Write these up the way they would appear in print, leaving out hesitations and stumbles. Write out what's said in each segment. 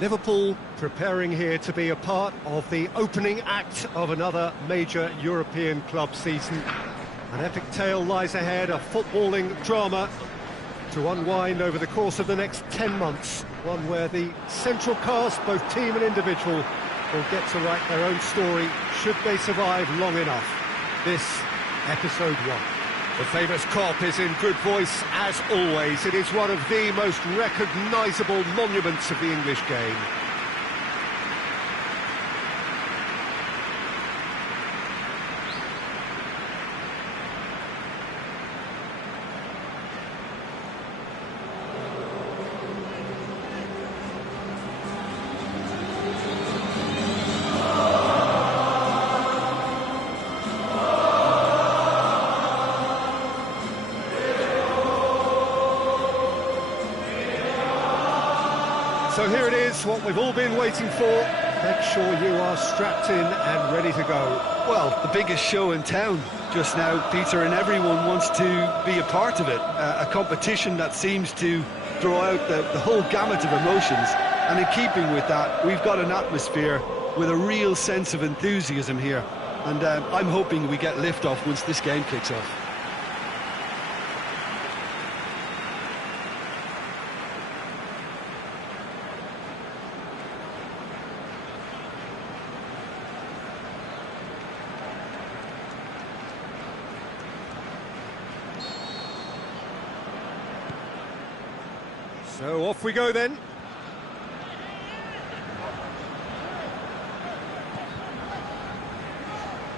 Liverpool preparing here to be a part of the opening act of another major European club season. An epic tale lies ahead, a footballing drama to unwind over the course of the next 10 months. One where the central cast, both team and individual, will get to write their own story should they survive long enough. This, episode 1. The famous Kop is in good voice as always. It is one of the most recognisable monuments of the English game. So here it is, what we've all been waiting for. Make sure you are strapped in and ready to go. Well, the biggest show in town just now, Peter, and everyone wants to be a part of it. A competition that seems to draw out the whole gamut of emotions. And in keeping with that, we've got an atmosphere with a real sense of enthusiasm here. And I'm hoping we get lift-off once this game kicks off. So off we go then.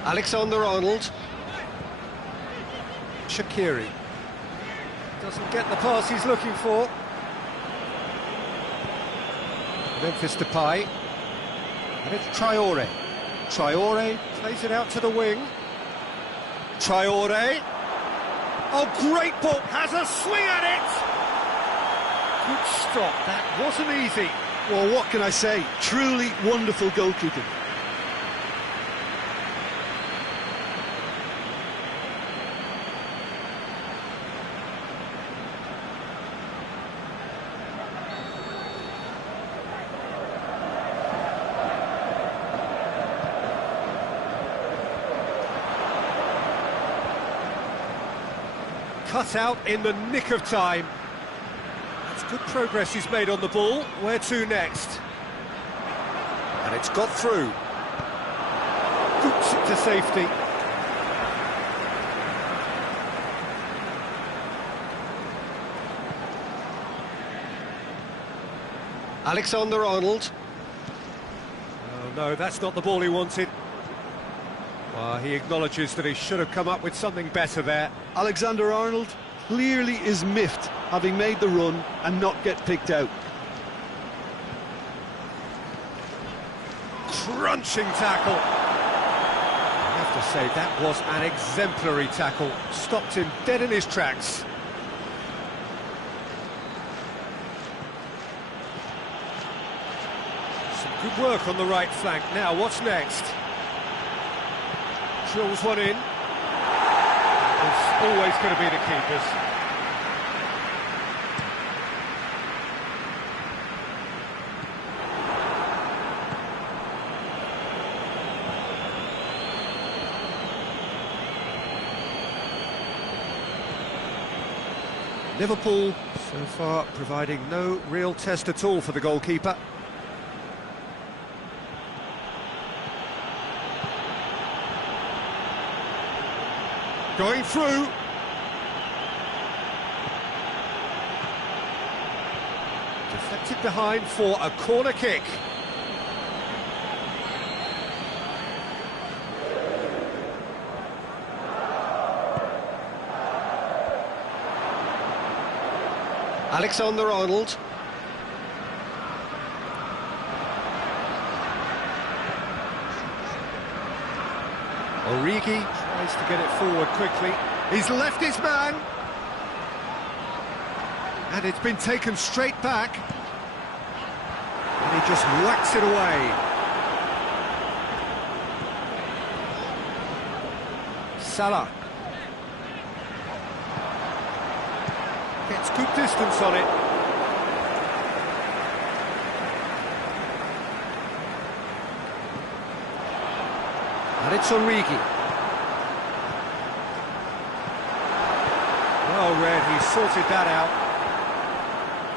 Alexander-Arnold. Shaqiri. Doesn't get the pass he's looking for. Memphis Depay. And it's Traore. Traore plays it out to the wing. Traore. Oh, great ball. Has a swing at it. Good stop, that wasn't easy. Well, what can I say? Truly wonderful goalkeeping. Cut out in the nick of time. Good progress he's made on the ball. Where to next? And it's got through. Boots it to safety. Alexander-Arnold. Oh no, that's not the ball he wanted. Well, he acknowledges that he should have come up with something better there. Alexander-Arnold clearly is miffed, having made the run and not get picked out. Crunching tackle. I have to say, that was an exemplary tackle. Stopped him dead in his tracks. Some good work on the right flank. Now, what's next? Drills one in. It's always going to be the keepers. Liverpool, so far, providing no real test at all for the goalkeeper. Going through. Deflected behind for a corner kick. Alexander-Arnold. Origi tries to get it forward quickly. He's left his man. And it's been taken straight back. And he just whacks it away. Salah. Gets good distance on it. And it's Origi. Well read, he sorted that out.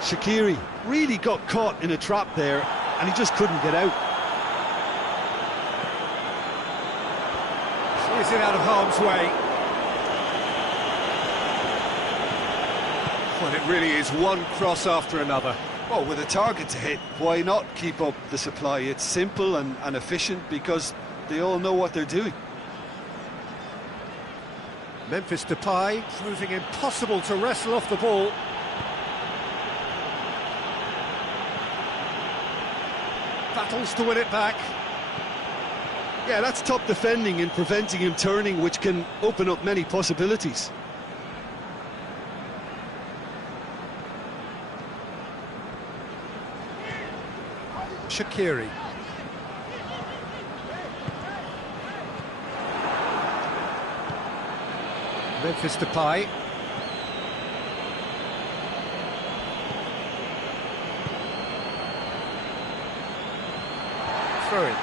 Shaqiri really got caught in a trap there, and he just couldn't get out. Is it out of harm's way? Well, it really is one cross after another. Well, with a target to hit, why not keep up the supply? It's simple and efficient because they all know what they're doing. Memphis Depay proving impossible to wrestle off the ball. Battles to win it back. Yeah, that's top defending and preventing him turning, which can open up many possibilities. Shaqiri. Memphis Depay. Throw in.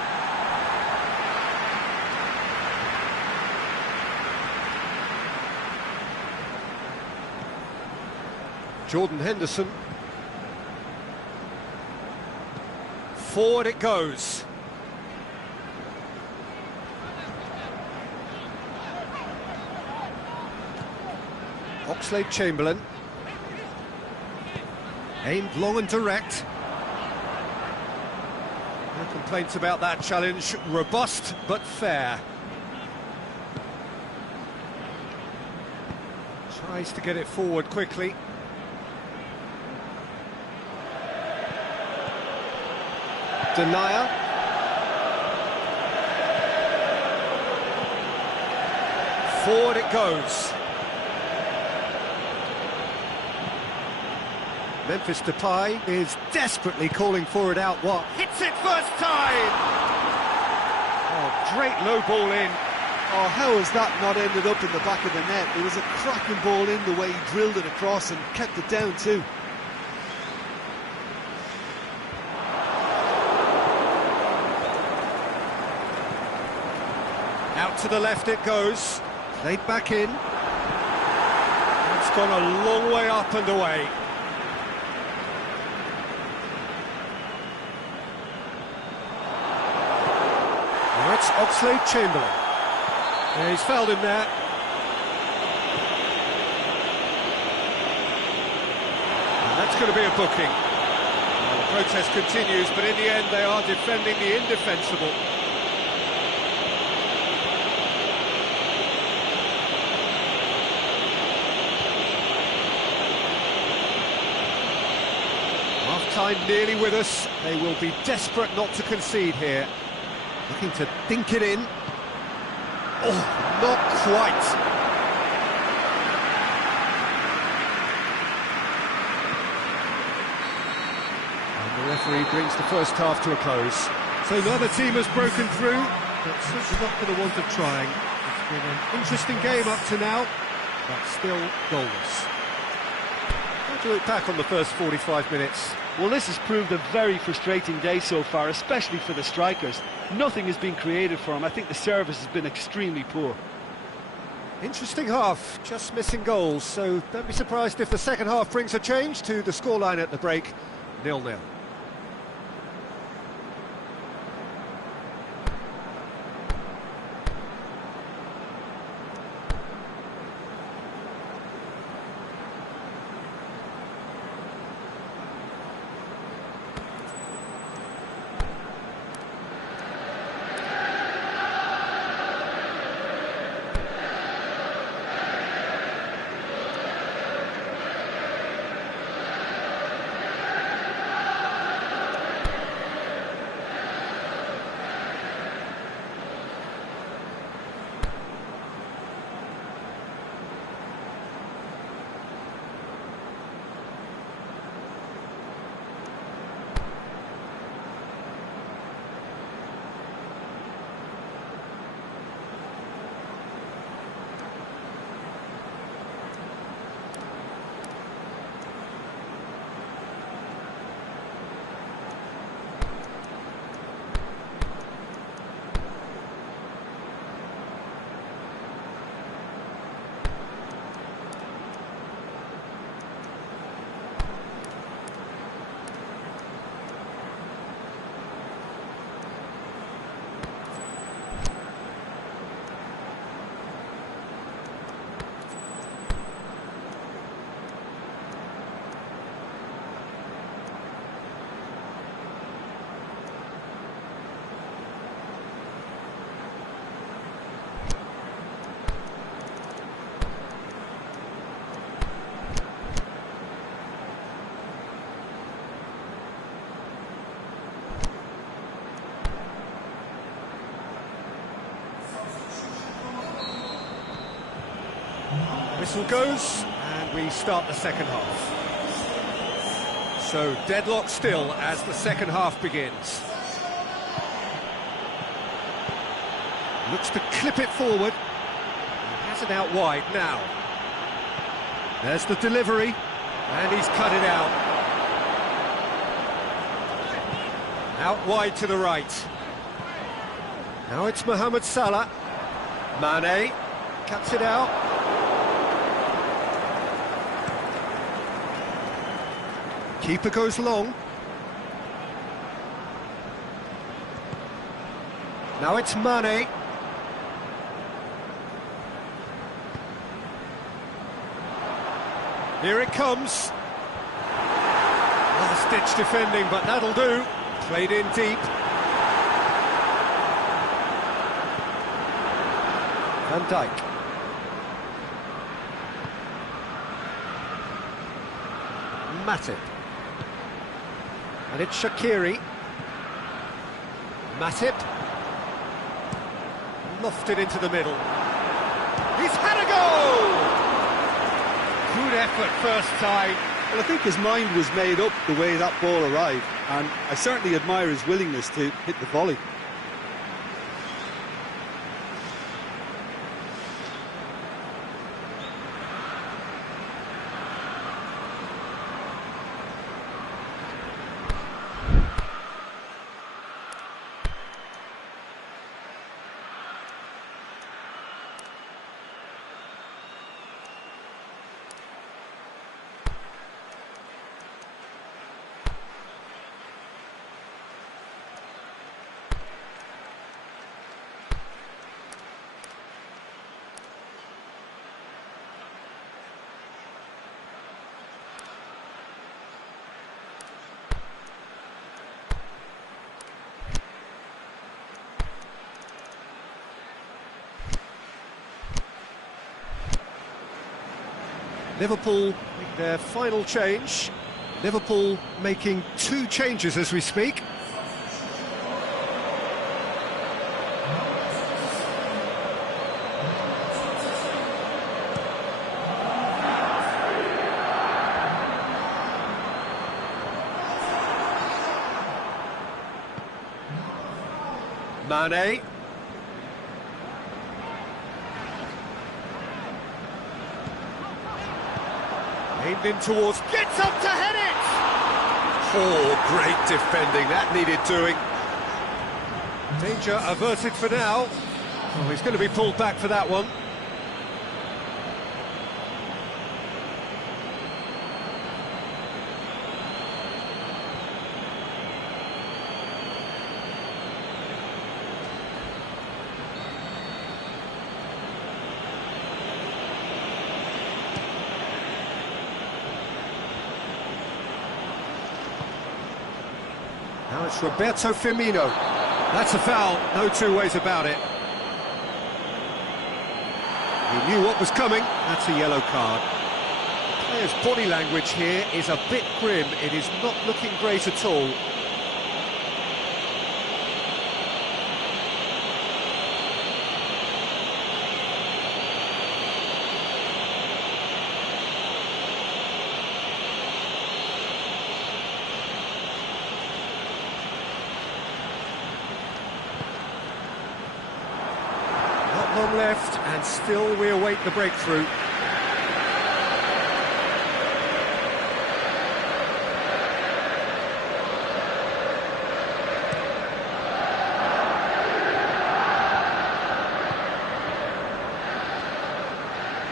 Jordan Henderson. Forward it goes. Oxlade-Chamberlain. Aimed long and direct. No complaints about that challenge. Robust but fair. Tries to get it forward quickly. Denier. Forward it goes. Memphis Depay is desperately calling for it out. What? Hits it first time! Oh, great low ball in. Oh, how has that not ended up in the back of the net? It was a cracking ball in the way he drilled it across and kept it down too. Out to the left it goes. Played back in. It's gone a long way up and away. Now it's Oxlade-Chamberlain. Yeah, he's fouled him there. And that's going to be a booking. Well, the protest continues, but in the end they are defending the indefensible. Half-time nearly with us. They will be desperate not to concede here. Looking to dink it in. Oh, not quite. And the referee brings the first half to a close. So neither team has broken through, but certainly not for the want of trying. It's been an interesting game up to now, but still goalless. How do you look back on the first 45 minutes? Well, this has proved a very frustrating day so far, especially for the strikers. Nothing has been created for them. I think the service has been extremely poor. Interesting half, just missing goals, so don't be surprised if the second half brings a change to the scoreline at the break, 0-0. Whistle goes, and we start the second half. So, deadlock still as the second half begins. Looks to clip it forward. Has it out wide now. There's the delivery, and he's cut it out. Out wide to the right. Now it's Mohamed Salah. Mane cuts it out. Keeper goes long. Now it's Mane. Here it comes. Last-ditch defending, but that'll do. Played in deep. Van Dijk. Matip. And it's Shaqiri. Matip. Lofted into the middle. He's had a goal! Good effort first time. Well, I think his mind was made up the way that ball arrived, and I certainly admire his willingness to hit the volley. Liverpool make their final change. Liverpool making 2 changes as we speak. Mane. Aimed in towards, gets up to head it! Oh, great defending, that needed doing. Danger averted for now. Oh, he's going to be pulled back for that one. Now it's Roberto Firmino. That's a foul, no 2 ways about it. He knew what was coming, that's a yellow card. The player's body language here is a bit grim, it is not looking great at all. Long left, and still we await the breakthrough.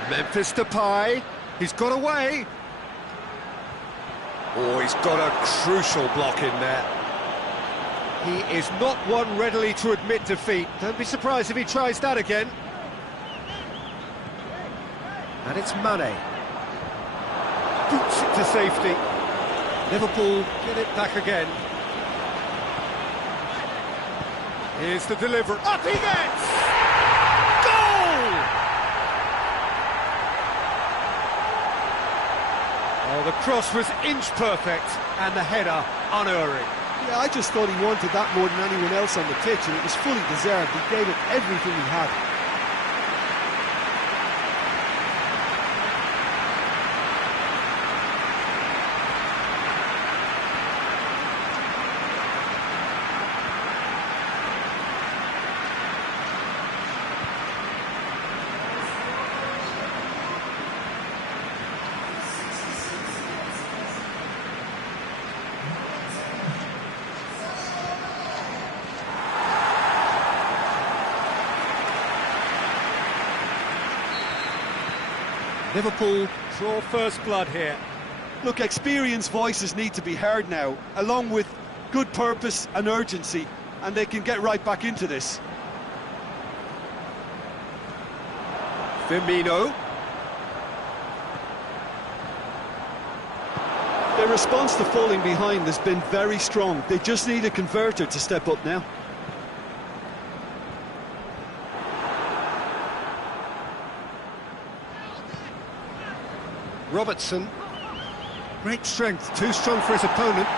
Memphis Depay, he's got away. Oh, he's got a crucial block in there. He is not one readily to admit defeat. Don't be surprised if he tries that again. And it's Mane. Boots it to safety. Liverpool get it back again. Here's the delivery. Up he gets! Goal! Oh, the cross was inch perfect and the header unerring. Yeah, I just thought he wanted that more than anyone else on the pitch, and it was fully deserved. He gave it everything he had. Liverpool draw first blood here. Look, experienced voices need to be heard now, along with good purpose and urgency, and they can get right back into this. Firmino. Their response to falling behind has been very strong. They just need a converter to step up now. Robertson. Great strength, too strong for his opponent.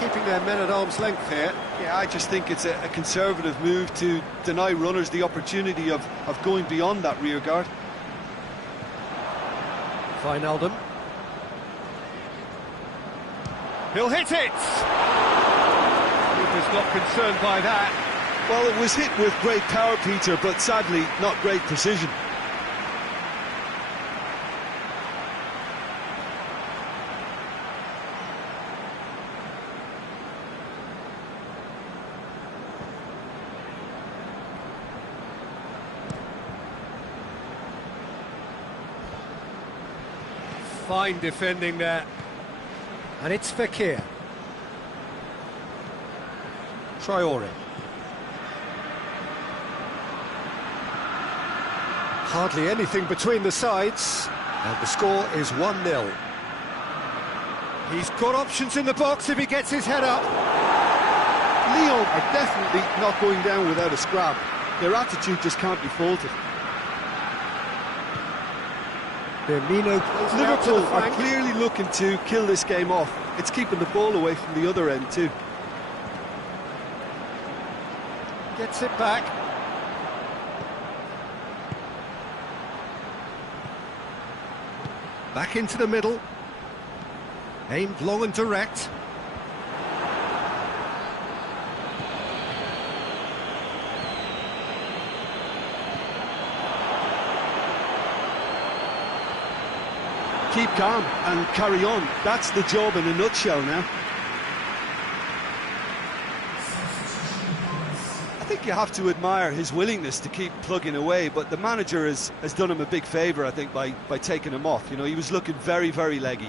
Keeping their men at arm's length here. Yeah, I just think it's a conservative move to deny runners the opportunity of going beyond that rear guard. Wijnaldum. He'll hit it! Keeper's not concerned by that. Well, it was hit with great power, Peter, but sadly not great precision. Fine defending there. And it's Fekir. Traore. Hardly anything between the sides. And the score is 1-0. He's got options in the box if he gets his head up. Lyon are definitely not going down without a scrap. Their attitude just can't be faulted. Liverpool are clearly looking to kill this game off. It's keeping the ball away from the other end too. Gets it back. Back into the middle. Aimed long and direct. Keep calm and carry on. That's the job in a nutshell now. I think you have to admire his willingness to keep plugging away, but the manager has done him a big favour, I think, by taking him off. You know, he was looking very, very leggy.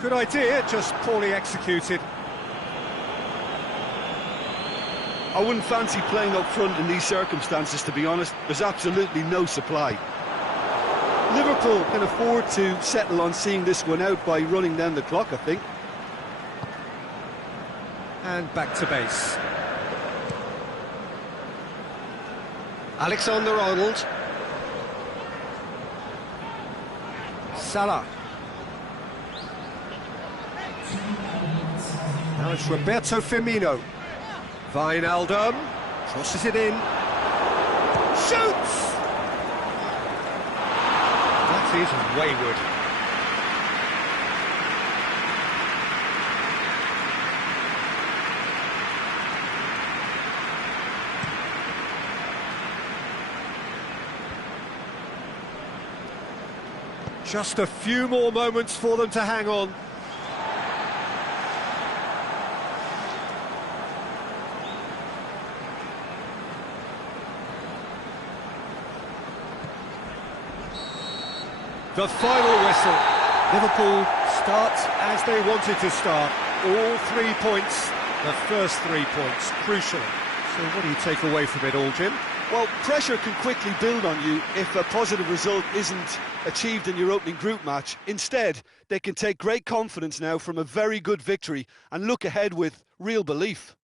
Good idea, just poorly executed. I wouldn't fancy playing up front in these circumstances, to be honest. There's absolutely no supply. Liverpool can afford to settle on seeing this one out by running down the clock, I think. And back to base. Alexander-Arnold. Salah. Now it's Roberto Firmino. Wijnaldum crosses it in. Shoots! That is wayward. Just a few more moments for them to hang on. The final whistle. Liverpool start as they wanted to start. All 3 points, the first 3 points, crucial. So what do you take away from it all, Jim? Well, pressure can quickly build on you if a positive result isn't achieved in your opening group match. Instead, they can take great confidence now from a very good victory and look ahead with real belief.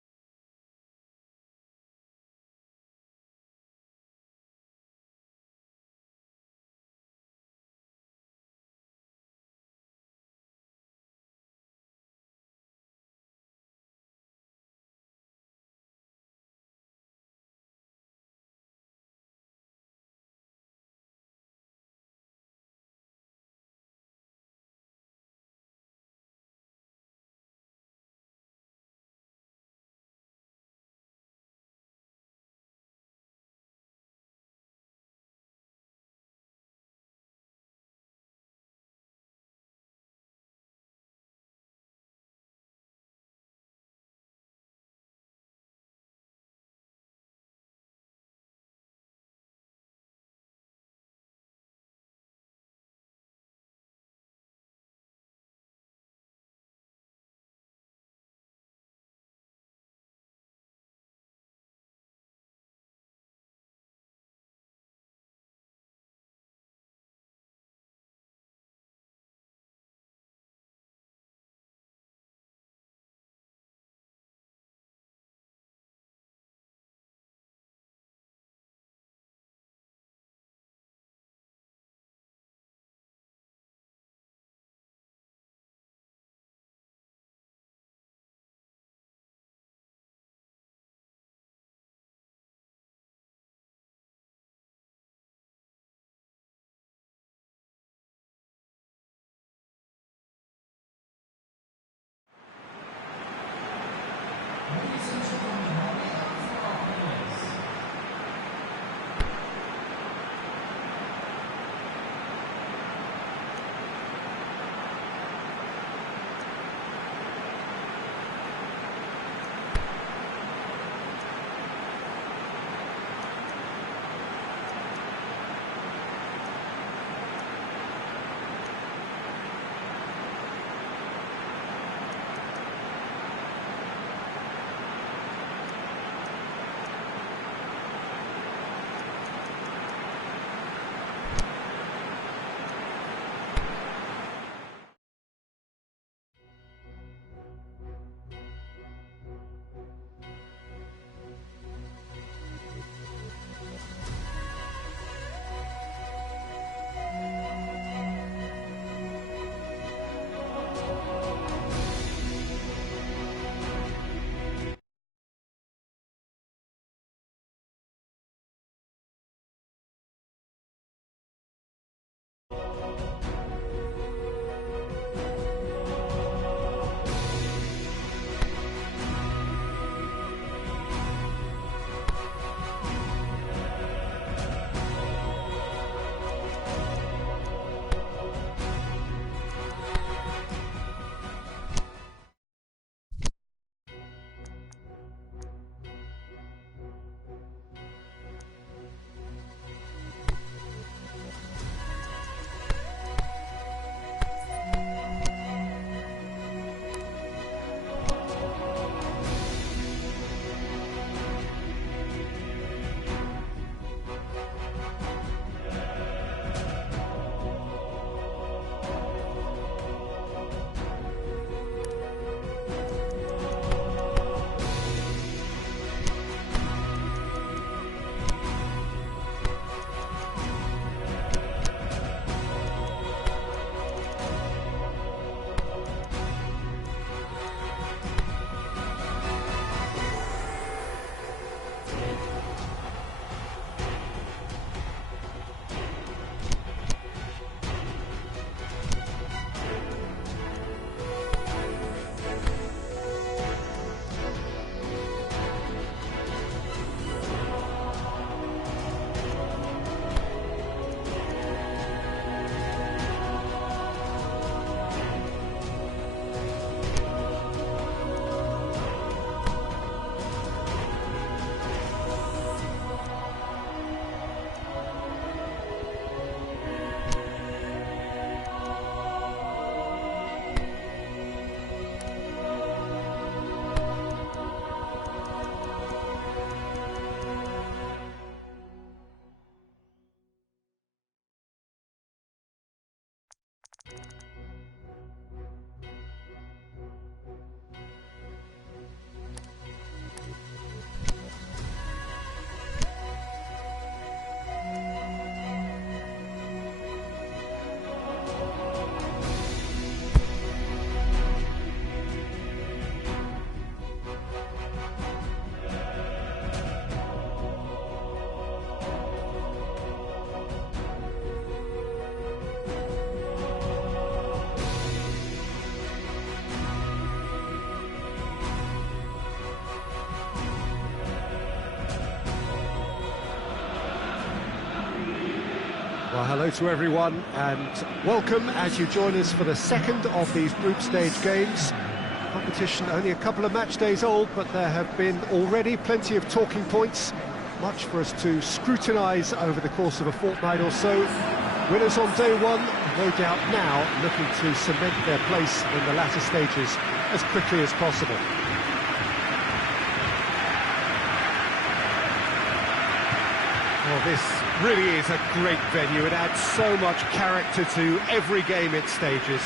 to everyone, and welcome as you join us for the second of these group stage games. Competition only a couple of match days old, but there have been already plenty of talking points, much for us to scrutinise over the course of a fortnight or so. Winners on day one, no doubt now looking to cement their place in the latter stages as quickly as possible. Well, this really is a great venue. It adds so much character to every game it stages.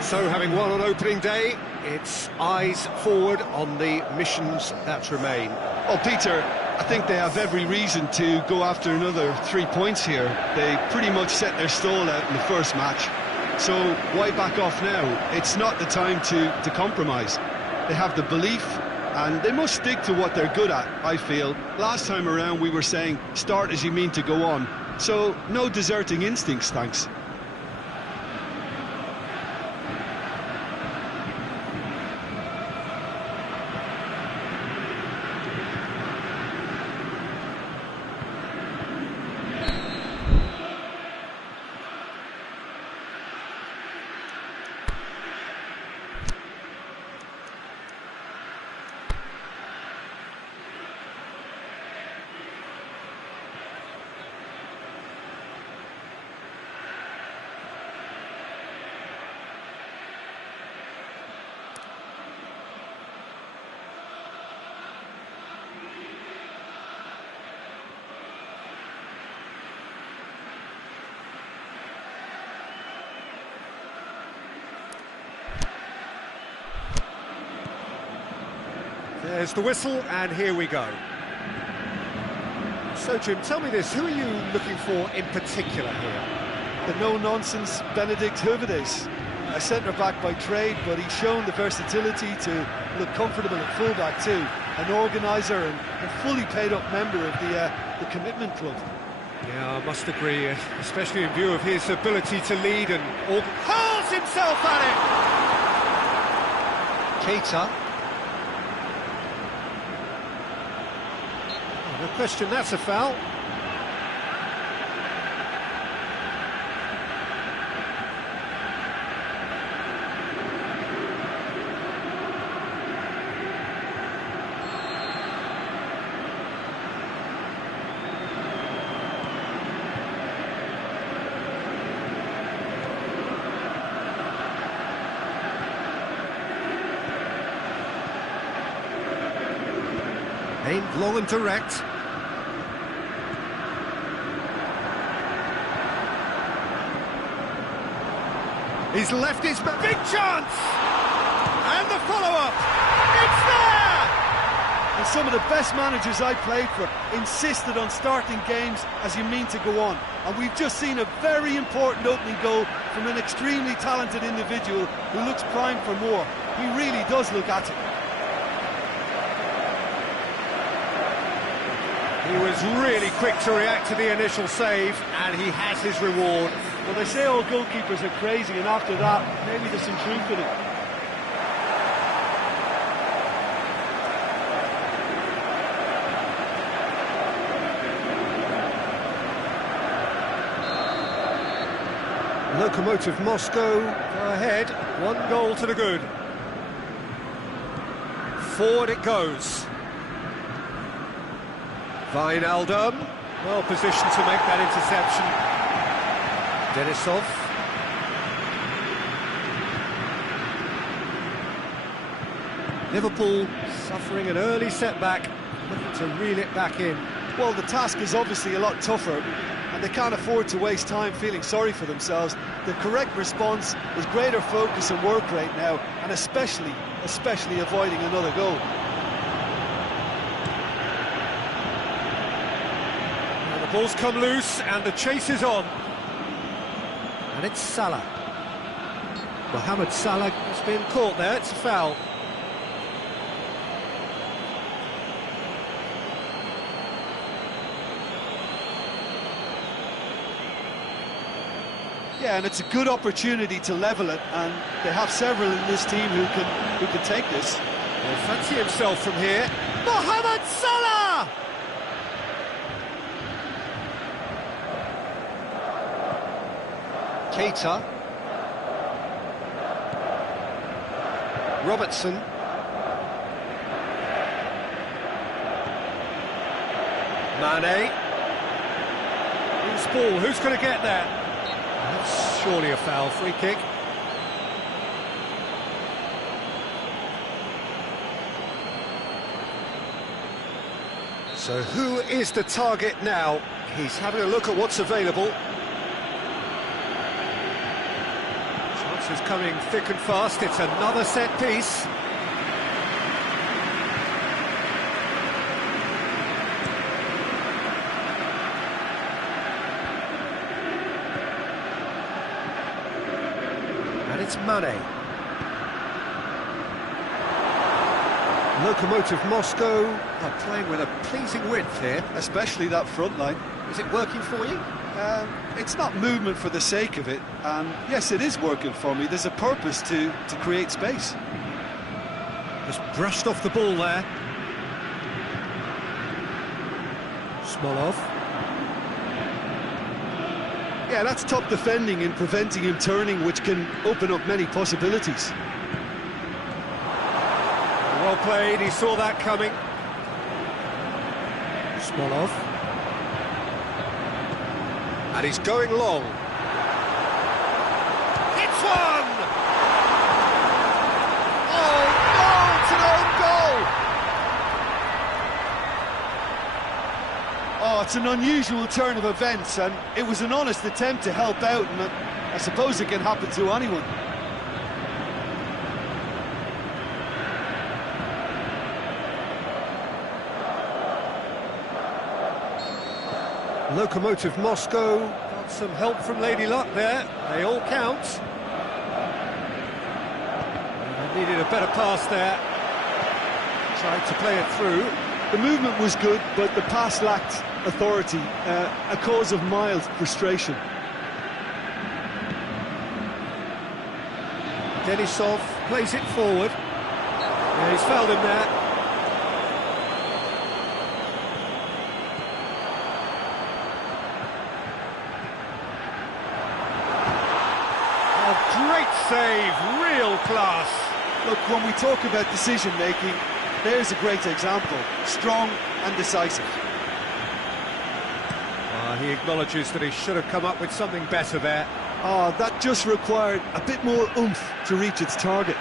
So, having won on opening day, it's eyes forward on the missions that remain. Well, Peter, I think they have every reason to go after another 3 points here. They pretty much set their stall out in the first match. So, why back off now? It's not the time to compromise. They have the belief, and they must stick to what they're good at, I feel. Last time around, we were saying, start as you mean to go on. So, no deserting instincts, thanks. There's the whistle, and here we go. So, Jim, tell me this, who are you looking for in particular here? The no-nonsense Benedikt Hövedes, a centre-back by trade, but he's shown the versatility to look comfortable at full-back too. An organiser and a fully paid-up member of the Commitment Club. Yeah, I must agree, especially in view of his ability to lead and hurls himself at it! Keita. No question, that's a foul. Aimed long and direct. He's left his big chance! And the follow-up! It's there! And some of the best managers I played for insisted on starting games as you mean to go on. And we've just seen a very important opening goal from an extremely talented individual who looks primed for more. He really does look at it. He was really quick to react to the initial save, and he has his reward. Well, they say all goalkeepers are crazy, and after that, maybe there's some truth in it. Lokomotiv Moscow go ahead, 1 goal to the good. Forward it goes. Wijnaldum, well positioned to make that interception. Denisov. Liverpool suffering an early setback, looking to reel it back in. Well, the task is obviously a lot tougher, and they can't afford to waste time feeling sorry for themselves. The correct response is greater focus and work rate now, and especially avoiding another goal. And the ball's come loose, and the chase is on. And it's Salah. Mohamed Salah has been caught there, it's a foul. Yeah, and it's a good opportunity to level it, and they have several in this team who can take this. Well, fancy himself from here. Mohamed Salah! Keita. Robertson. Mane. Loose ball, who's going to get that? That's surely a foul, free kick. So who is the target now? He's having a look at what's available. Chances coming thick and fast, it's another set piece. And it's Mane. Lokomotiv Moscow are playing with a pleasing width here. Especially that front line. Is it working for you? It's not movement for the sake of it, and yes, it is working for me. There's a purpose to create space. Just brushed off the ball there. Smolov. Yeah, that's top defending and preventing him turning, which can open up many possibilities. Well played, he saw that coming. Smolov. And he's going long. It's one! Oh, no, it's an own goal! Oh, it's an unusual turn of events, and it was an honest attempt to help out, and I suppose it can happen to anyone. Lokomotiv Moscow got some help from Lady Luck there. They all count. They needed a better pass there. Tried to play it through. The movement was good, but the pass lacked authority, a cause of mild frustration. Denisov plays it forward. Yeah, he's fouled him there. Great save, real class. Look, when we talk about decision-making, there's a great example. Strong and decisive. He acknowledges that he should have come up with something better there. That just required a bit more oomph to reach its target.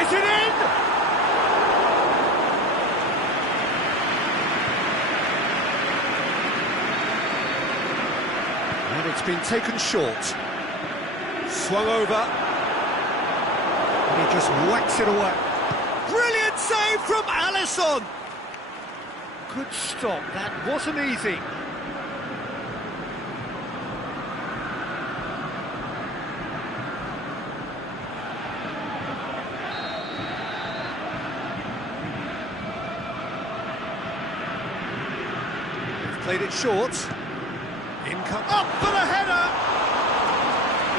Is it in? And it's been taken short. Swung over. And he just whacks it away. Brilliant save from Alisson! Good stop, that wasn't easy. They've played it short. In come up for the header!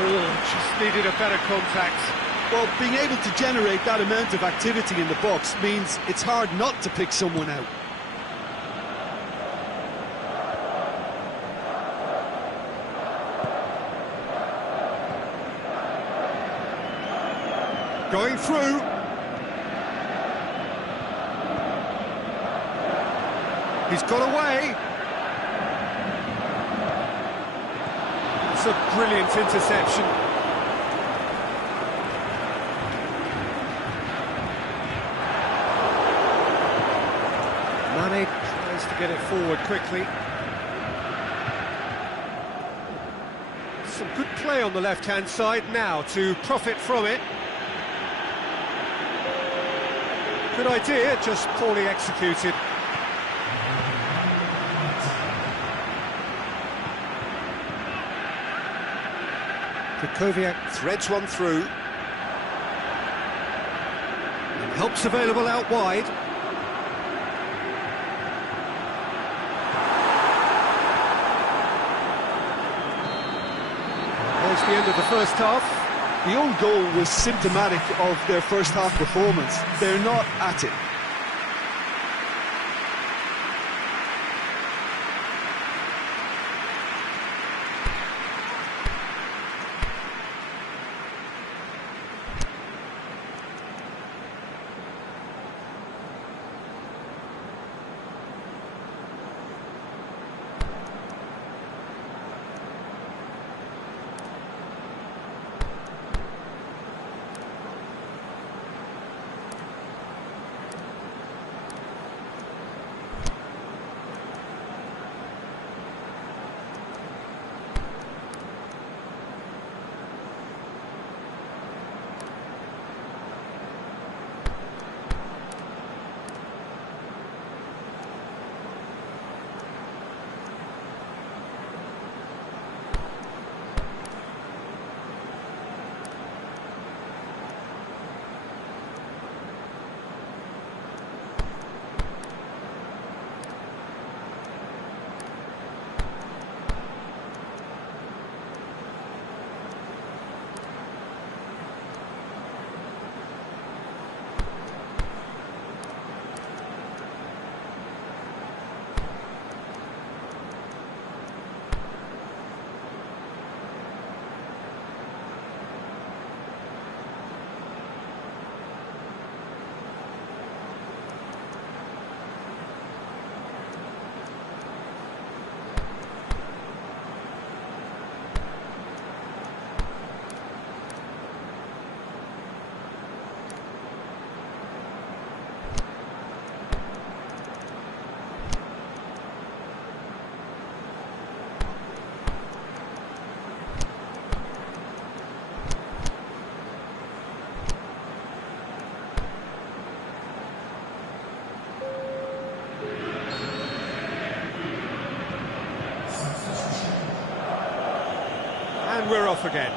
Oh, just needed a better contact. Well, being able to generate that amount of activity in the box means it's hard not to pick someone out. Going through. He's got away. It's a brilliant interception. Mane tries to get it forward quickly. Some good play on the left-hand side now to profit from it. Good idea, just poorly executed. Kukoviak threads one through. And help's available out wide. There's the end of the first half. The own goal was symptomatic of their first half performance. They're not at it. And we're off again.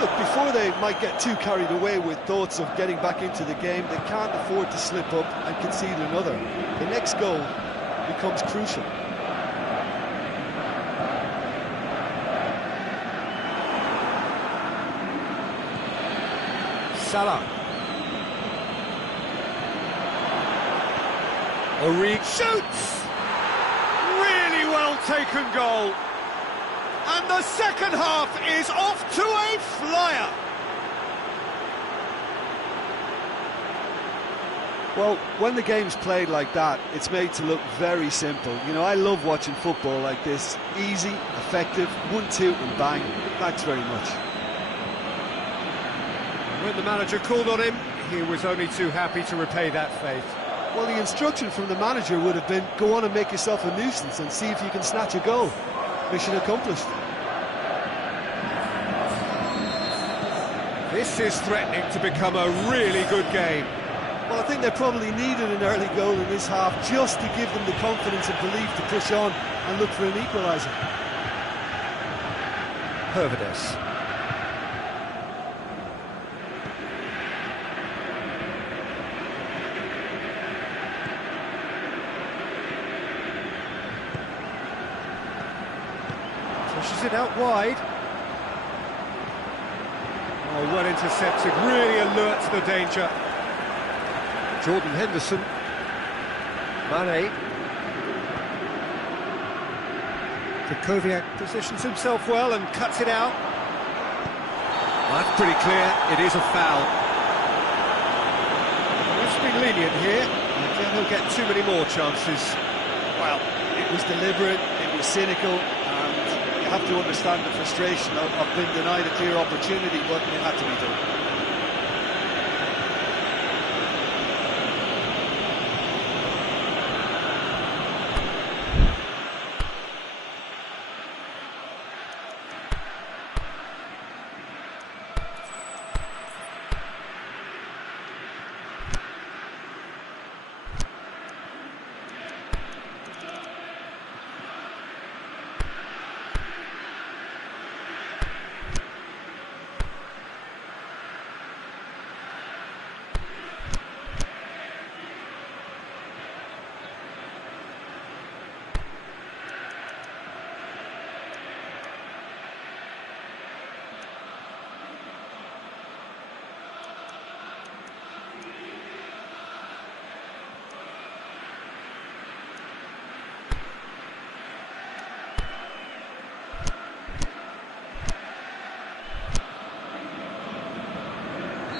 Look, before they might get too carried away with thoughts of getting back into the game, they can't afford to slip up and concede another. The next goal becomes crucial. Salah. Origi shoots! Really well taken goal. And the second half is off to a flyer. Well, when the game's played like that, it's made to look very simple. You know, I love watching football like this. Easy, effective, 1-2 and bang. Thanks very much. When the manager called on him, he was only too happy to repay that faith. Well, the instruction from the manager would have been, go on and make yourself a nuisance and see if you can snatch a goal. Mission accomplished. This is threatening to become a really good game. Well, I think they probably needed an early goal in this half just to give them the confidence and belief to push on and look for an equaliser. Hervedes. Pushes it out wide. Oh, well intercepted, really alert to the danger. Jordan Henderson. Mane. Kukoviak positions himself well and cuts it out. Well, that's pretty clear, it is a foul. It's been lenient here. I think he'll get too many more chances. Well, it was deliberate, it was cynical, and you have to understand the frustration of being denied a clear opportunity, but it had to be done.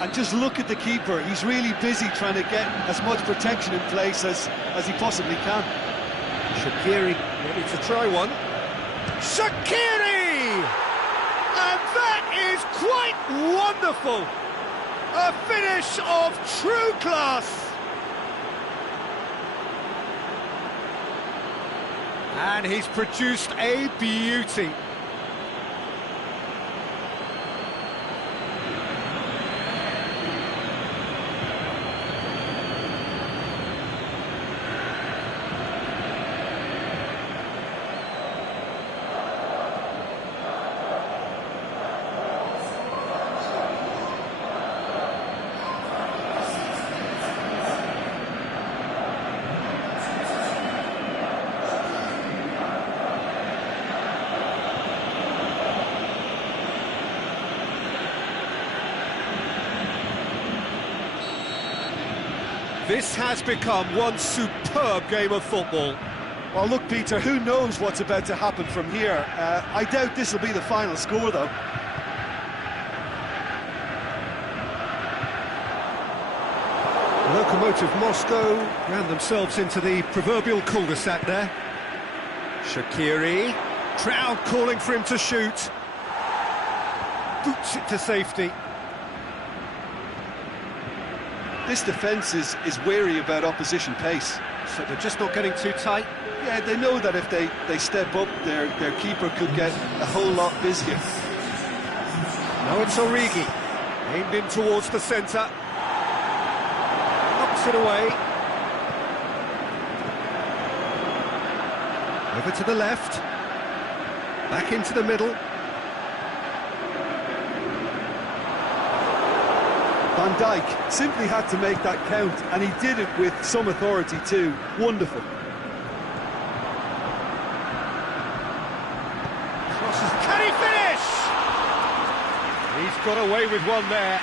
And just look at the keeper. He's really busy trying to get as much protection in place as he possibly can. Shaqiri ready to try one. Shaqiri! And that is quite wonderful. A finish of true class. And he's produced a beauty. This has become one superb game of football. Well, look, Peter, who knows what's about to happen from here? I doubt this will be the final score, though. Lokomotiv Moscow ran themselves into the proverbial cul-de-sac there. Shaqiri, crowd calling for him to shoot. Boots it to safety. This defence is wary about opposition pace. So they're just not getting too tight? Yeah, they know that if they step up, their keeper could get a whole lot busier. Now it's Origi, aimed in towards the centre. Knocks it away. Over to the left. Back into the middle. Van Dijk simply had to make that count, and he did it with some authority too. Wonderful. Crosses. Can he finish? He's got away with one there.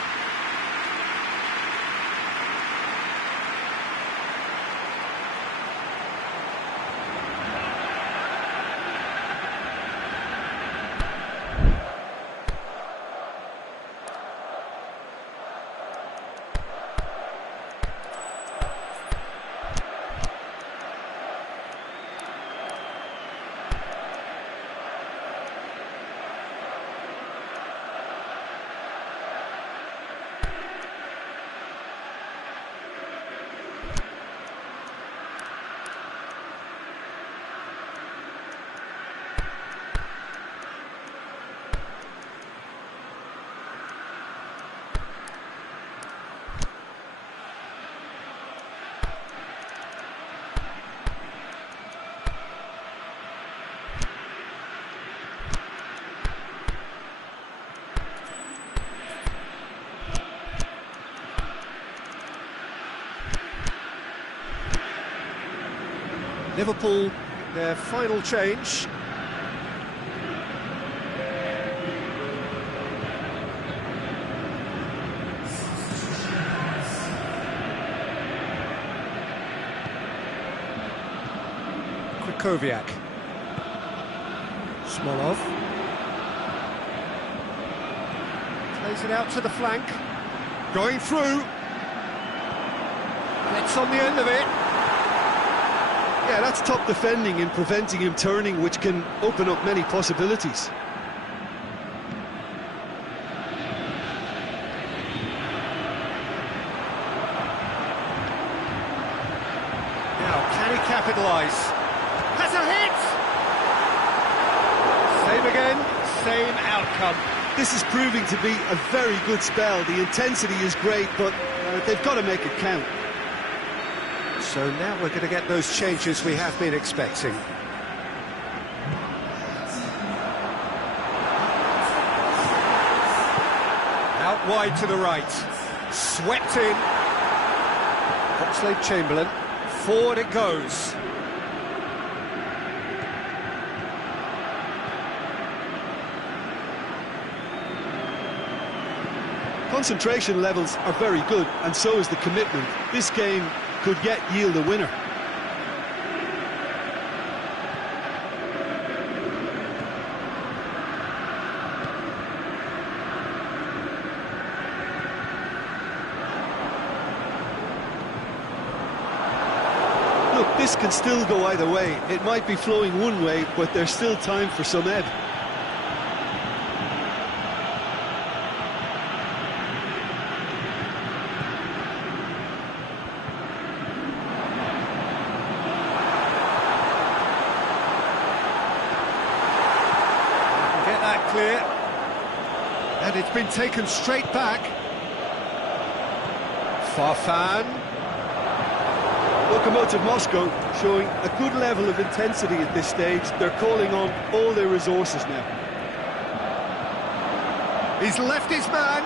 Liverpool, their final change. Krikoviak. Smolov. Plays it out to the flank. Going through. Gets on the end of it. Yeah, that's top defending and preventing him turning, which can open up many possibilities. Now, can he capitalise? Has a hit! Same again, same outcome. This is proving to be a very good spell. The intensity is great, but they've got to make it count. So now we're going to get those changes we have been expecting. Out wide to the right. Swept in. Oxlade-Chamberlain. Forward it goes. Concentration levels are very good, and so is the commitment. This game could yet yield a winner. This can still go either way. It might be flowing one way, but there's still time for some ebb. Get that clear. And it's been taken straight back. Farfan. Lokomotiv Moscow showing a good level of intensity at this stage. They're calling on all their resources now. He's left his man.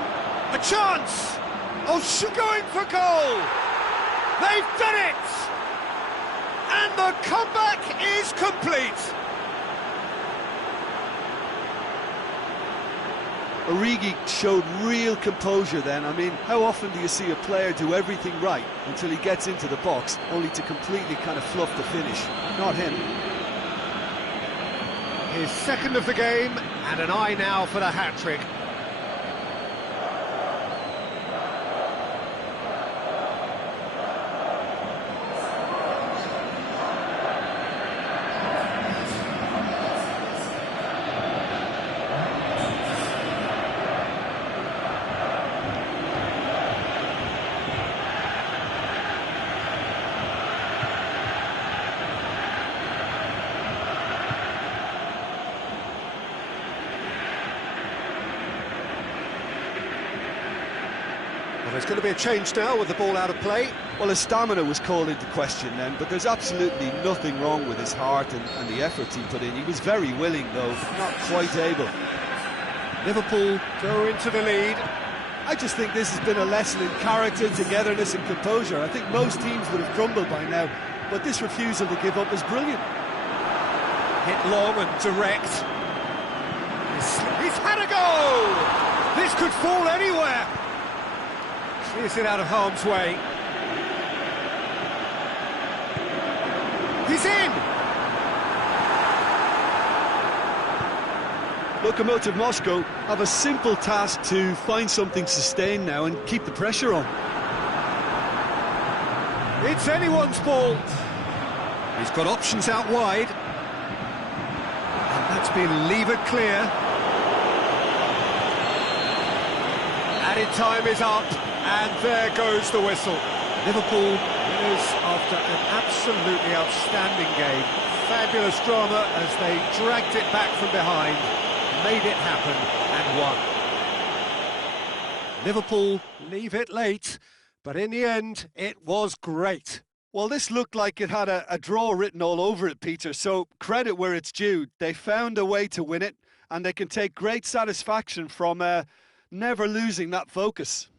A chance! Oh, going for goal! They've done it! And the comeback is complete! Origi showed real composure then. I mean, how often do you see a player do everything right until he gets into the box, only to completely kind of fluff the finish? Not him. His second of the game, and an eye now for the hat-trick. Well, there's going to be a change now with the ball out of play. Well, his stamina was called into question then, but there's absolutely nothing wrong with his heart and the efforts he put in. He was very willing, though, not quite able. Liverpool go into the lead. I just think this has been a lesson in character, togetherness and composure. I think most teams would have crumbled by now, but this refusal to give up is brilliant. Hit long and direct. He's had a go! This could fall anywhere. Clears it out of harm's way. He's in! Lokomotiv Moscow have a simple task to find something sustained now and keep the pressure on. It's anyone's ball. He's got options out wide. And that's been levered clear. Added time is up. And there goes the whistle. Liverpool winners after an absolutely outstanding game. Fabulous drama as they dragged it back from behind, made it happen and won. Liverpool leave it late, but in the end, it was great. Well, this looked like it had a draw written all over it, Peter, so credit where it's due. They found a way to win it, and they can take great satisfaction from never losing that focus.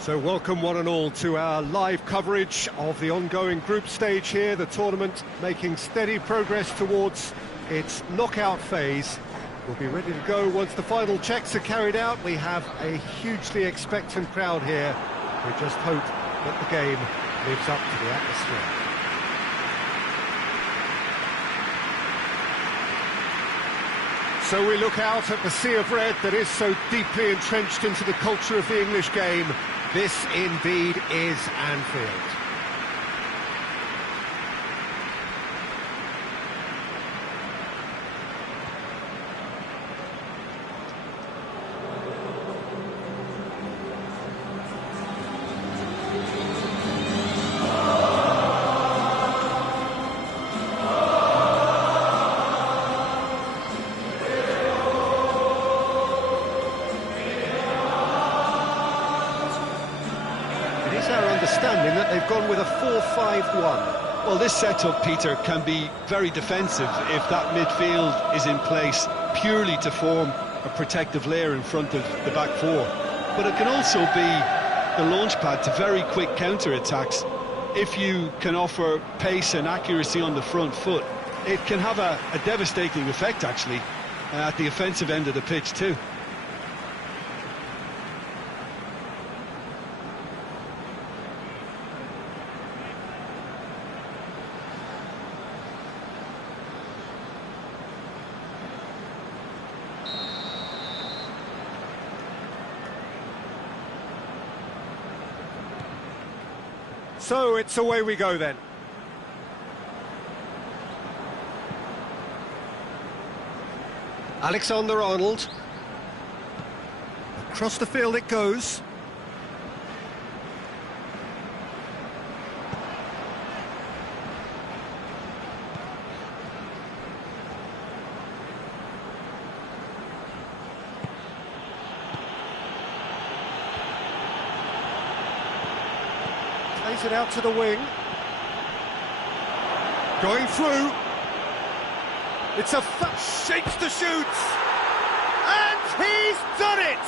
So welcome one and all to our live coverage of the ongoing group stage here, the tournament making steady progress towards its knockout phase. We'll be ready to go once the final checks are carried out. We have a hugely expectant crowd here. We just hope that the game lives up to the atmosphere. So we look out at the sea of red that is so deeply entrenched into the culture of the English game. This indeed is Anfield. Our understanding that they've gone with a 4-5-1. Well, this setup, Peter, can be very defensive if that midfield is in place purely to form a protective layer in front of the back four. But it can also be the launch pad to very quick counter-attacks. If you can offer pace and accuracy on the front foot, it can have a devastating effect, actually, at the offensive end of the pitch too. So it's away we go then. Alexander-Arnold. Across the field it goes. Plays it out to the wing. Going through. It's a shakes the shoots. And he's done it!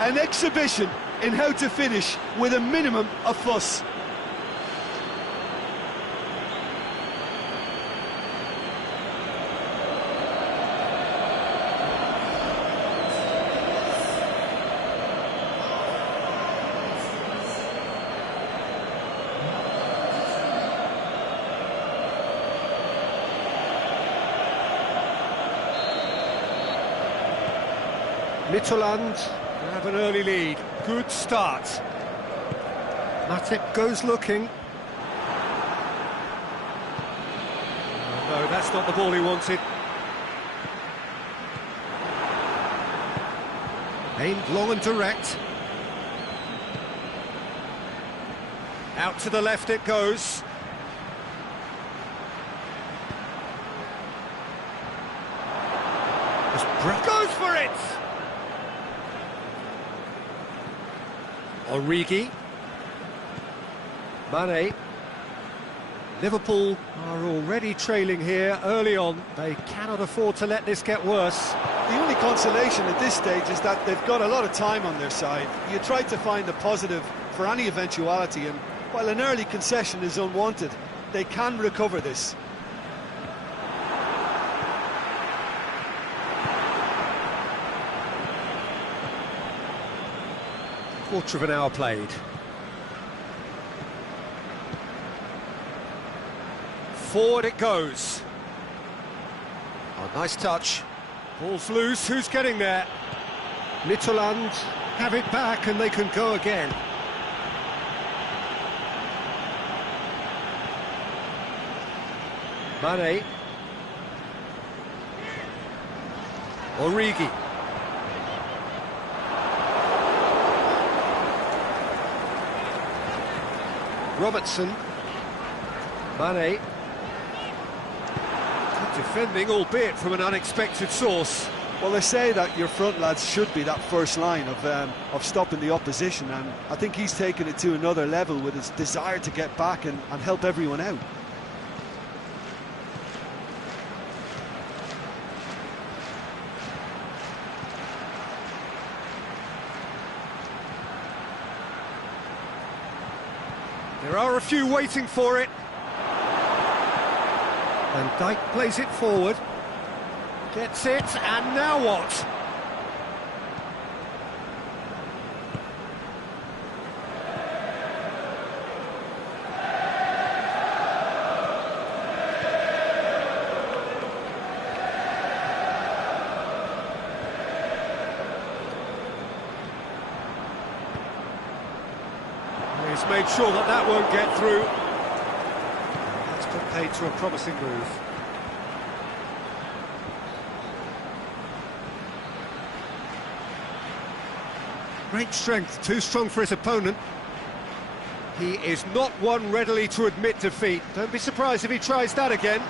An exhibition in how to finish with a minimum of fuss. Midtjylland have an early lead. Good start. Matip goes looking. No, that's not the ball he wanted. Aimed long and direct. Out to the left it goes. Goes for it! Origi. Mane. Liverpool are already trailing here early on. They cannot afford to let this get worse. The only consolation at this stage is that they've got a lot of time on their side. You try to find a positive for any eventuality, and while an early concession is unwanted, they can recover this. Quarter of an hour played. Forward it goes. Oh, nice touch. Ball's loose, who's getting there? Midtjylland have it back and they can go again. Mane. Origi. Robertson. Mane. Good defending, albeit from an unexpected source. Well, they say that your front lads should be that first line of stopping the opposition, and I think he's taken it to another level with his desire to get back and help everyone out. There are a few waiting for it. And Dijk plays it forward. Gets it, and now what? He's made sure that that won't get through. That's put paid to a promising move. Great strength, too strong for his opponent. He is not one readily to admit defeat. Don't be surprised if he tries that again.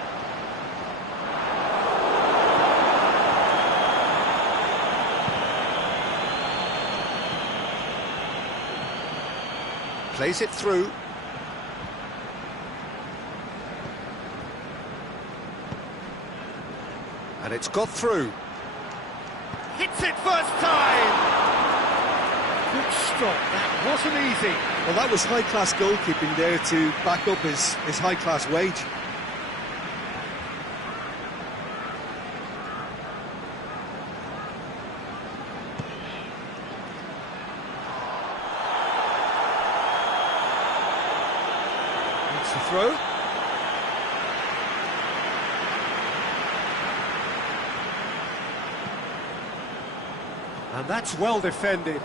Plays it through. And it's got through. Hits it first time! Good stop, that wasn't easy. Well, that was high-class goalkeeping there to back up his high-class wage. It's the throw. And that's well defended.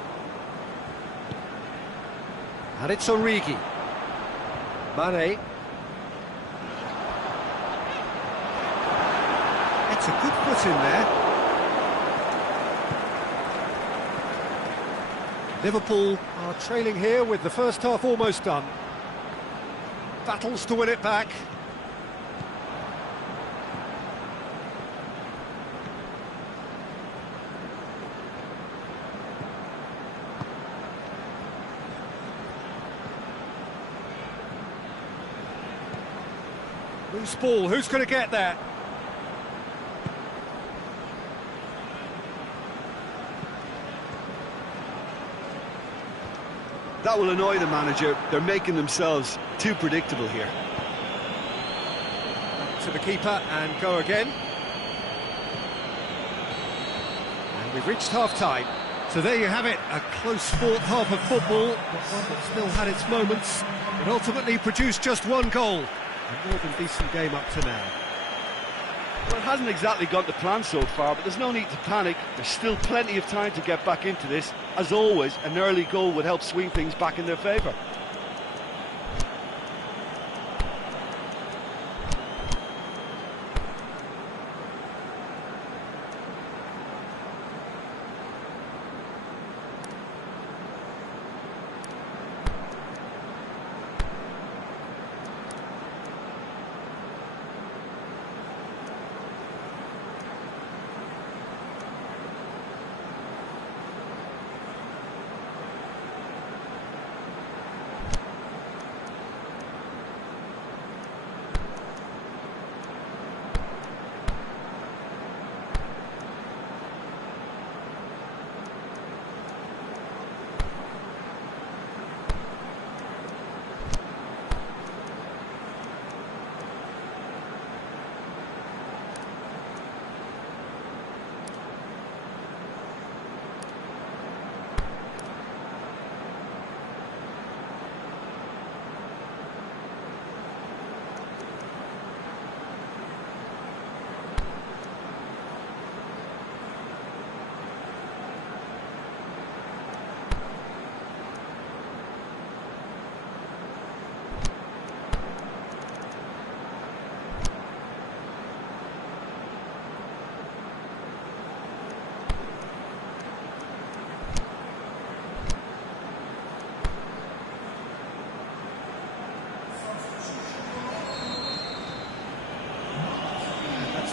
And it's Origi. Mane. It's a good put in there. Liverpool are trailing here with the first half almost done. Battles to win it back. Loose ball, who's going to get that? That will annoy the manager. They're making themselves too predictable here. Back to the keeper and go again. And we've reached half-time. So there you have it, a close fourth half of football, but one that still had its moments. It ultimately produced just one goal. A more than decent game up to now. Well, it hasn't exactly gone to plan so far, but there's no need to panic. There's still plenty of time to get back into this. As always, an early goal would help swing things back in their favour.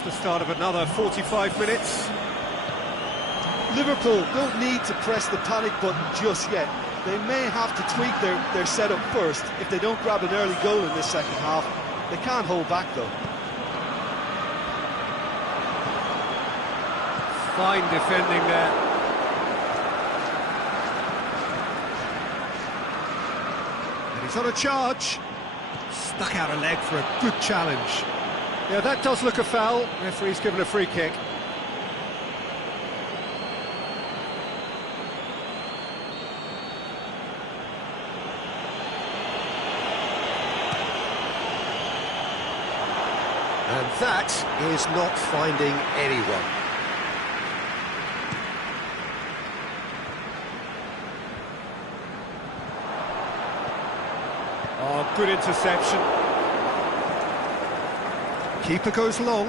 The start of another 45 minutes. Liverpool don't need to press the panic button just yet. They may have to tweak their setup first if they don't grab an early goal in this second half. They can't hold back though. Fine defending there. And He's on a charge. Stuck out a leg for a good challenge. Yeah, that does look a foul. Referee's given a free kick. And that is not finding anyone. Oh, good interception. Keeper goes long.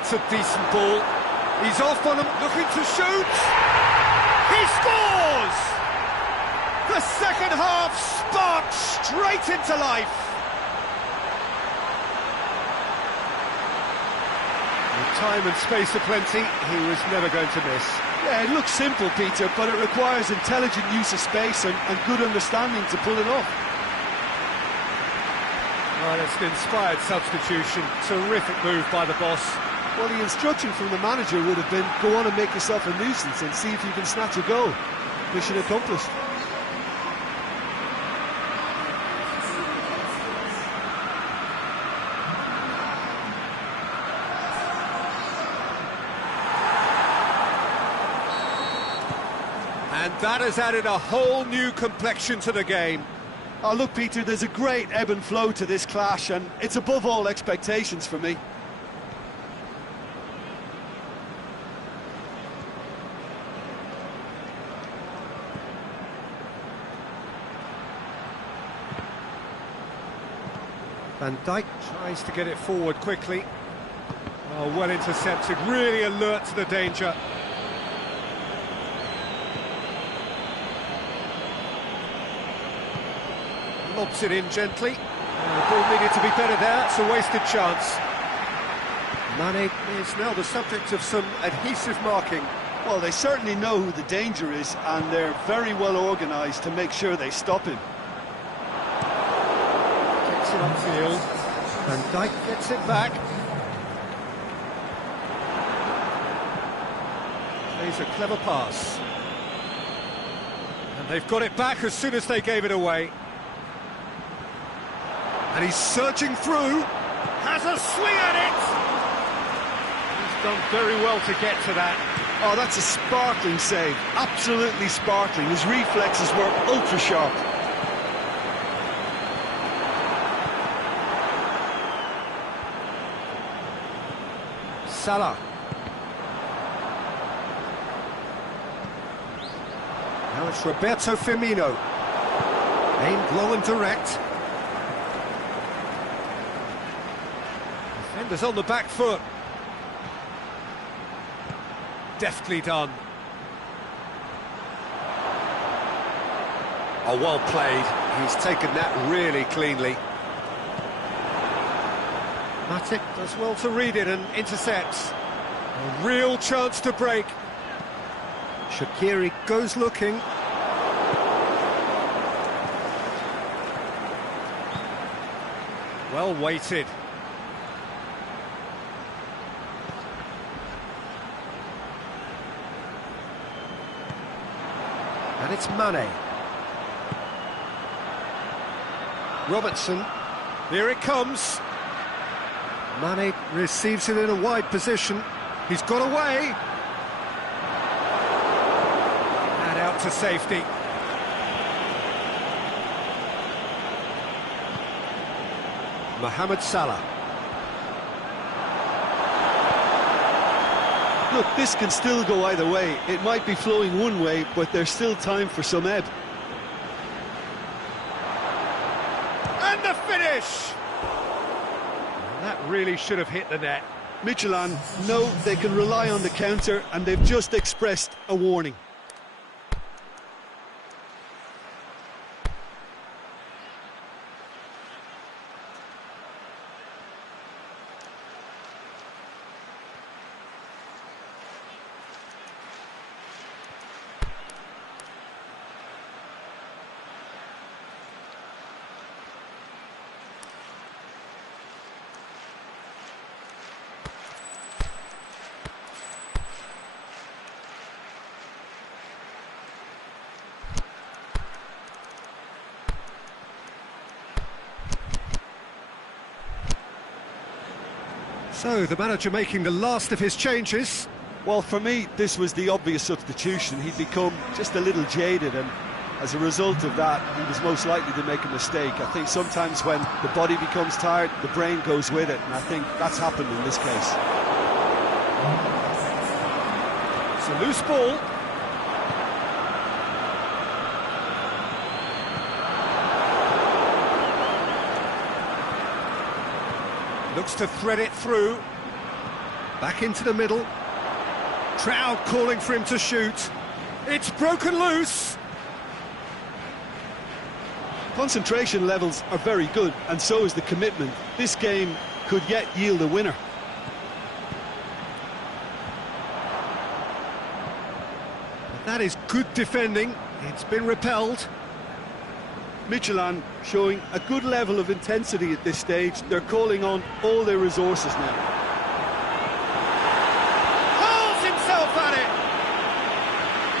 It's a decent ball. He's off on him, looking to shoot. He scores! The second half sparks straight into life. With time and space aplenty, he was never going to miss. Yeah, it looks simple, Peter, but it requires intelligent use of space and good understanding to pull it off. Well, it's an inspired substitution. Terrific move by the boss. Well, the instruction from the manager would have been, go on and make yourself a nuisance and see if you can snatch a goal. Mission accomplished. And that has added a whole new complexion to the game. Oh, look, Peter, there's a great ebb and flow to this clash, and it's above all expectations for me. Van Dijk tries to get it forward quickly. Oh, well intercepted, really alert to the danger. Lobs it in gently. The ball needed to be better there, it's a wasted chance. Mane is now the subject of some adhesive marking. Well, they certainly know who the danger is, and they're very well organised to make sure they stop him. Gets it upfield. Van Dijk gets it back. Plays a clever pass. And they've got it back as soon as they gave it away. And he's surging through, has a swing at it! He's done very well to get to that. Oh, that's a sparkling save, absolutely sparkling. His reflexes were ultra sharp. Salah. Now it's Roberto Firmino. Aimed low and direct. Defenders on the back foot. Deftly done. Oh, well played. He's taken that really cleanly. Matic does well to read it and intercepts. A real chance to break. Shaqiri goes looking. Well weighted. And it's Mane. Robertson. Here it comes. Mane receives it in a wide position. He's got away. And out to safety. Mohamed Salah. Look, this can still go either way. It might be flowing one way, but there's still time for some ebb. And the finish! And that really should have hit the net. Michelin know they can rely on the counter, and they've just expressed a warning. So, the manager making the last of his changes. Well, for me, this was the obvious substitution. He'd become just a little jaded, and as a result of that, he was most likely to make a mistake. I think sometimes when the body becomes tired, the brain goes with it, and I think that's happened in this case. It's a loose ball. Looks to thread it through. Back into the middle. Crowd calling for him to shoot. It's broken loose. Concentration levels are very good, and so is the commitment. This game could yet yield a winner. That is good defending. It's been repelled. Midtjylland showing a good level of intensity at this stage. They're calling on all their resources now. Hurls himself at it!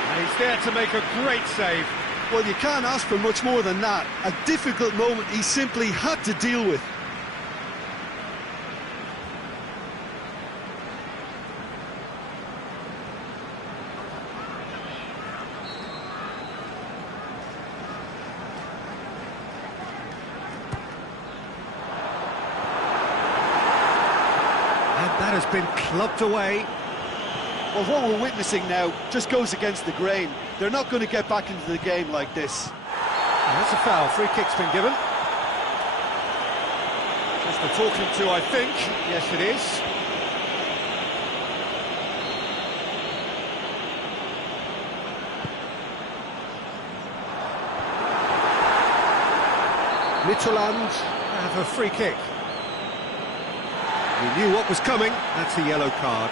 And he's there to make a great save. Well, you can't ask for much more than that. A difficult moment he simply had to deal with. That has been clubbed away. Well, what we're witnessing now just goes against the grain. They're not going to get back into the game like this. And that's a foul. Free kick's been given. Just the talking to, I think. Yes, it is. Midtjylland have a free kick. We knew what was coming. That's a yellow card.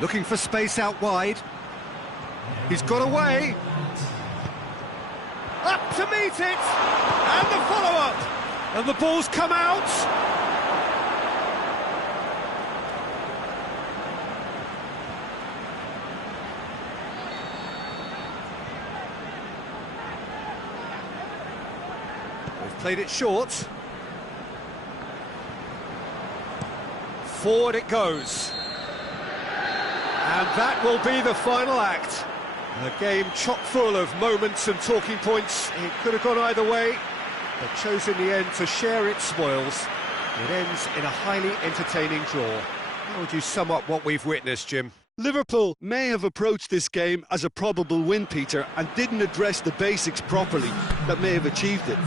Looking for space out wide. He's got away. Up to meet it. And the follow-up. And the ball's come out. They've played it short. Forward it goes. And that will be the final act. A game chock full of moments and talking points. It could have gone either way, but chose in the end to share its spoils. It ends in a highly entertaining draw. How would you sum up what we've witnessed, Jim? Liverpool may have approached this game as a probable win, Peter, and didn't address the basics properly that may have achieved it.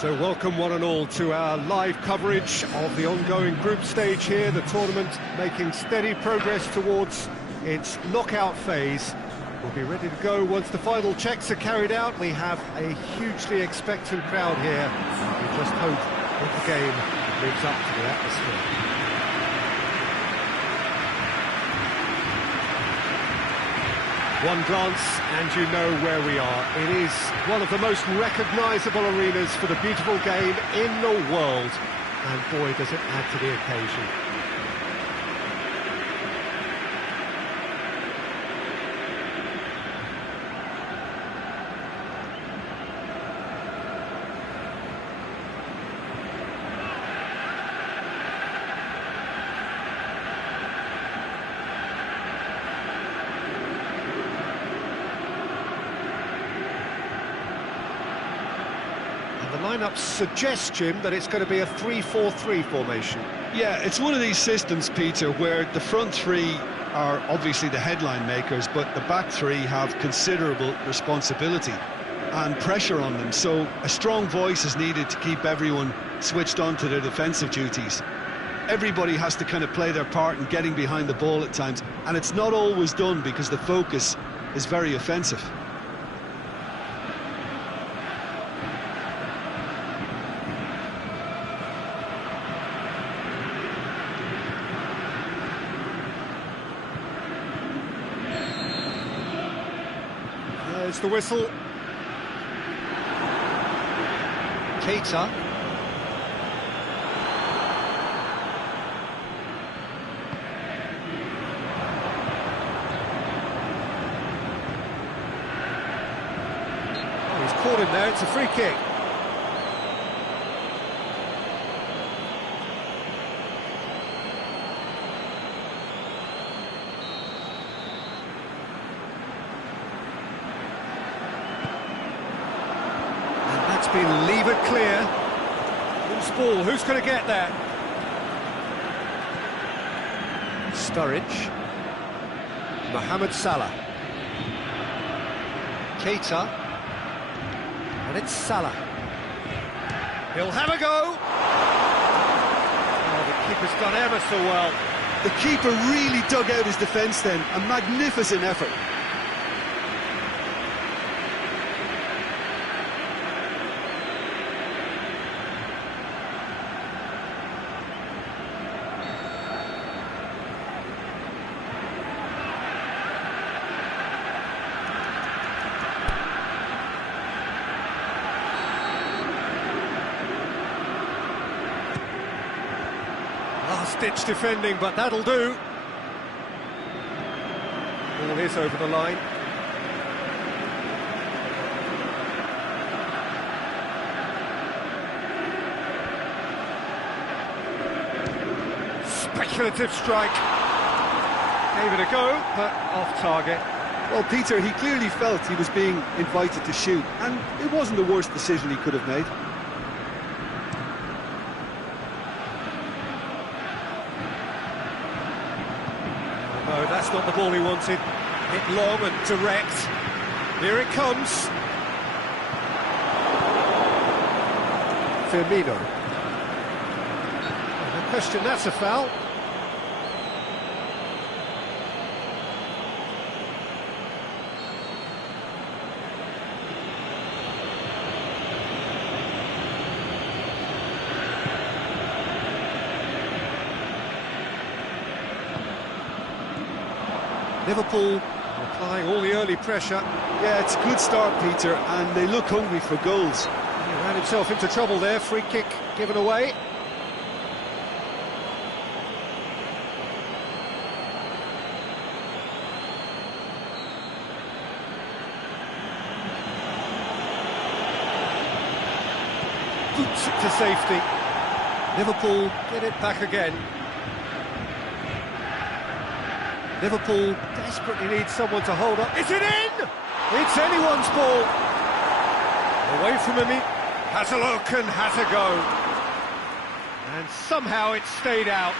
So welcome one and all to our live coverage of the ongoing group stage here, the tournament making steady progress towards its knockout phase. We'll be ready to go once the final checks are carried out. We have a hugely expectant crowd here. We just hope that the game lives up to the atmosphere. One glance and you know where we are. It is one of the most recognisable arenas for the beautiful game in the world. And boy, does it add to the occasion. The lineup suggests, Jim, that it's going to be a 3-4-3 formation. Yeah, it's one of these systems, Peter, where the front three are obviously the headline makers, but the back three have considerable responsibility and pressure on them. So a strong voice is needed to keep everyone switched on to their defensive duties. Everybody has to kind of play their part in getting behind the ball at times, and it's not always done because the focus is very offensive. There's the whistle. Keita. Oh, he's caught him there, it's a free kick. Been levered clear. Who's ball? Who's going to get that? Sturridge. Mohamed Salah. Keita. And it's Salah. He'll have a go. Oh, the keeper's done ever so well. The keeper really dug out his defence then. A magnificent effort. Last-ditch defending, but that'll do. Ball is over the line. Speculative strike. Gave it a go, but off target. Well, Peter, he clearly felt he was being invited to shoot, and it wasn't the worst decision he could have made. No, that's not the ball he wanted. Hit long and direct. Here it comes. Firmino. No question, that's a foul. Liverpool applying all the early pressure. Yeah, it's a good start, Peter, and they look hungry for goals. He ran himself into trouble there, free kick given away. Boots it to safety. Liverpool get it back again. Liverpool desperately needs someone to hold up. Is it in? It's anyone's ball. Away from him, has a look and has a go. And somehow it stayed out.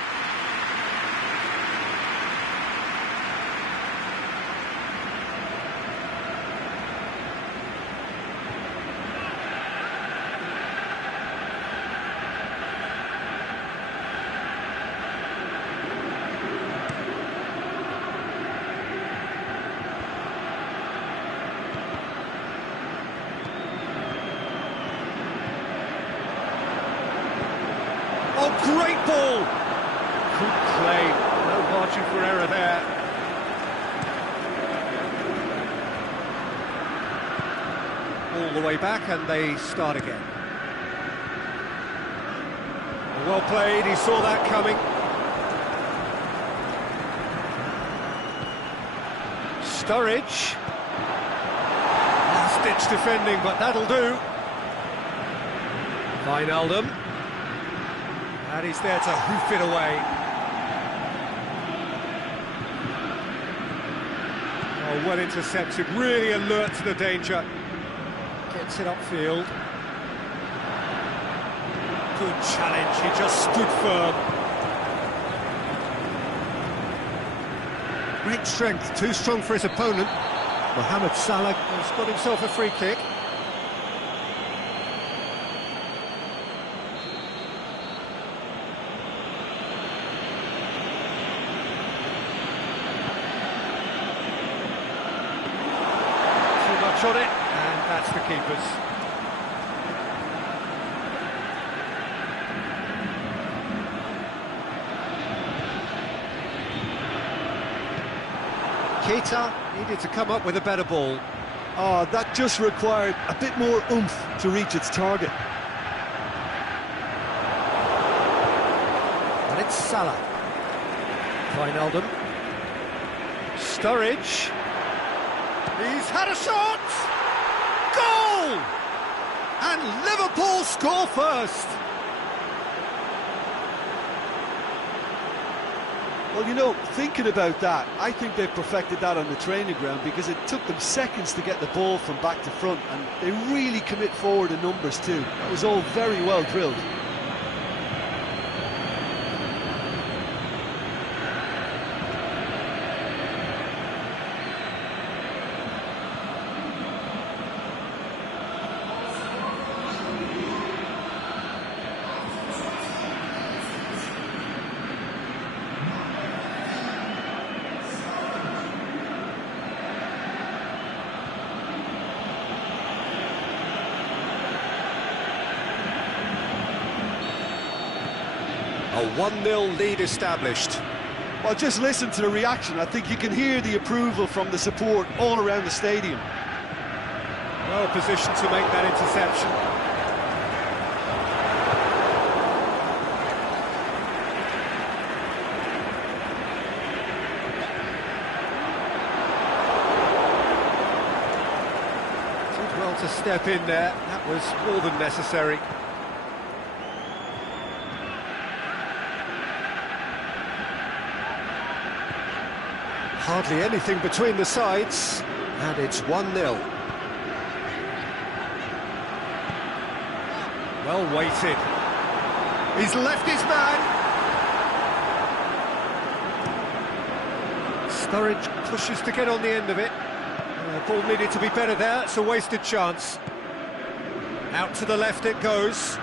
great ball! Good play, no margin for error there. All the way back and they start again. Well played, he saw that coming. Sturridge. Last-ditch defending, but that'll do. Wijnaldum. And he's there to hoof it away. Oh, well intercepted, really alert to the danger. Gets it upfield. Good challenge, he just stood firm. Great strength, too strong for his opponent. Mohamed Salah has got himself a free kick. Too much on it, and that's the keeper's. Keita needed to come up with a better ball. Oh, that just required a bit more oomph to reach its target. And it's Salah. Wijnaldum. Sturridge. He's had a shot! Goal! And Liverpool score first. Well, you know, thinking about that, I think they've perfected that on the training ground because it took them seconds to get the ball from back to front, and they really commit forward in numbers too. That was all very well drilled. A 1-0 lead established. Well, just listen to the reaction. I think you can hear the approval from the support all around the stadium. Well positioned to make that interception. Did well to step in there. That was more than necessary. Hardly anything between the sides, and it's 1-0. Well weighted. He's left his man. Sturridge pushes to get on the end of it. Ball needed to be better there, it's a wasted chance. Out to the left it goes.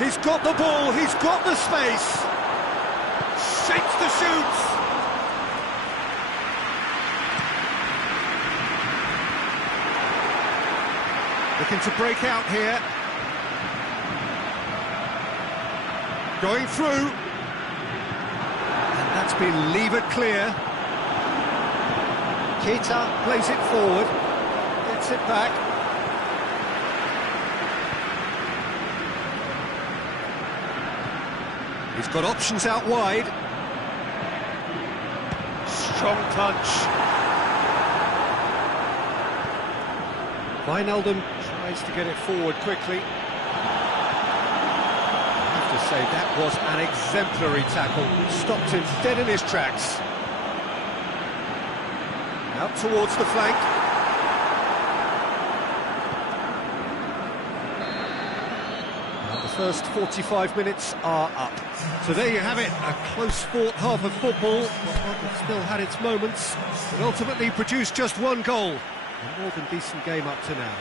He's got the ball, he's got the space. Shapes the shoots. Looking to break out here. Going through. And that's been levered clear. Keita plays it forward. Gets it back. He's got options out wide. Strong punch. Wijnaldum tries to get it forward quickly. I have to say, that was an exemplary tackle. Stopped him dead in his tracks. Out towards the flank. And the first 45 minutes are up. So there you have it, a close-fought half of football. It still had its moments, but ultimately produced just one goal. A more than decent game up to now.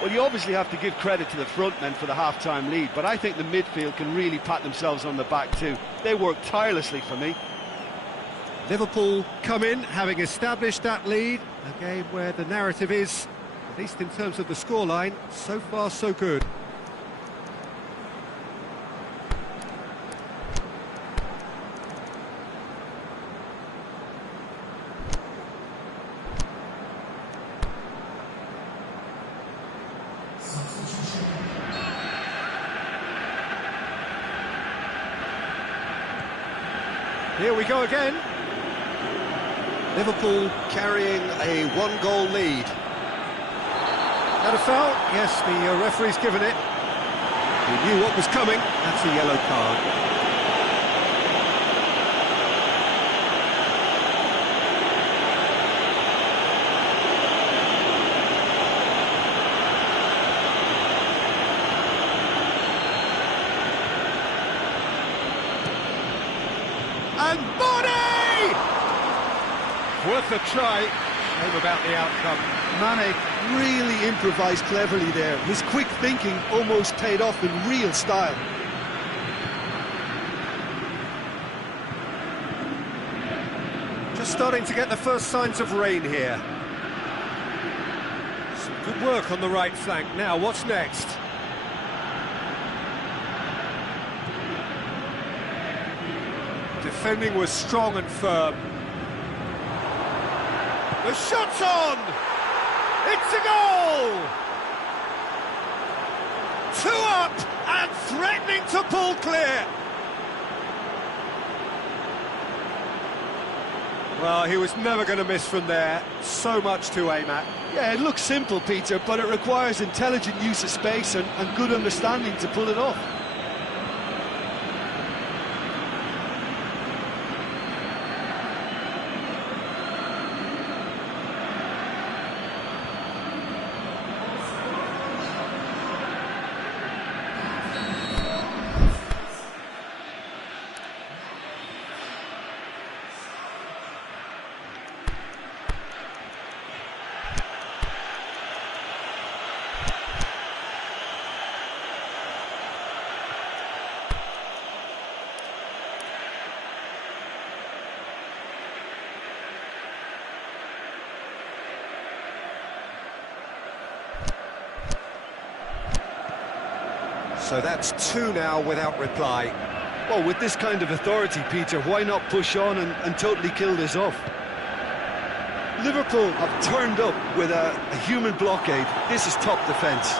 Well, you obviously have to give credit to the front men for the half-time lead, but I think the midfield can really pat themselves on the back too. They worked tirelessly for me. Liverpool come in, having established that lead. A game where the narrative is, at least in terms of the scoreline, so far so good. Here we go again. Liverpool carrying a one-goal lead. That a foul? Yes, the referee's given it. He knew what was coming. That's a yellow card. And Bonney! Worth a try. Shame about the outcome. Mane really improvised cleverly there. His quick thinking almost paid off in real style. Just starting to get the first signs of rain here. Some good work on the right flank. Now, what's next? Defending was strong and firm. The shot's on! It's a goal! 2 up and threatening to pull clear. Well, he was never going to miss from there. So much to aim at. Yeah, it looks simple, Peter, but it requires intelligent use of space and good understanding to pull it off. So that's 2 now without reply. Well, with this kind of authority, Peter, why not push on and totally kill this off? Liverpool have turned up with a human blockade. This is top defence.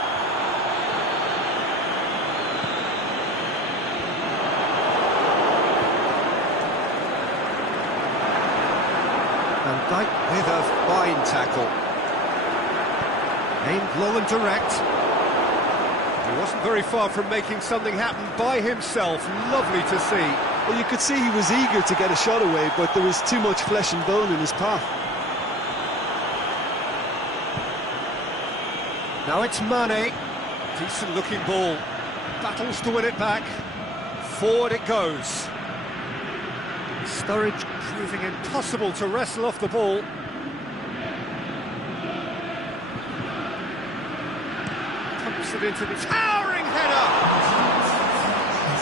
Van Dijk with a fine tackle. Aimed low and direct. He wasn't very far from making something happen by himself. Lovely to see. Well, you could see he was eager to get a shot away, but there was too much flesh and bone in his path. Now it's Mane. Decent looking ball. Battles to win it back. Forward it goes. Sturridge proving impossible to wrestle off the ball. Pumps it into the towering header.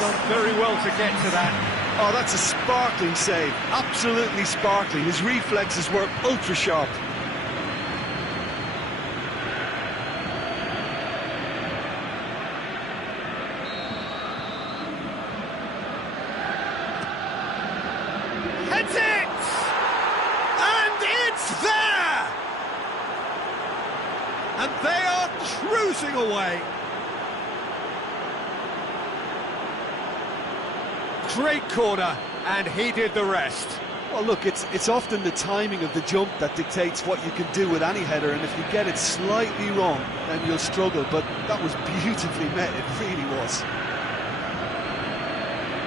Done very well to get to that. Oh, that's a sparkling save. Absolutely sparkling. His reflexes were ultra sharp. Heads it! And it's there! And they are cruising away. Great corner, and he did the rest. Well, look, it's often the timing of the jump that dictates what you can do with any header, and if you get it slightly wrong, then you'll struggle, but that was beautifully met, it really was.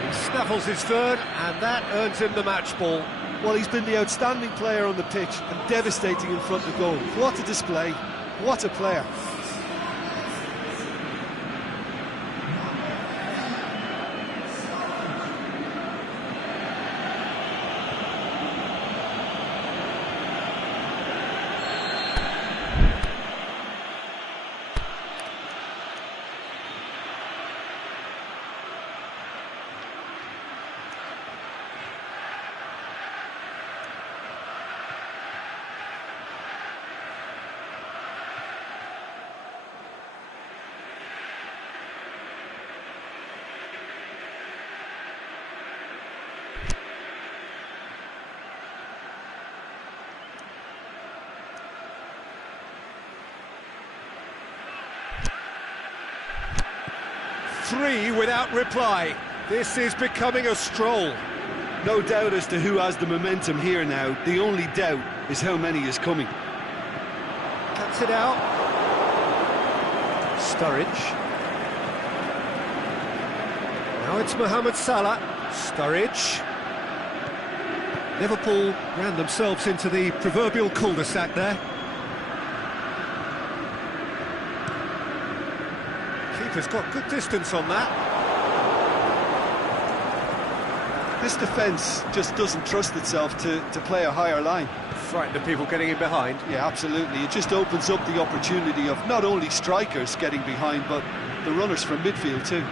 He snaffles his third, and that earns him the match ball. Well, he's been the outstanding player on the pitch and devastating in front of goal. What a display, what a player. Three without reply. This is becoming a stroll. No doubt as to who has the momentum here now. The only doubt is how many is coming. Cuts it out. Sturridge. Now it's Mohamed Salah. Sturridge. Liverpool ran themselves into the proverbial cul-de-sac there. Keeper's got good distance on that. This defence just doesn't trust itself to play a higher line. Frightened of people getting in behind. Yeah, absolutely. It just opens up the opportunity of not only strikers getting behind, but the runners from midfield too.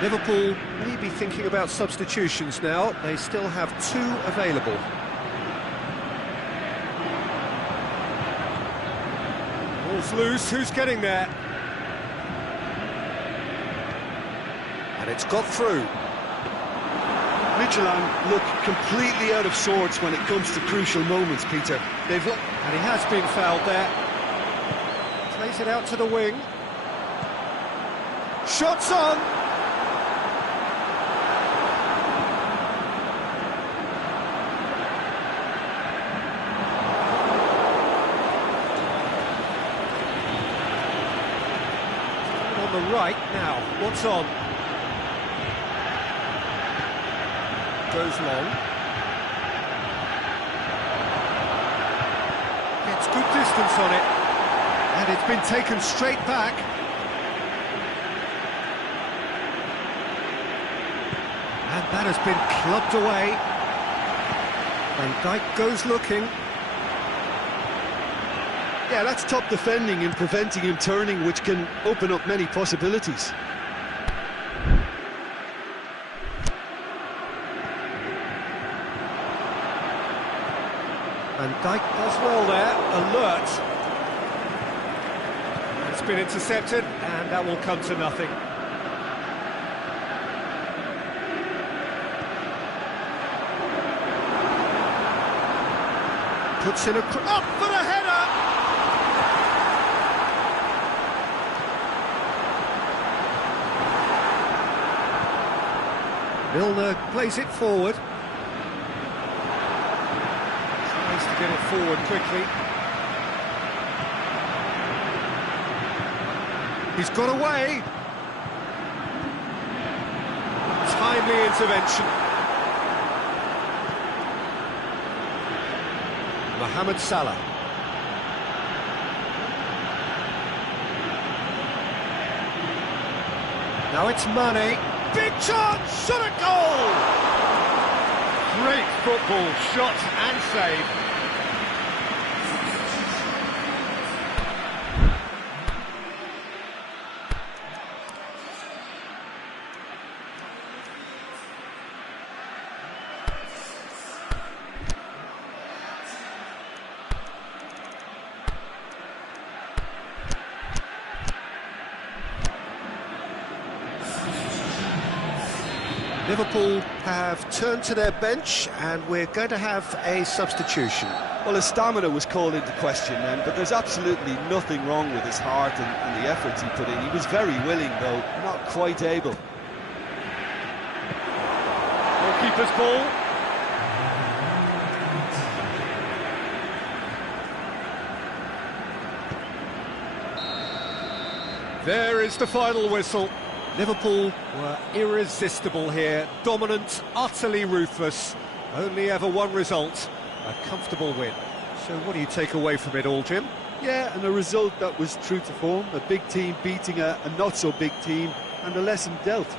Liverpool may be thinking about substitutions now. They still have 2 available. Ball's loose, who's getting there? And it's got through. Midtjylland look completely out of sorts when it comes to crucial moments, Peter. And he has been fouled there. Plays it out to the wing. Shots on! On the right now, what's on? Goes long. Gets good distance on it. And it's been taken straight back. And that has been clubbed away. Van Dijk goes looking. Yeah, that's top defending and preventing him turning, which can open up many possibilities. Van Dijk does well there, alert. It's been intercepted, and that will come to nothing. Puts in a... up for the header! Milner plays it forward. Tries to get it forward quickly. He's got away. Timely intervention. Mohamed Salah. Now it's Mane. Big chance, shot a goal! Great football, shot and save. Liverpool have turned to their bench and we're going to have a substitution. Well, his stamina was called into question then, but there's absolutely nothing wrong with his heart and the efforts he put in. He was very willing, though, not quite able. Goalkeeper's ball. There is the final whistle. Liverpool were irresistible here, dominant, utterly ruthless. Only ever one result, a comfortable win. So what do you take away from it all, Jim? Yeah, and a result that was true to form, a big team beating a not-so-big team, and a lesson dealt.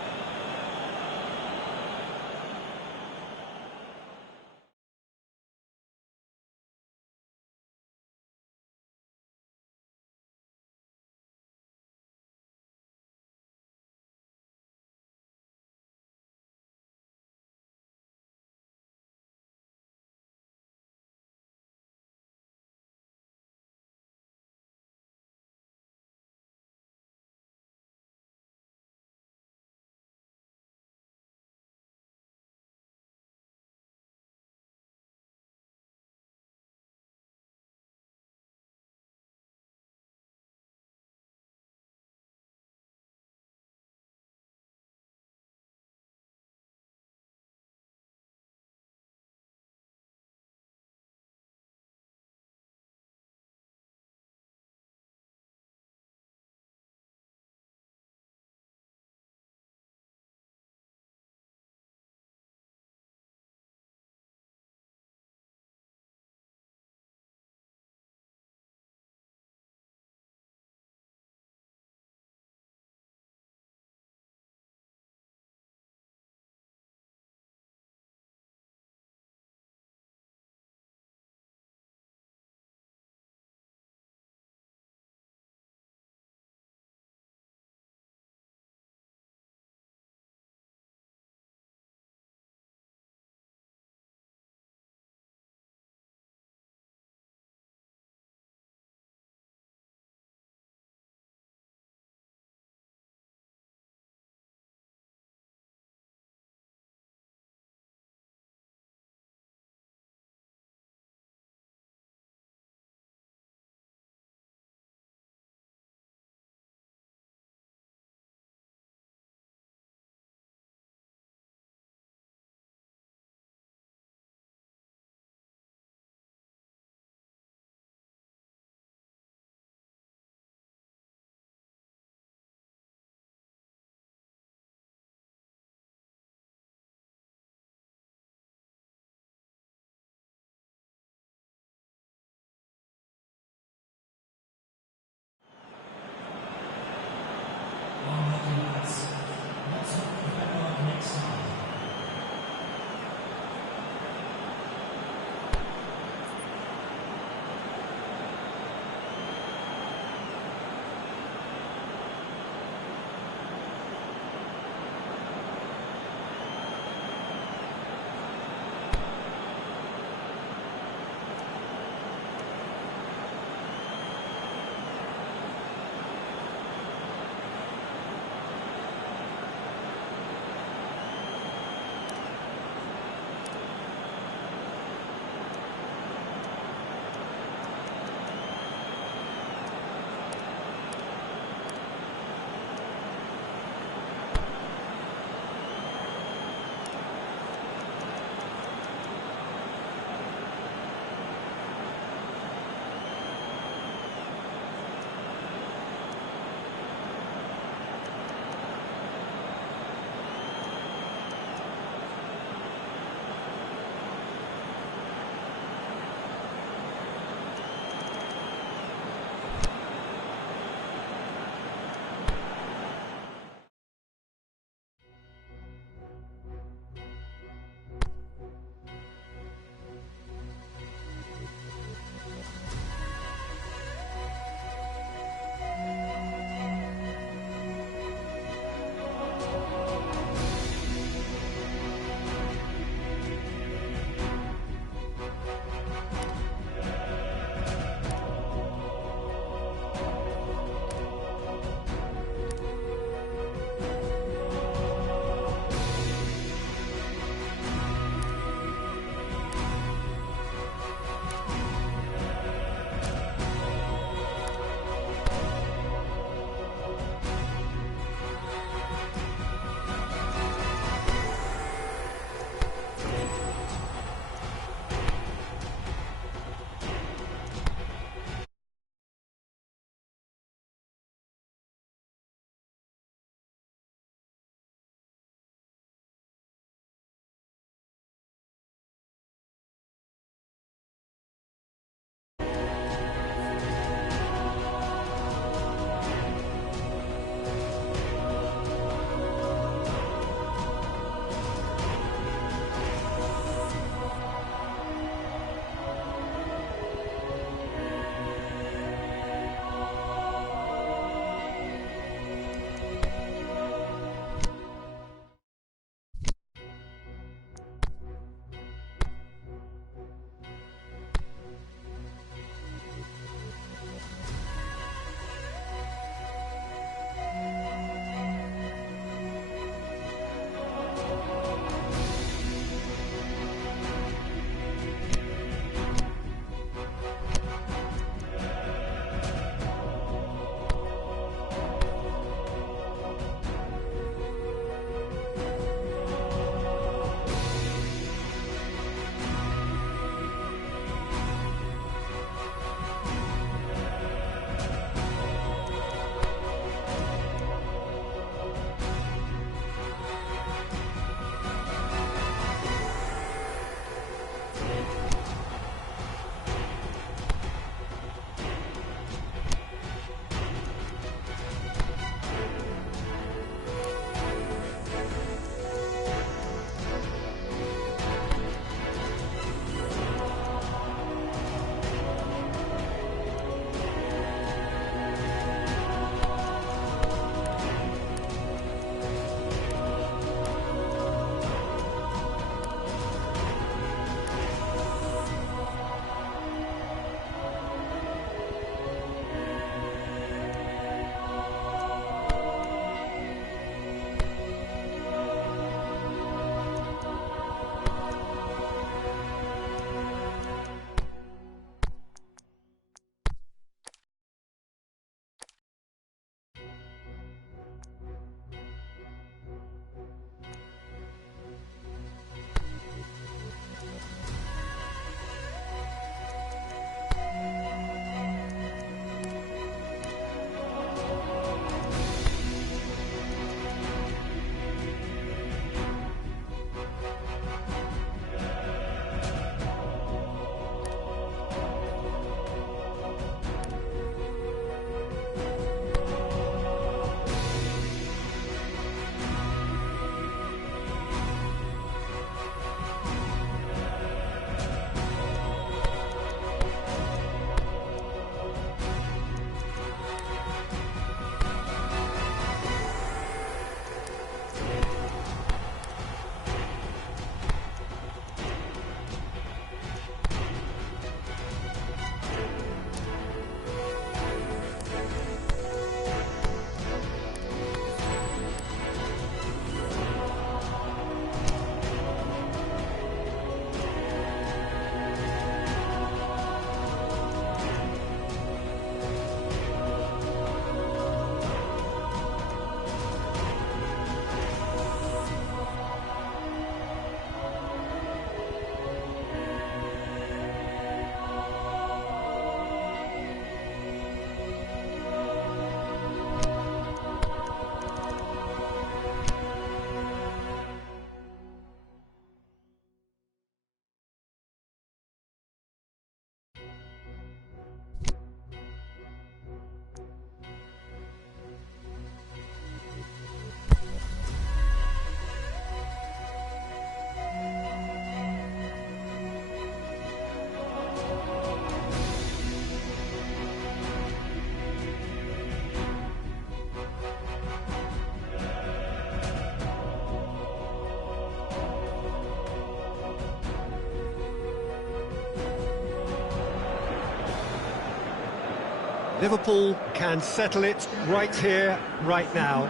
Liverpool can settle it right here, right now.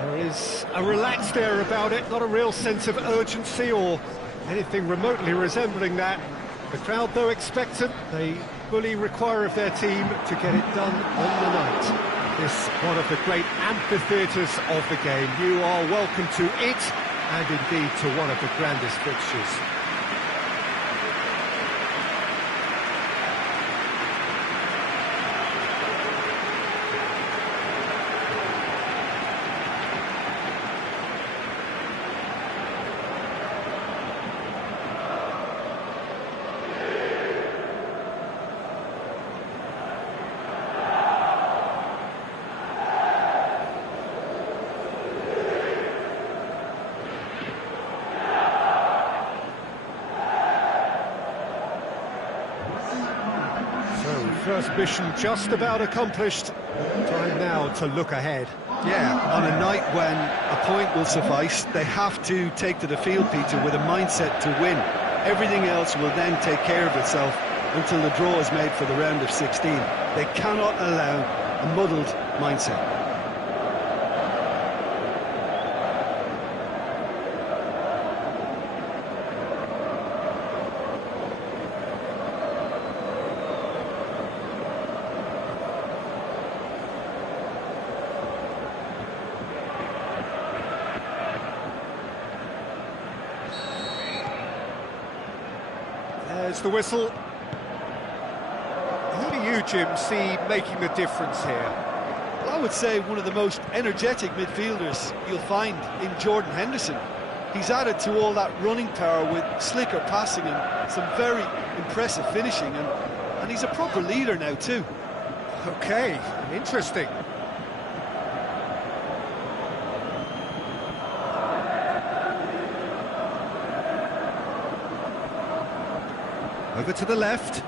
There is a relaxed air about it, not a real sense of urgency or anything remotely resembling that. The crowd, though expectant, they fully require of their team to get it done on the night. This one of the great amphitheatres of the game. You are welcome to it, and indeed to one of the grandest fixtures. First mission just about accomplished. Time now to look ahead. Yeah, on a night when a point will suffice, they have to take to the field, Peter, with a mindset to win. Everything else will then take care of itself until the draw is made for the round of 16. They cannot allow a muddled mindset. There's the whistle. Who do you, Jim, see making the difference here? Well, I would say one of the most energetic midfielders you'll find in Jordan Henderson. He's added to all that running power with slicker passing and some very impressive finishing, and he's a proper leader now too. Okay, interesting. Over to the left.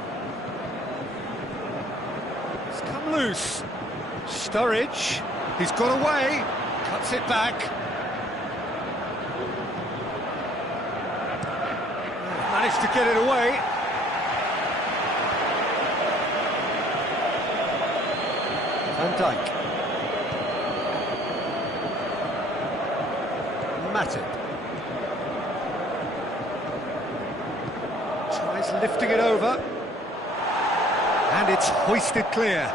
It's come loose. Sturridge. He's got away. Cuts it back. Managed to get it away. Van Dijk. Matip. Tries lifting it over. And it's hoisted clear.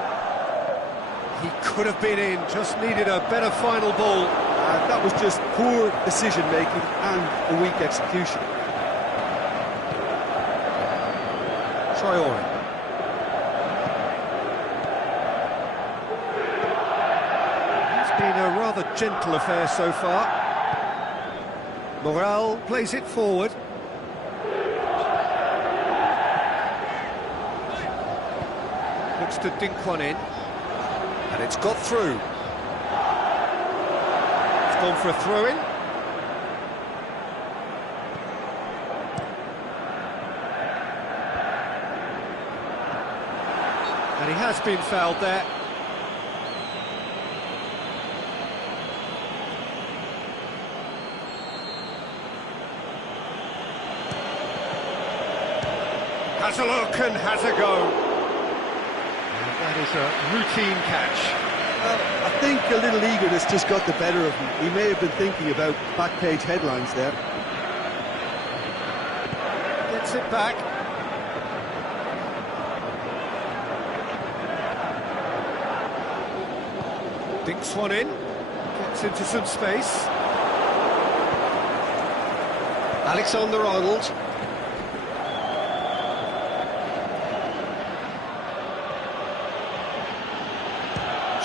He could have been in, just needed a better final ball. That was just poor decision-making and a weak execution. Traore. It's been a rather gentle affair so far. Morale plays it forward. Looks to dink one in. And it's got through. It's gone for a throw-in. And he has been fouled there. Has a look and has a go. That is a routine catch. Well, I think a little eagerness just got the better of him. He may have been thinking about back-page headlines there. Gets it back. Dinks one in. Gets into some space. Alexander-Arnold.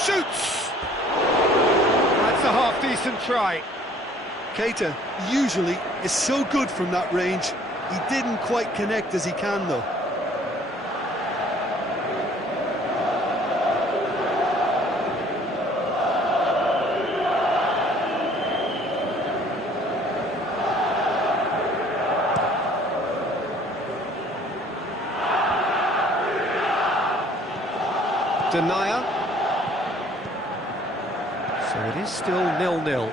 Shoots! That's a half-decent try. Keita usually is so good from that range. He didn't quite connect as he can, though. Denier. So it is still 0-0.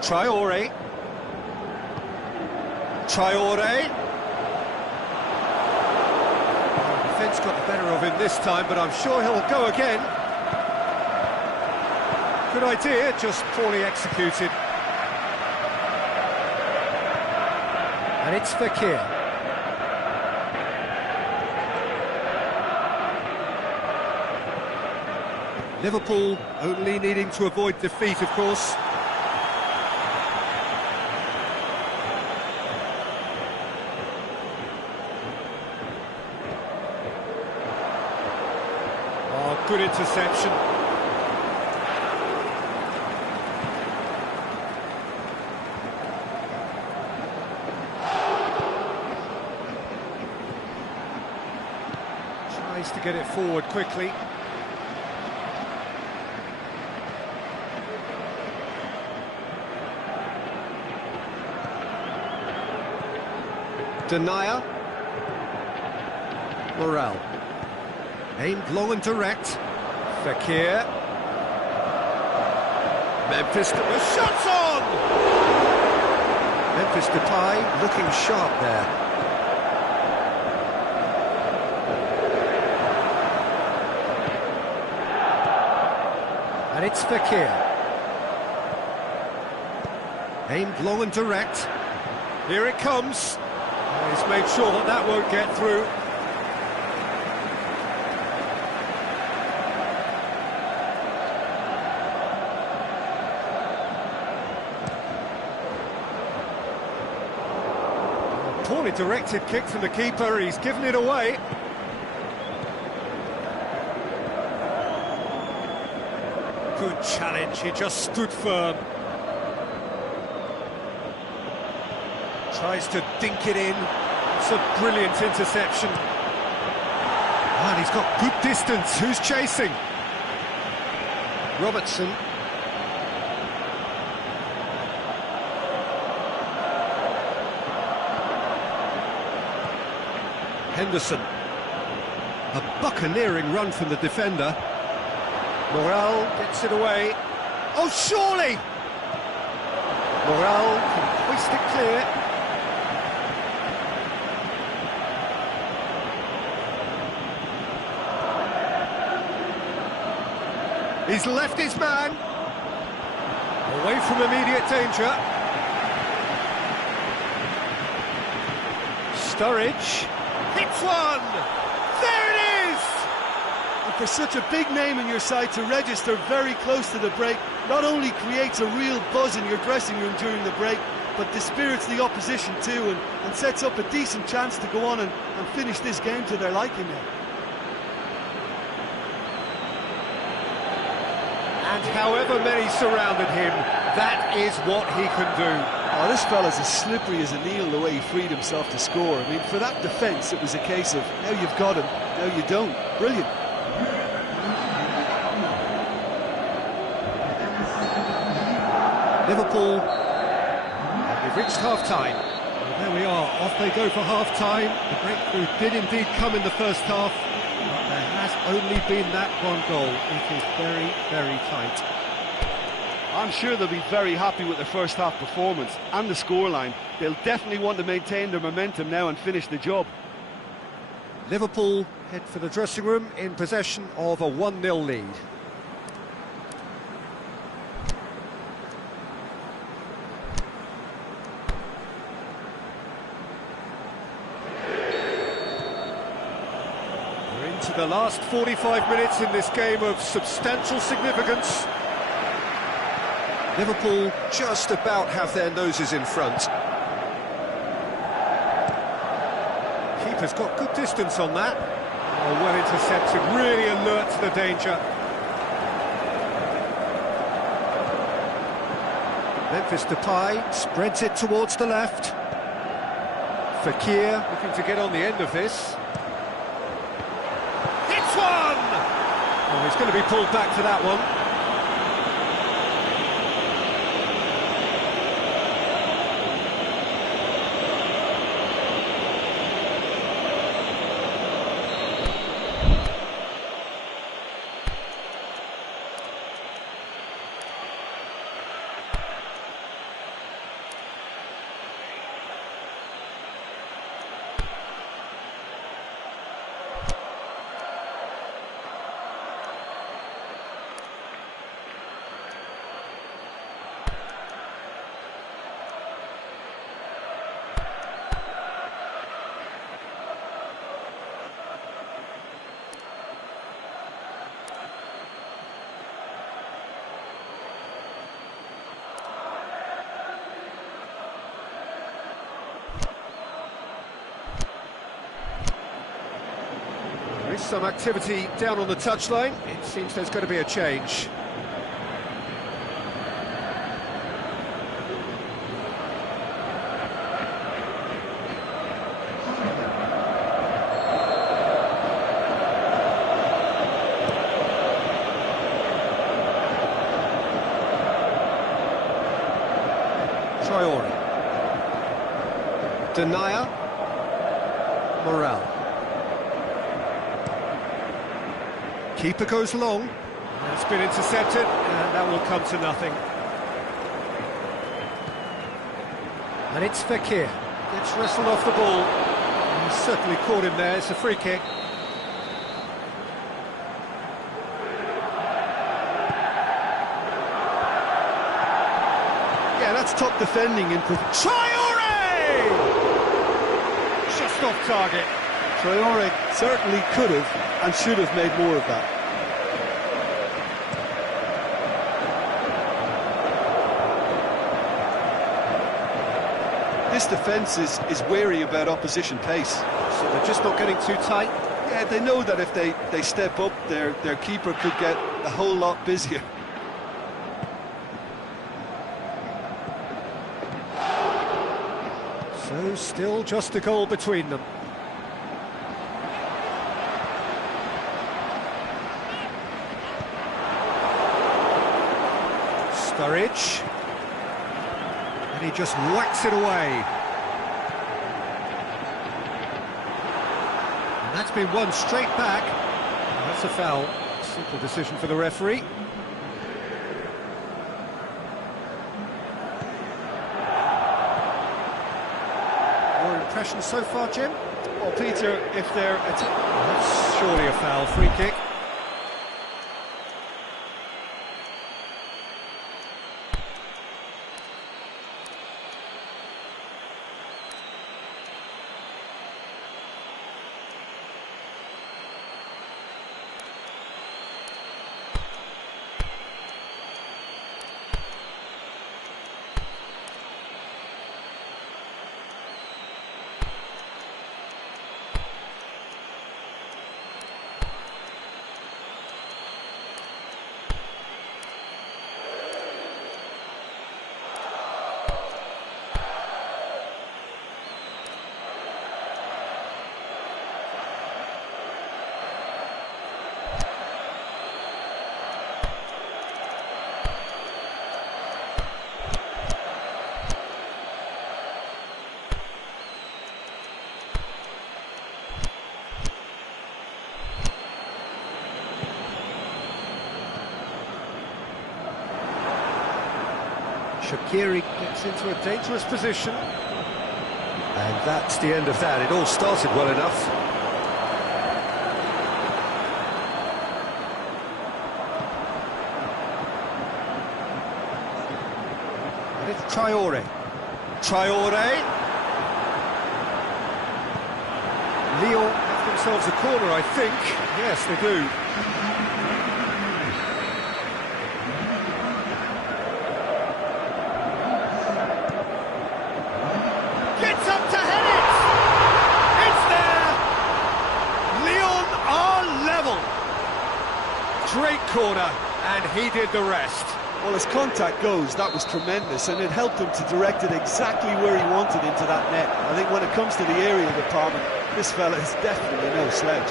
Traore. Defence got the better of him this time, but I'm sure he'll go again. Good idea, just poorly executed. And it's Fekir. Liverpool only needing to avoid defeat, of course. Oh, good interception. Tries to get it forward quickly. Denier. Morel. Aimed long and direct. Fekir. Memphis, the shot's on! Memphis Depay looking sharp there. And it's Fekir. Aimed long and direct. Here it comes. He's made sure that that won't get through. A poorly directed kick from the keeper, he's given it away. Good challenge, he just stood firm. Tries to dink it in. It's a brilliant interception. And he's got good distance. Who's chasing? Robertson. Henderson. A buccaneering run from the defender. Morel gets it away. Oh, surely! Morel can hoist it clear. He's left his man. Away from immediate danger. Sturridge. Hits one! There it is! And for such a big name in your side to register very close to the break, not only creates a real buzz in your dressing room during the break, but dispirits the opposition too, and sets up a decent chance to go on and finish this game to their liking now. And however many surrounded him, that is what he can do. Oh, this fella's as slippery as an eel the way he freed himself to score. I mean, for that defence, it was a case of, now you've got him, now you don't. Brilliant. Liverpool, and we've reached half-time. And there we are, off they go for half-time. The breakthrough did indeed come in the first half. There has only been that one goal. It is very, very tight. I'm sure they'll be very happy with their first half performance and the scoreline. They'll definitely want to maintain their momentum now and finish the job. Liverpool head for the dressing room in possession of a 1-0 lead. To the last 45 minutes in this game of substantial significance. Liverpool just about have their noses in front. Keeper's got good distance on that. Oh, well intercepted, really alert to the danger. Memphis Depay spreads it towards the left. Fekir looking to get on the end of this. Oh, he's going to be pulled back to that one. some activity down on the touchline. It seems there's going to be a change. Denier, Morel. Keeper goes long. It's been intercepted, and that will come to nothing. And it's Fekir. Gets wrestled off the ball. He's certainly caught him there. It's a free kick. Yeah, that's top defending in Traore! Just off target. Traore certainly could have and should have made more of that. This defence is wary about opposition pace. So they're just not getting too tight? Yeah, they know that if they step up, their keeper could get a whole lot busier. So still just a goal between them. Sturridge. And he just whacks it away. And that's been won straight back. And that's a foul. Simple decision for the referee. Impressions so far, Jim? Well, Peter, if they're... That's surely a foul. Free kick. Shaqiri gets into a dangerous position. And that's the end of that. It all started well enough. And it's Traore. Traore. Lyon have themselves a corner, I think. Yes, they do. Great corner, and he did the rest. Well, as contact goes, that was tremendous, and it helped him to direct it exactly where he wanted into that net. I think when it comes to the aerial department, this fella is definitely no sledge.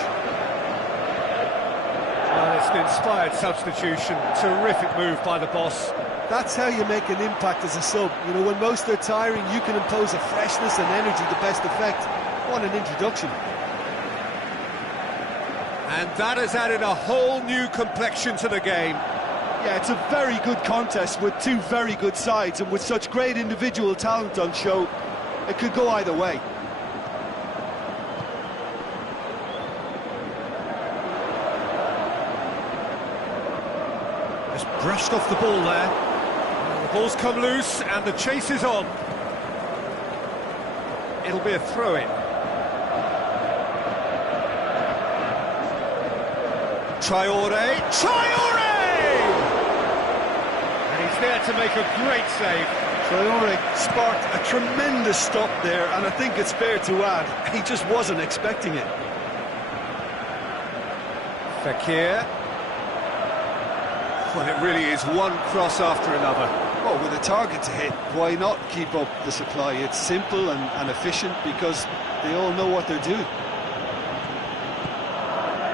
Well, it's an inspired substitution. Terrific move by the boss. That's how you make an impact as a sub. You know, when most are tiring, you can impose a freshness and energy to best effect. What an introduction. And that has added a whole new complexion to the game. Yeah, it's a very good contest with two very good sides, and with such great individual talent on show, it could go either way. Just brushed off the ball there. The ball's come loose, and the chase is on. It'll be a throw-in. Traore, Traore! And he's there to make a great save. Traore sparked a tremendous stop there, and I think it's fair to add, he just wasn't expecting it. Fekir. Well, it really is one cross after another. Well, with a target to hit, why not keep up the supply? It's simple and efficient because they all know what they're doing.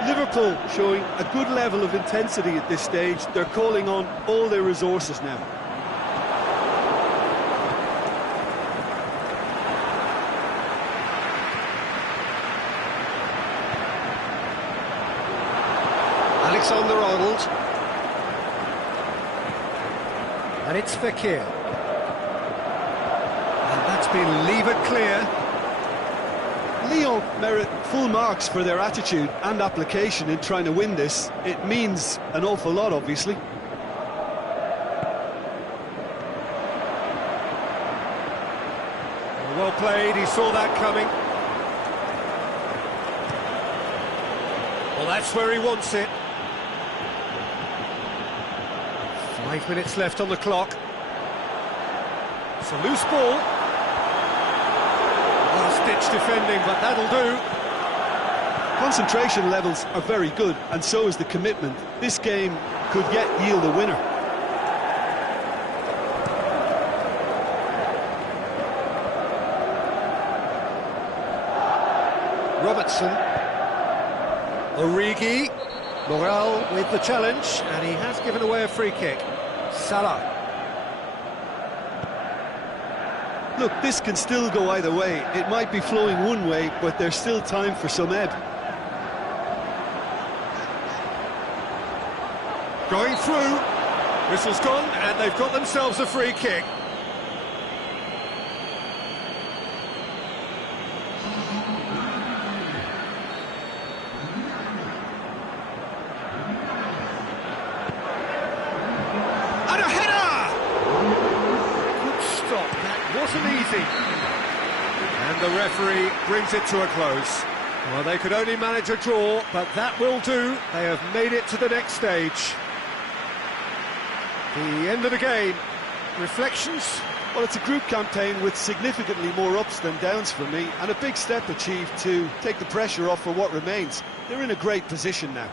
Liverpool showing a good level of intensity at this stage. They're calling on all their resources now. Alexander-Arnold. And it's Fekir. And that's been levered clear. Lyon merit full marks for their attitude and application in trying to win this. It means an awful lot, obviously. Well played, he saw that coming. Well, that's where he wants it. 5 minutes left on the clock. It's a loose ball. Last-ditch defending, but that'll do. Concentration levels are very good, and so is the commitment. This game could yet yield a winner. Robertson. Origi. Morel with the challenge, and he has given away a free kick. Salah. Look, this can still go either way. It might be flowing one way, but there's still time for some ebb. Going through. Whistle's gone, and they've got themselves a free kick. And a header! Good stop, that wasn't easy. And the referee brings it to a close. Well, they could only manage a draw, but that will do. They have made it to the next stage. The end of the game. Reflections? Well, it's a group campaign with significantly more ups than downs for me, and a big step achieved to take the pressure off for what remains. They're in a great position now.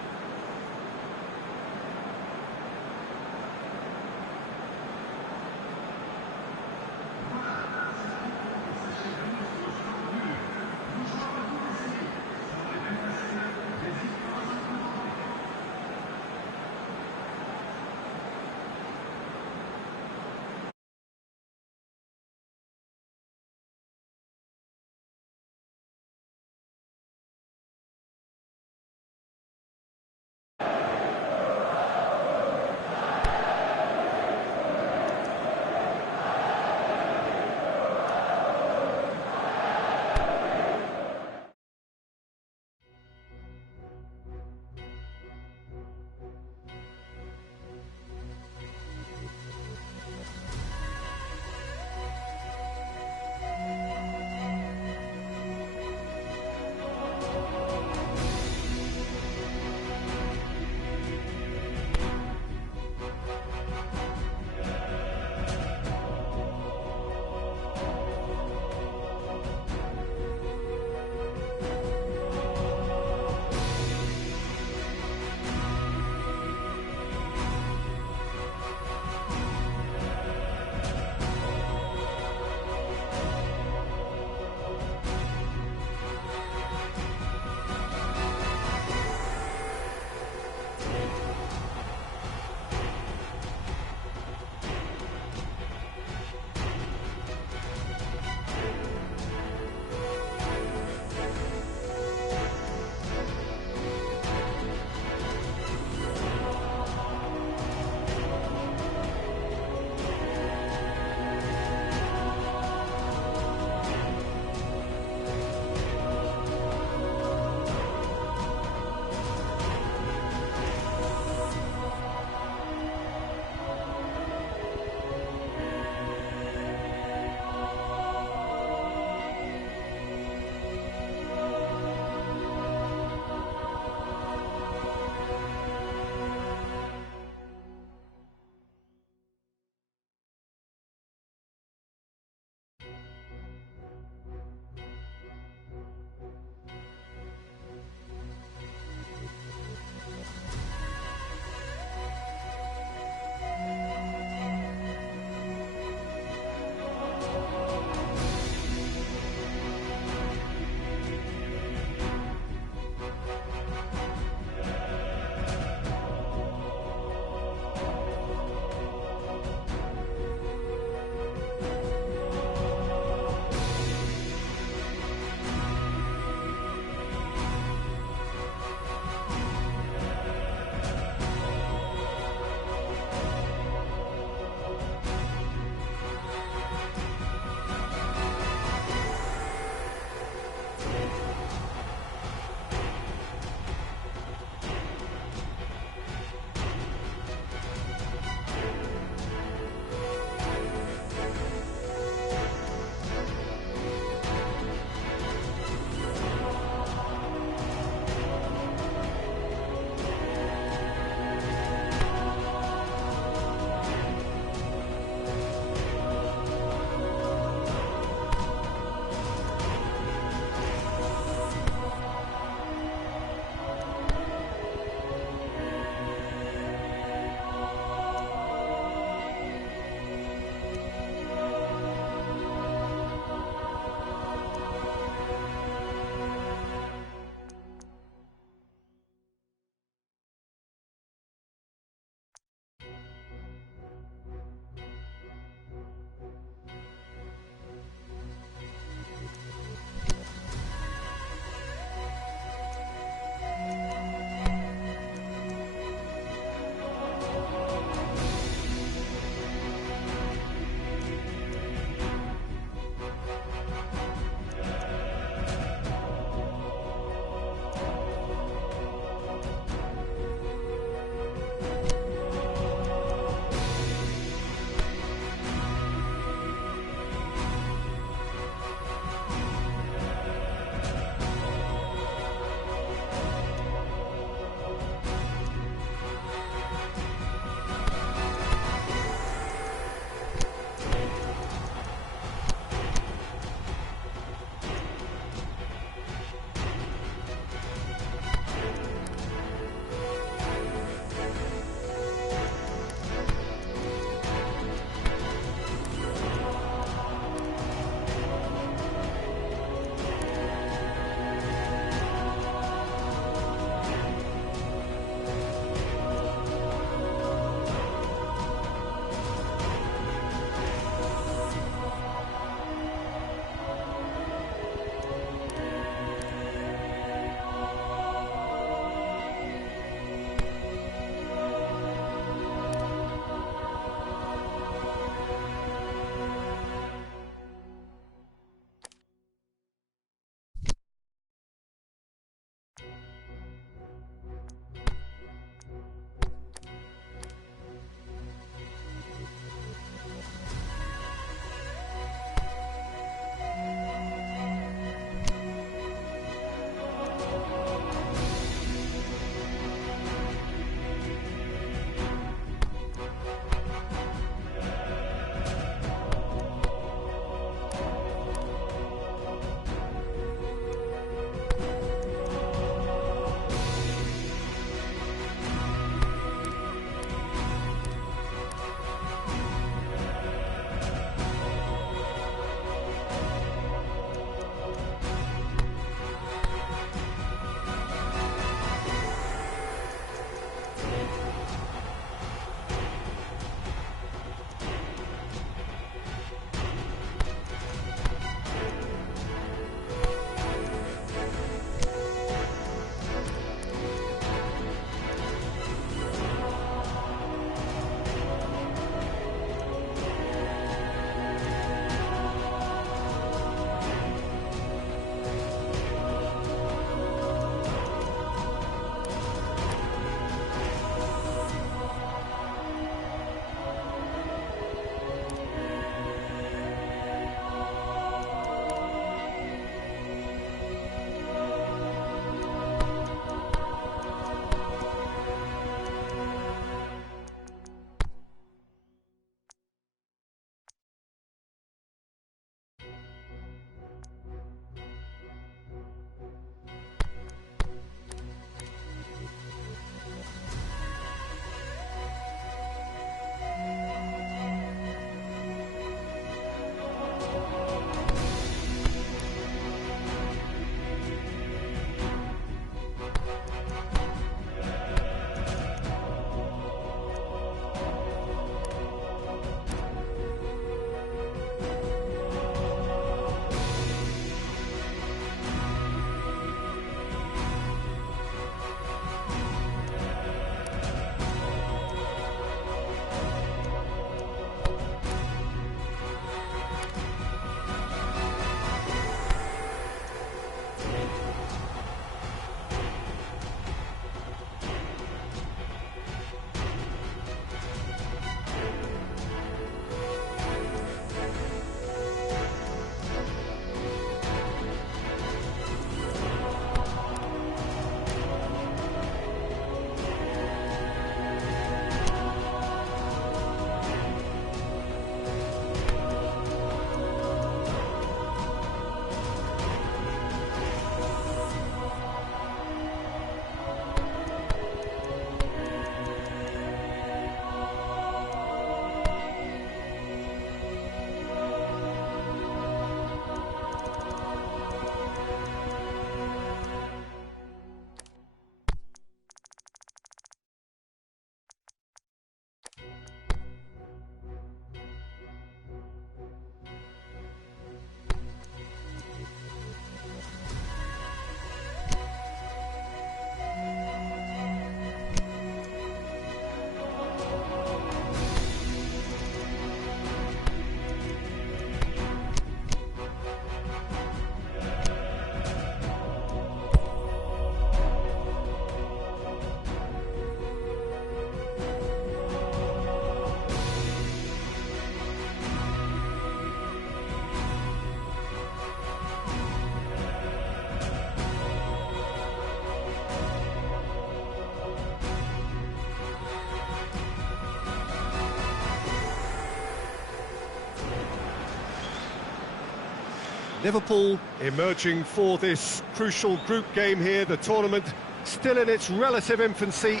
Liverpool emerging for this crucial group game here. The tournament still in its relative infancy,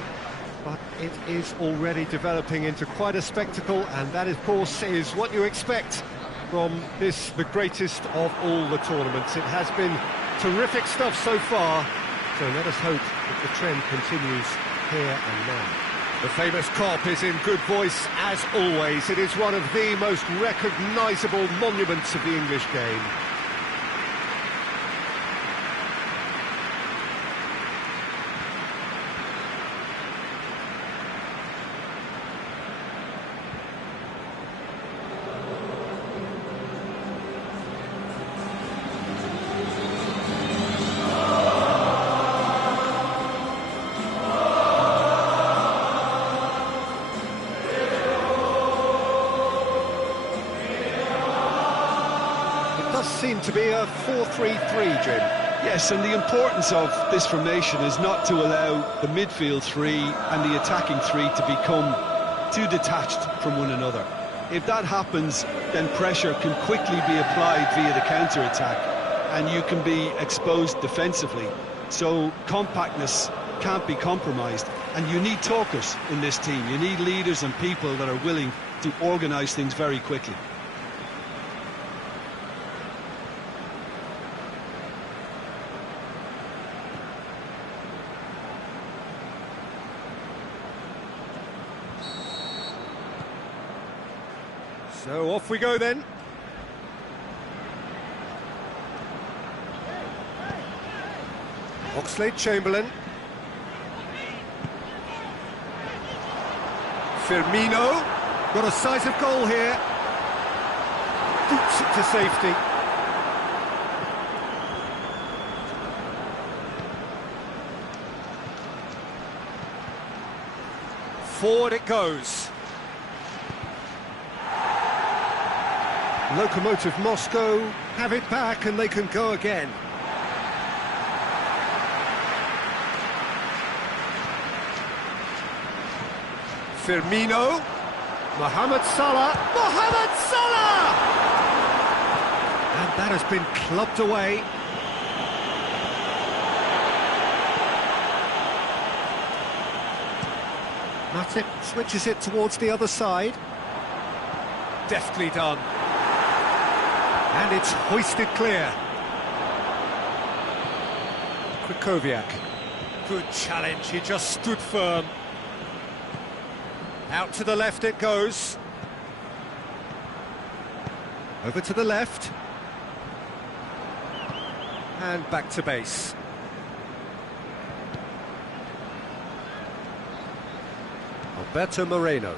but it is already developing into quite a spectacle, and that, of course, is what you expect from this, the greatest of all the tournaments. It has been terrific stuff so far, so let us hope that the trend continues here and now. The famous Kop is in good voice, as always. It is one of the most recognisable monuments of the English game. Seem to be a 4-3-3, Jim. Yes, and the importance of this formation is not to allow the midfield three and the attacking three to become too detached from one another. If that happens, then pressure can quickly be applied via the counter-attack, and you can be exposed defensively. So compactness can't be compromised, and you need talkers in this team. You need leaders and people that are willing to organise things very quickly. So off we go then. Oxlade-Chamberlain. Firmino. Got a sight of goal here. Boots it to safety. Forward it goes. Lokomotiv Moscow have it back and they can go again. Firmino. Mohamed Salah. Mohamed Salah! And that has been clubbed away. Matip switches it towards the other side. Deftly done. And it's hoisted clear. Krychowiak. Good challenge, he just stood firm. Out to the left it goes. Over to the left. And back to base. Alberto Moreno.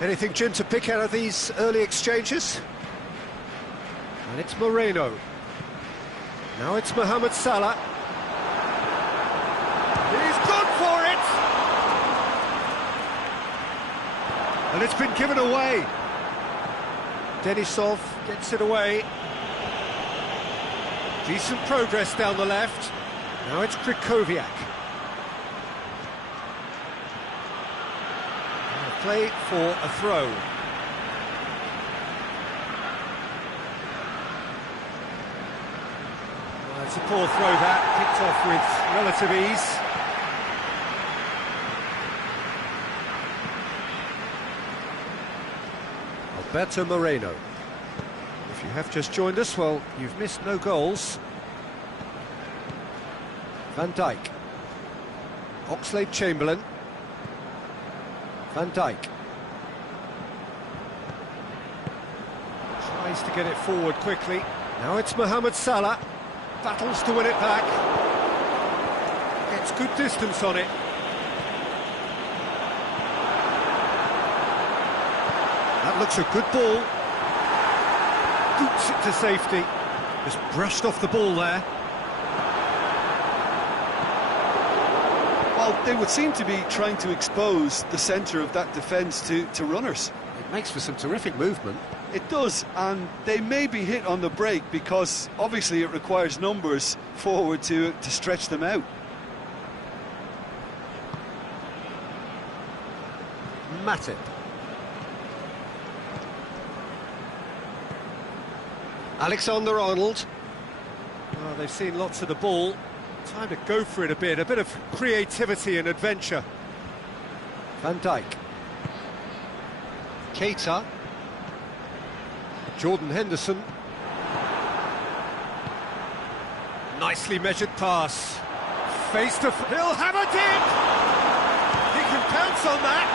Anything, Jim, to pick out of these early exchanges? And it's Moreno. Now it's Mohamed Salah. He's gone for it! And it's been given away. Denisov gets it away. Decent progress down the left. Now it's Krychowiak. Play for a throw. Well, it's a poor throw that, picked off with relative ease. Alberto Moreno. If you have just joined us, well, you've missed no goals. Van Dijk. Oxlade-Chamberlain. Van Dijk. Tries to get it forward quickly. Now it's Mohamed Salah. Battles to win it back. Gets good distance on it. That looks a good ball. Boots it to safety. Just brushed off the ball there. Well, they would seem to be trying to expose the centre of that defence to runners. It makes for some terrific movement. It does, and they may be hit on the break because obviously it requires numbers forward to stretch them out. Matip. Alexander-Arnold. Oh, they've seen lots of the ball. Time to go for it a bit of creativity and adventure. Van Dijk. Keita. Jordan Henderson. Nicely measured pass. Face to... He'll have it in! He can pounce on that.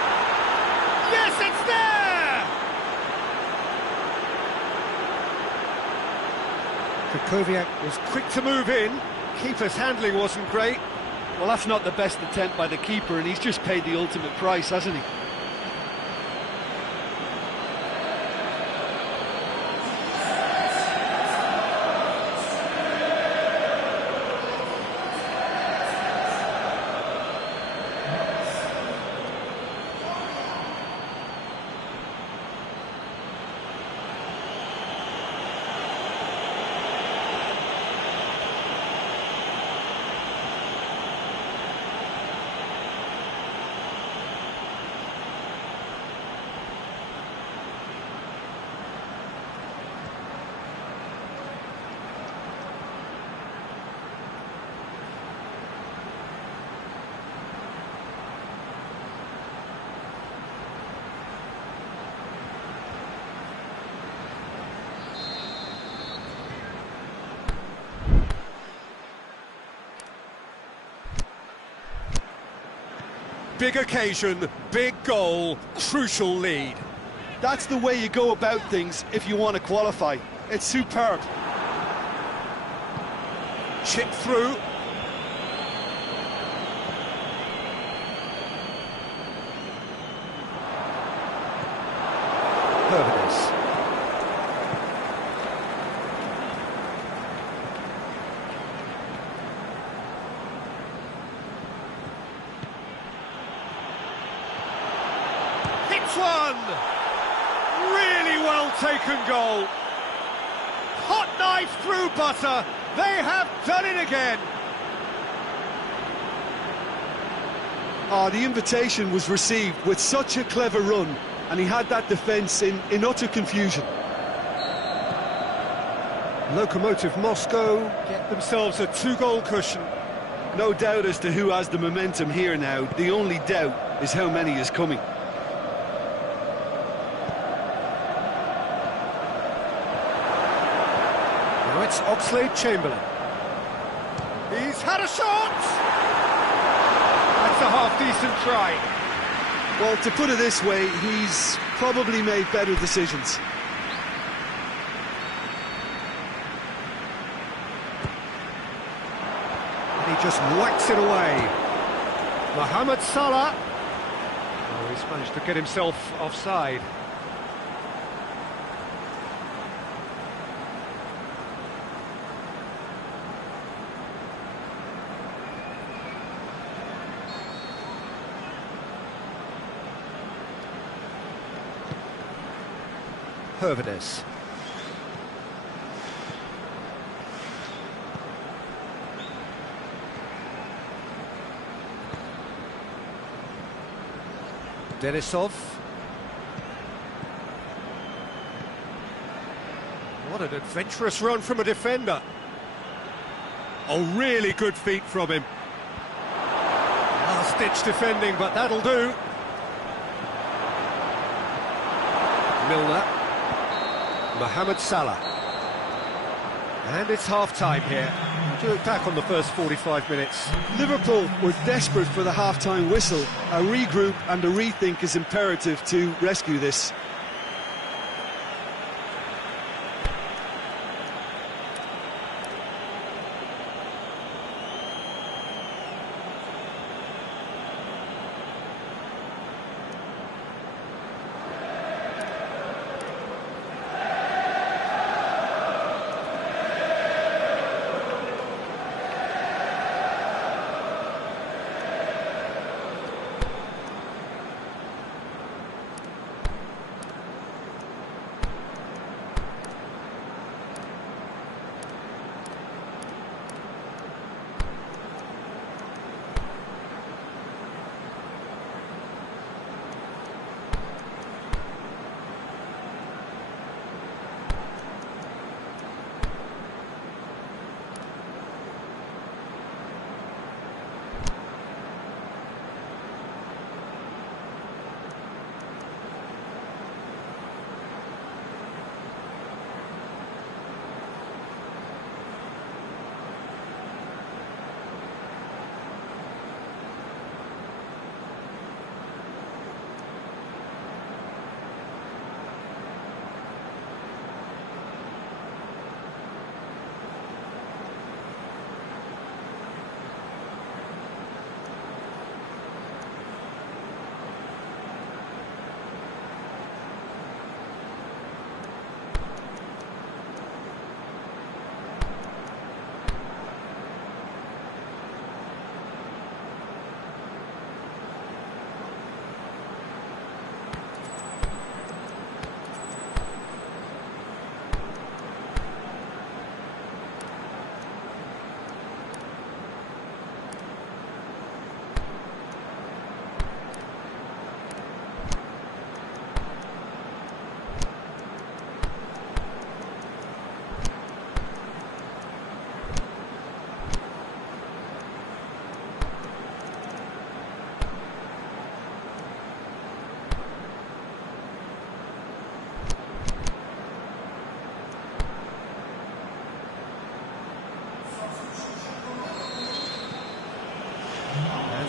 Yes, it's there! Kukoviak was quick to move in. Keeper's handling wasn't great. Well, that's not the best attempt by the keeper, and he's just paid the ultimate price, hasn't he? Big occasion, big goal, crucial lead. That's the way you go about things if you want to qualify. It's superb. Chip through. Herbertus. One! Really well taken goal. Hot knife through butter. They have done it again. Oh, the invitation was received with such a clever run, and he had that defence in utter confusion. Lokomotiv Moscow get themselves a 2-goal cushion. No doubt as to who has the momentum here now. The only doubt is how many is coming. It's Oxlade-Chamberlain. He's had a shot! That's a half-decent try. Well, to put it this way, he's probably made better decisions. And he just whacks it away. Mohamed Salah. Oh, he's managed to get himself offside. Herbertus. Denisov. What an adventurous run from a defender. Oh, really good feet from him. Last-ditch defending, but that'll do. Milner. Mohamed Salah. And it's half-time here. To look back on the first 45 minutes. Liverpool were desperate for the half-time whistle. A regroup and a rethink is imperative to rescue this.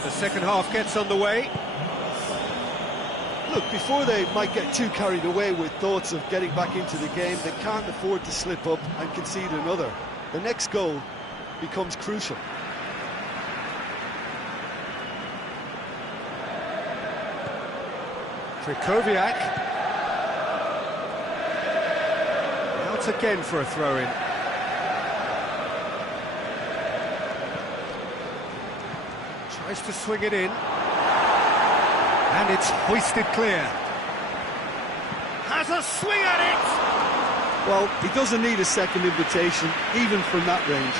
And the second half gets underway. Look, before they might get too carried away with thoughts of getting back into the game, they can't afford to slip up and concede another. The next goal becomes crucial. Krychowiak. Out again for a throw-in. Tries to swing it in. And it's hoisted clear. Has a swing at it! Well, he doesn't need a second invitation, even from that range.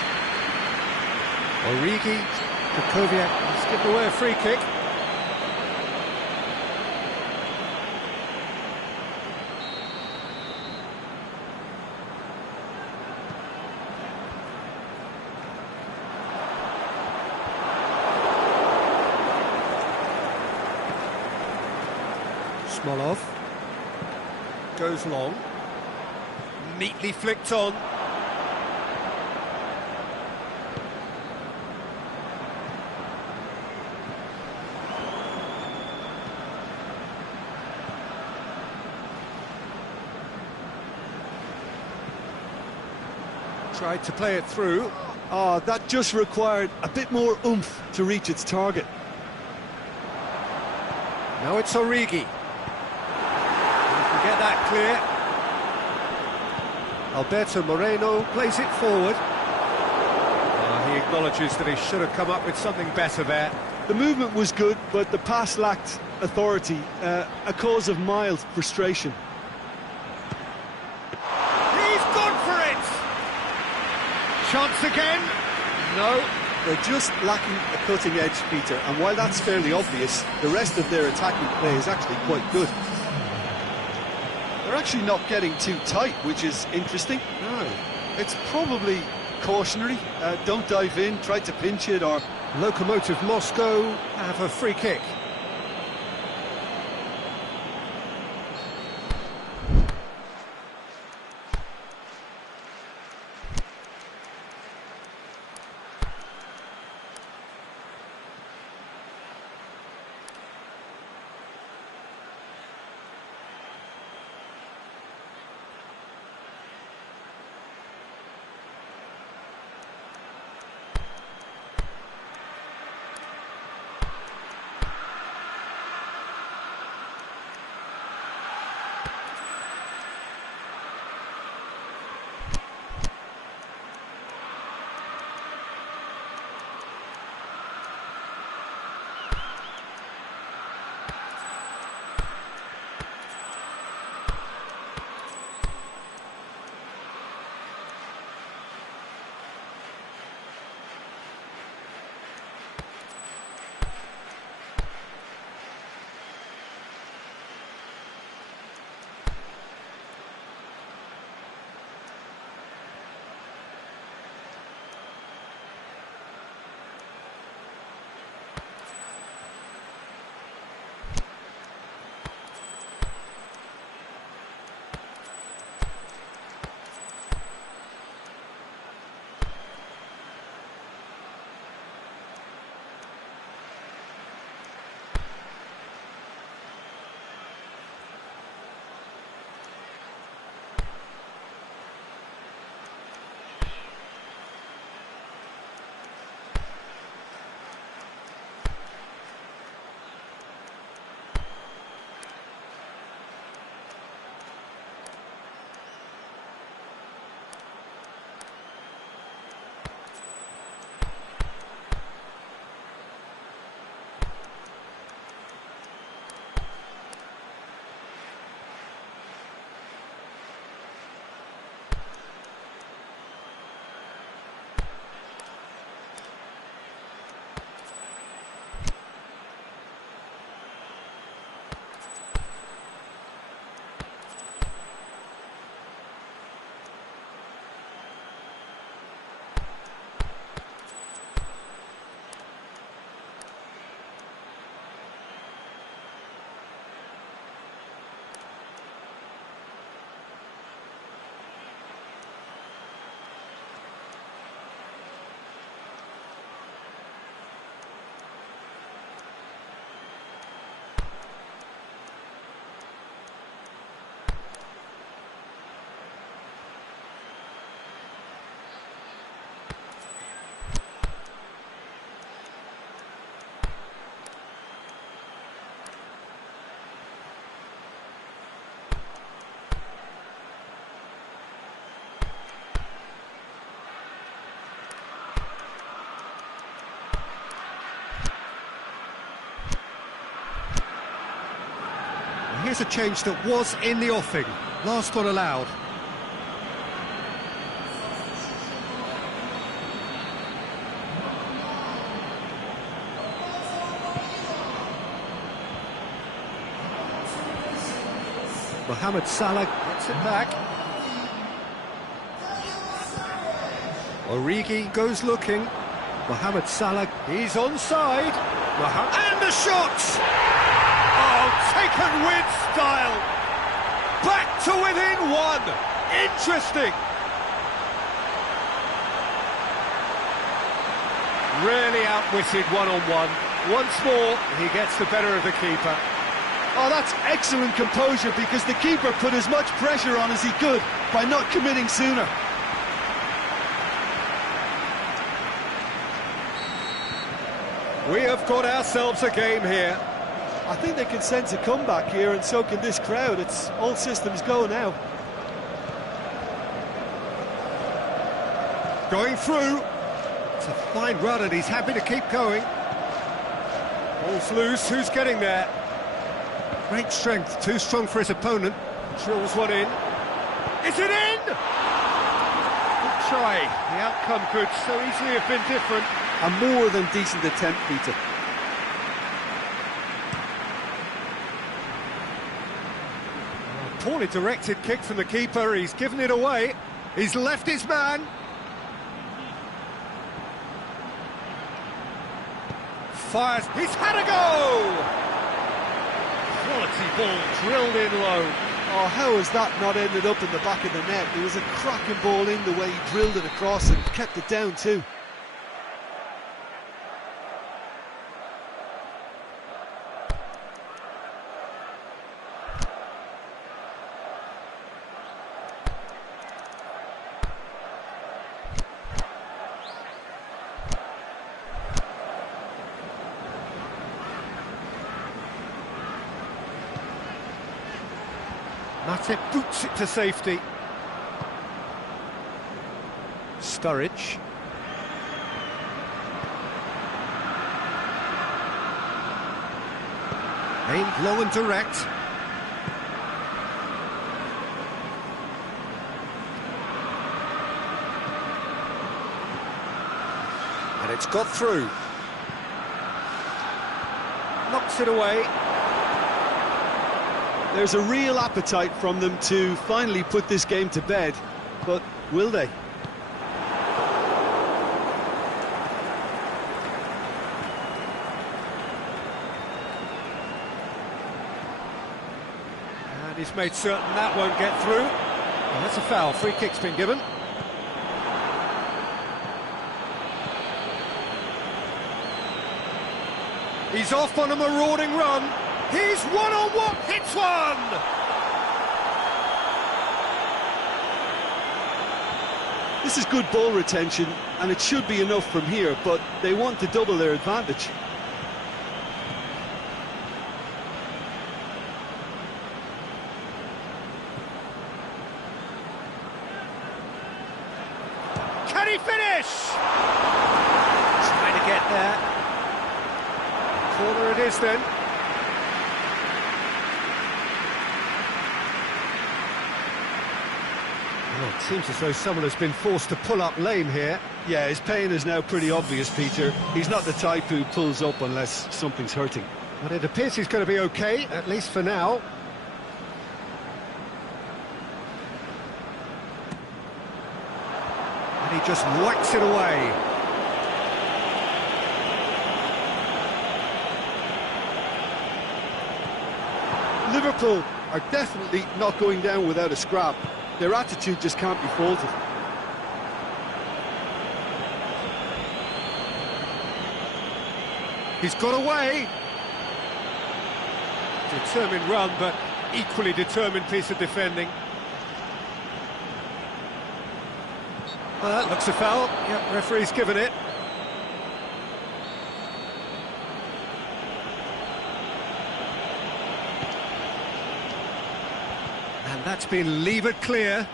Origi, Krychowiak has given away a free kick. Smolov goes long, neatly flicked on. Tried to play it through. That just required a bit more oomph to reach its target. Now it's Origi. Get that clear. Alberto Moreno plays it forward. He acknowledges that he should have come up with something better there. The movement was good, but the pass lacked authority, a cause of mild frustration. He's gone for it! Chance again? No. They're just lacking a cutting edge, Peter, and while that's fairly obvious, the rest of their attacking play is actually quite good. They're actually not getting too tight, which is interesting. No. It's probably cautionary. Don't dive in, try to pinch it, or... Lokomotiv Moscow have a free kick. here's a change that was in the offing. Last one allowed. Mohamed Salah gets it back. Origi goes looking. Mohamed Salah, he's onside. And the shot! Oh, taken with style. Back to within one. Interesting. Really outwitted one-on-one. Once more, he gets the better of the keeper. Oh, that's excellent composure, because the keeper put as much pressure on as he could by not committing sooner. We have got ourselves a game here. I think they can sense a comeback here, and so can this crowd. It's all systems go now. Going through. It's a fine run, and he's happy to keep going. Ball's loose, who's getting there? Great strength, too strong for his opponent. Drills one in. Is it in? Good try. The outcome could so easily have been different. A more than decent attempt, Peter. Poorly directed kick from the keeper, he's given it away. He's left his man. Fires, he's had a go! Quality ball drilled in low. Oh, how has that not ended up in the back of the net? It was a cracking ball in, the way he drilled it across and kept it down too. Matip boots it to safety. Sturridge. Aimed low and direct. And it's got through. Knocks it away. There's a real appetite from them to finally put this game to bed, but will they? And he's made certain that won't get through. Well, that's a foul. Free kick's been given. He's off on a marauding run. He's one-on-one, hits one! This is good ball retention, and it should be enough from here, but they want to double their advantage. Can he finish? Trying to get there. Corner it is then. Well, it seems as though someone has been forced to pull up lame here. Yeah, his pain is now pretty obvious, Peter. He's not the type who pulls up unless something's hurting. But it appears he's going to be okay, at least for now. And he just whacks it away. Liverpool are definitely not going down without a scrap. Their attitude just can't be faulted. He's got away. Determined run, but equally determined piece of defending. Well, that looks a foul. Yep, referee's given it. And that's been levered clear.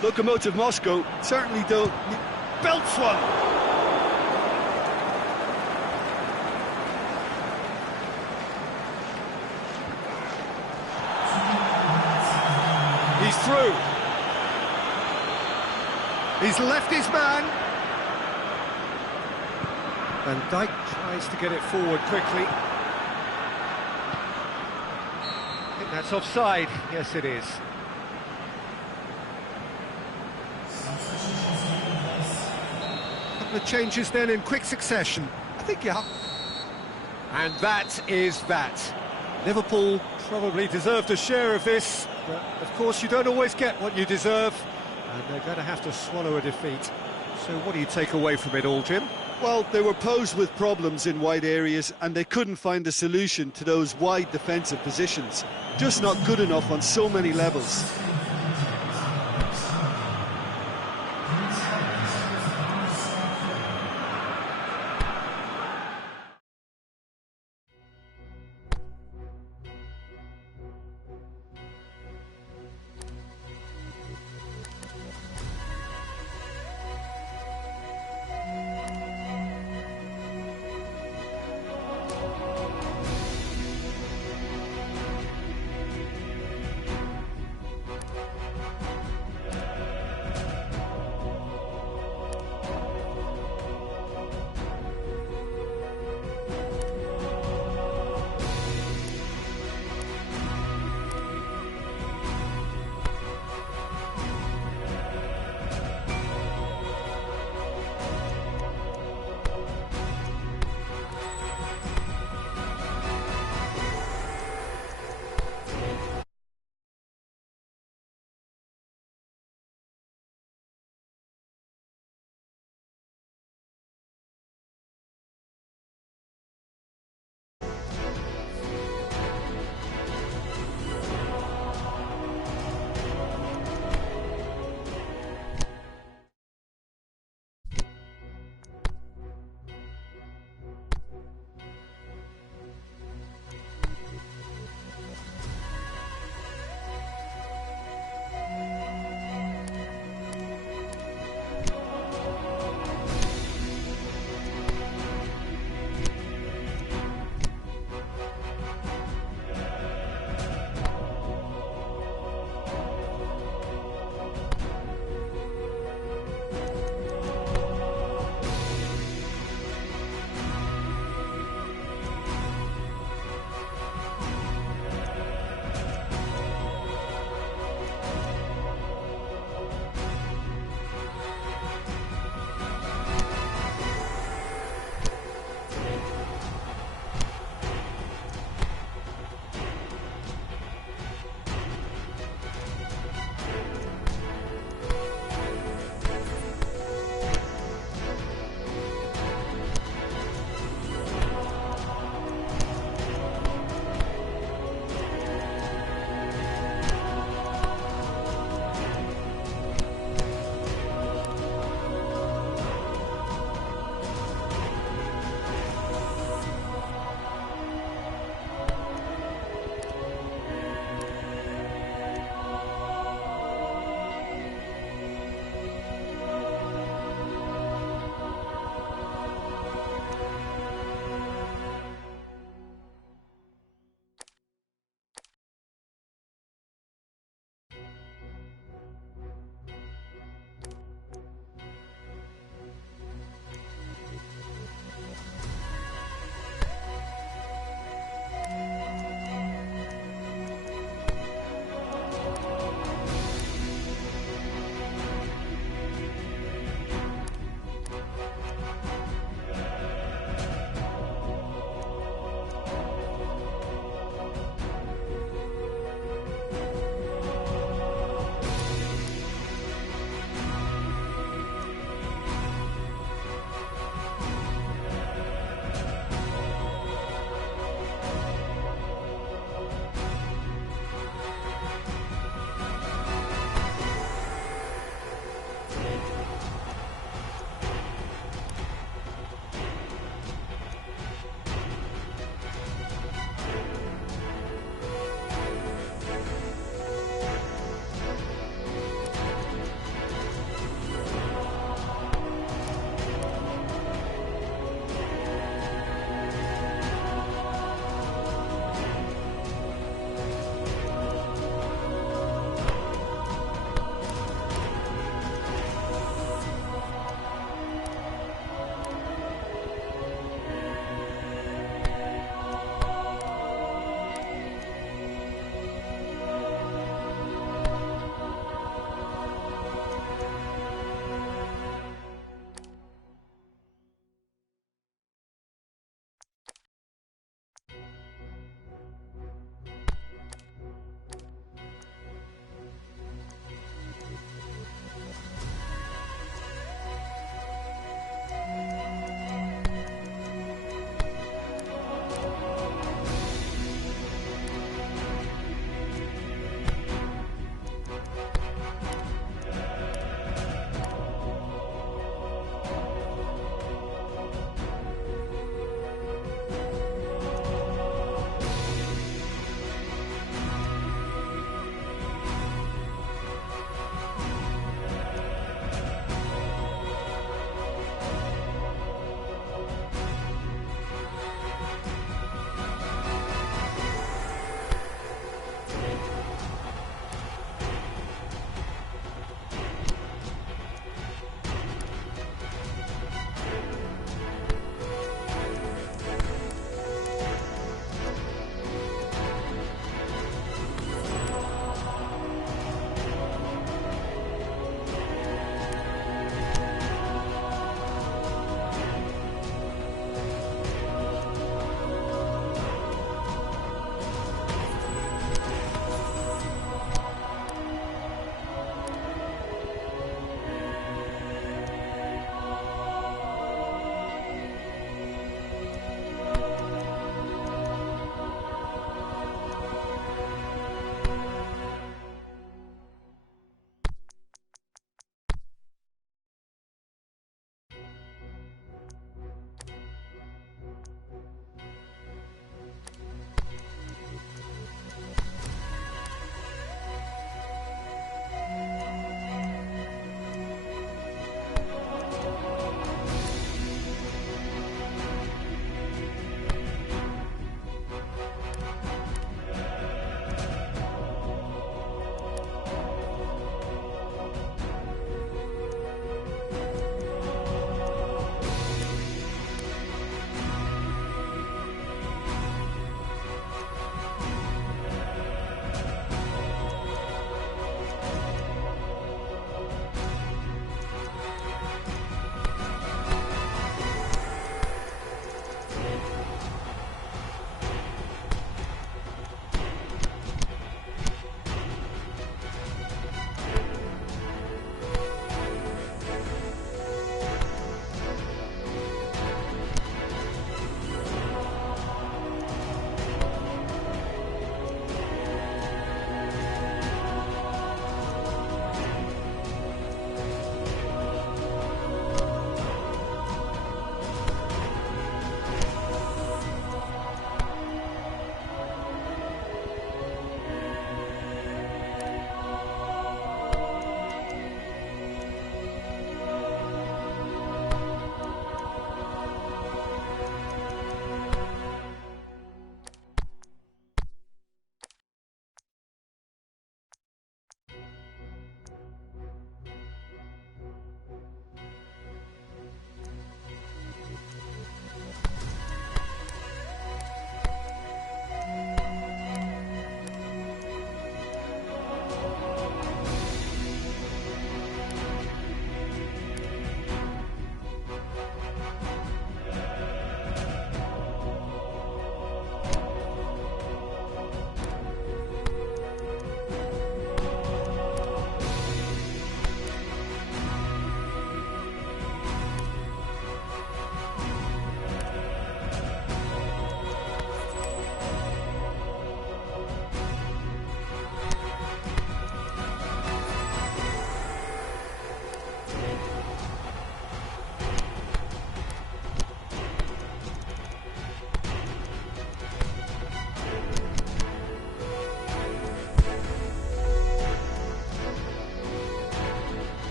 Lokomotiv Moscow certainly don't... Belts one! he's through. He's left his man. Van Dijk tries to get it forward quickly. I think that's offside. Yes, it is. A couple of changes then in quick succession. I think you have. And that is that. Liverpool probably deserved a share of this, but of course you don't always get what you deserve, and they're going to have to swallow a defeat. So what do you take away from it all, Jim? Well, they were posed with problems in wide areas and they couldn't find a solution to those wide defensive positions. Just not good enough on so many levels.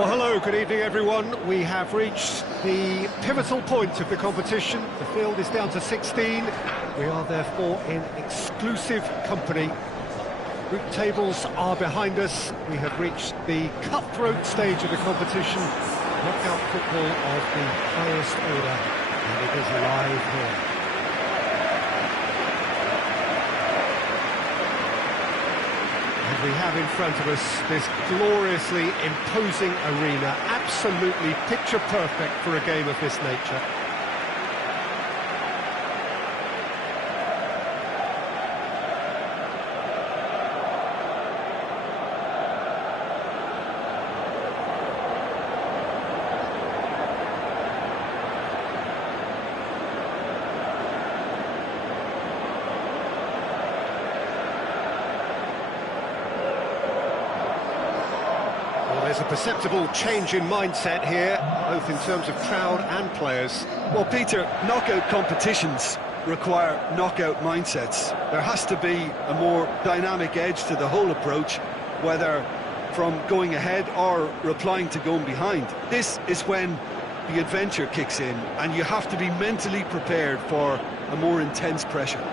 Well, hello, good evening, everyone. We have reached the pivotal point of the competition. The field is down to 16. We are therefore in exclusive company. Group tables are behind us. We have reached the cutthroat stage of the competition. Knockout football of the highest order, and it is live here. And we have in front of us this gloriously imposing arena, absolutely picture perfect for a game of this nature. There's a perceptible change in mindset here, both in terms of crowd and players. Well, Peter, knockout competitions require knockout mindsets. There has to be a more dynamic edge to the whole approach, whether from going ahead or replying to going behind. This is when the adventure kicks in, and you have to be mentally prepared for a more intense pressure.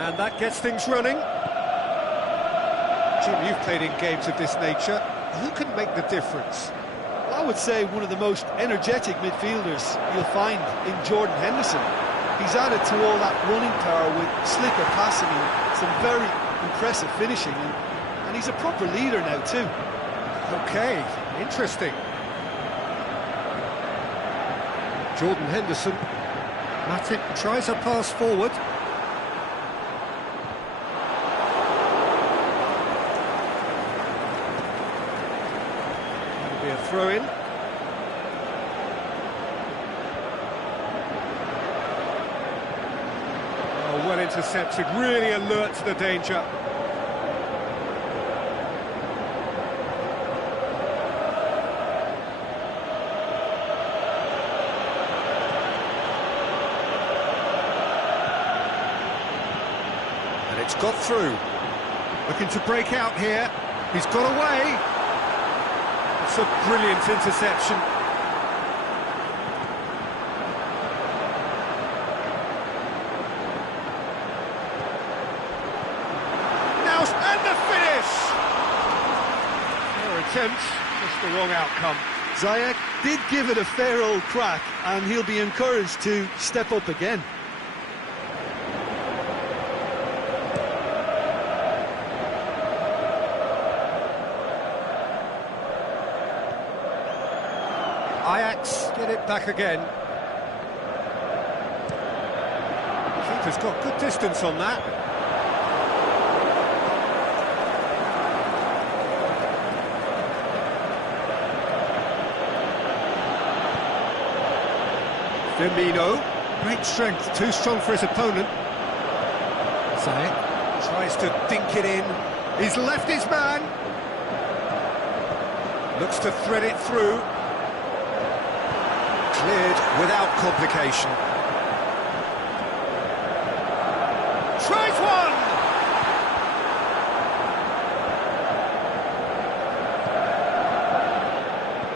And that gets things running. Jim, you've played in games of this nature. Who can make the difference? Well, I would say one of the most energetic midfielders you'll find in Jordan Henderson. He's added to all that running power with slicker passing and some very impressive finishing. And he's a proper leader now too. Okay, interesting. Jordan Henderson. Matip tries a pass forward. That'll be a throw-in. Oh, well intercepted, really alert to the danger. It's got through. Looking to break out here. He's got away. It's a brilliant interception. Now, and the finish! Fair attempt, just the wrong outcome. Ziyech did give it a fair old crack, and he'll be encouraged to step up again. Ajax get it back again. Keeper's got good distance on that. Firmino, great strength, too strong for his opponent. Ziyech tries to dink it in. He's left his man. Looks to thread it through. Cleared without complication. Tries one!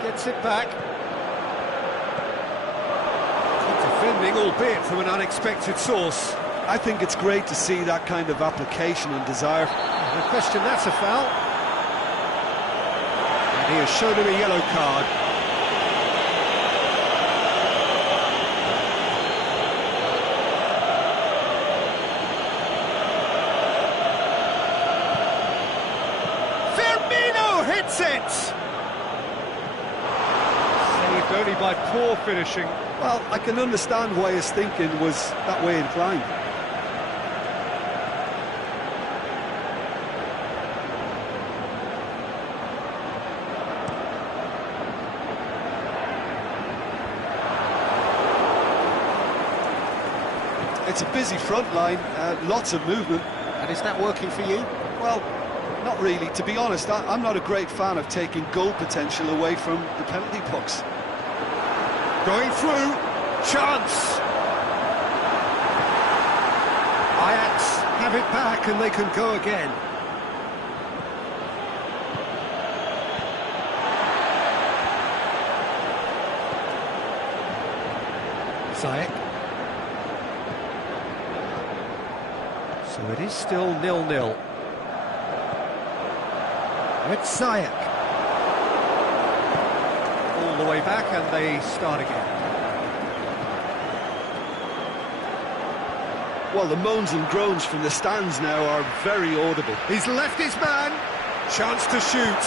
Gets it back. Good defending, albeit from an unexpected source. I think it's great to see that kind of application and desire. No question that's a foul. And he has shown him a yellow card. Hits it! Saved only by poor finishing. Well, I can understand why his thinking was that way inclined. It's a busy front line, lots of movement. And is that working for you? Well, not really. To be honest, I'm not a great fan of taking goal potential away from the penalty box. Going through, chance! Ajax have it back and they can go again. Ziyech. So it is still 0-0. It's Ziyech. All the way back and they start again. Well, the moans and groans from the stands now are very audible. He's left his man. Chance to shoot.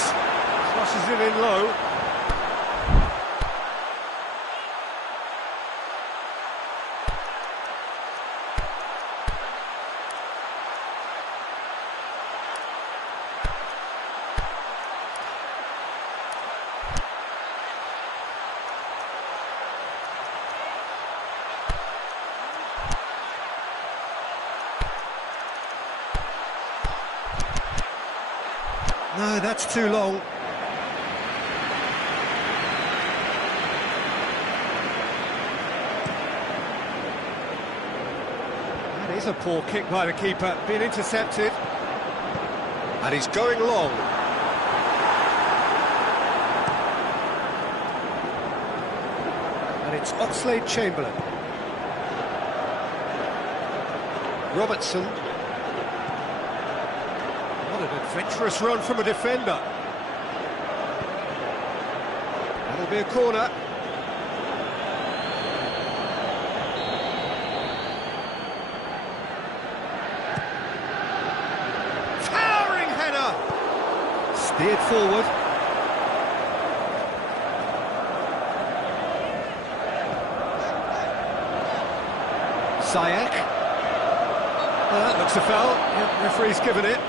Crosses it in low. No, that's too long. That is a poor kick by the keeper, being intercepted. And he's going long. And it's Oxlade-Chamberlain. Robertson. What an adventurous run from a defender. That'll be a corner. Towering header! Steered forward. Ziyech. That looks a foul. Yep, referee's given it.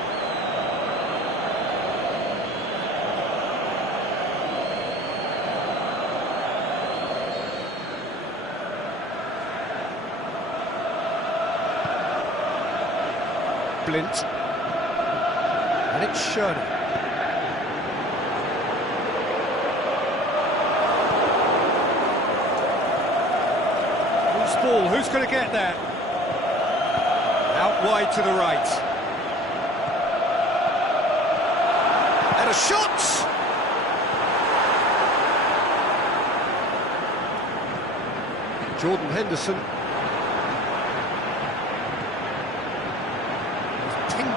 Blint. And it's Schöne. Loose ball, who's going to get there? Out wide to the right. And a shot! Jordan Henderson.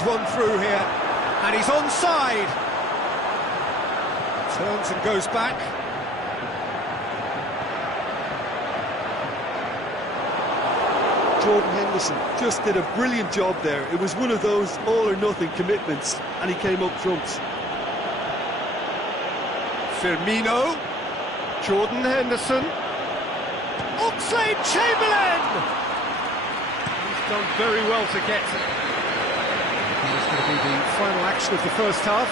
One through here, and he's onside. Turns and goes back. Jordan Henderson just did a brilliant job there. It was one of those all-or-nothing commitments, and he came up trumps. Firmino. Jordan Henderson. Oxlade-Chamberlain! He's done very well to get to. It's going to be the final action of the first half.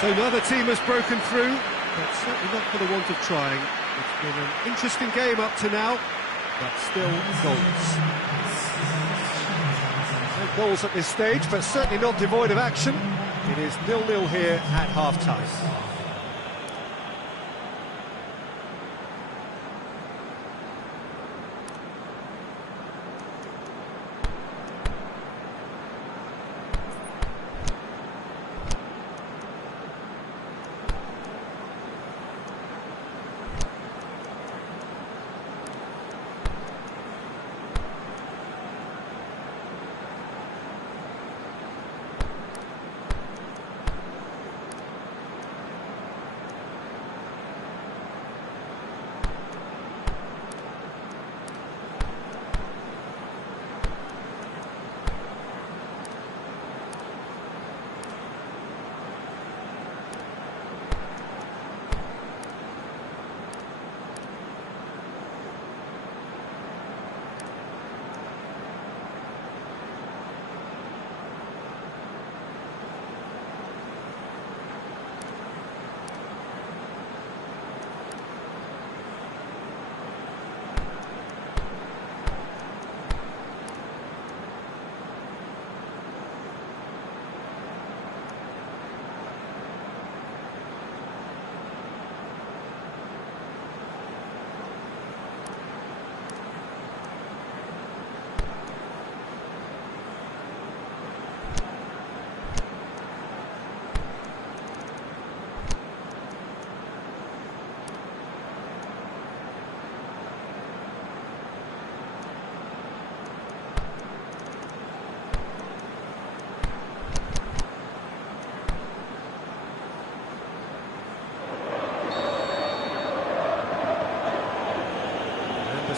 So neither team has broken through, but certainly not for the want of trying. It's been an interesting game up to now, but still goals. No goals at this stage, but certainly not devoid of action. It is 0-0 here at half-time.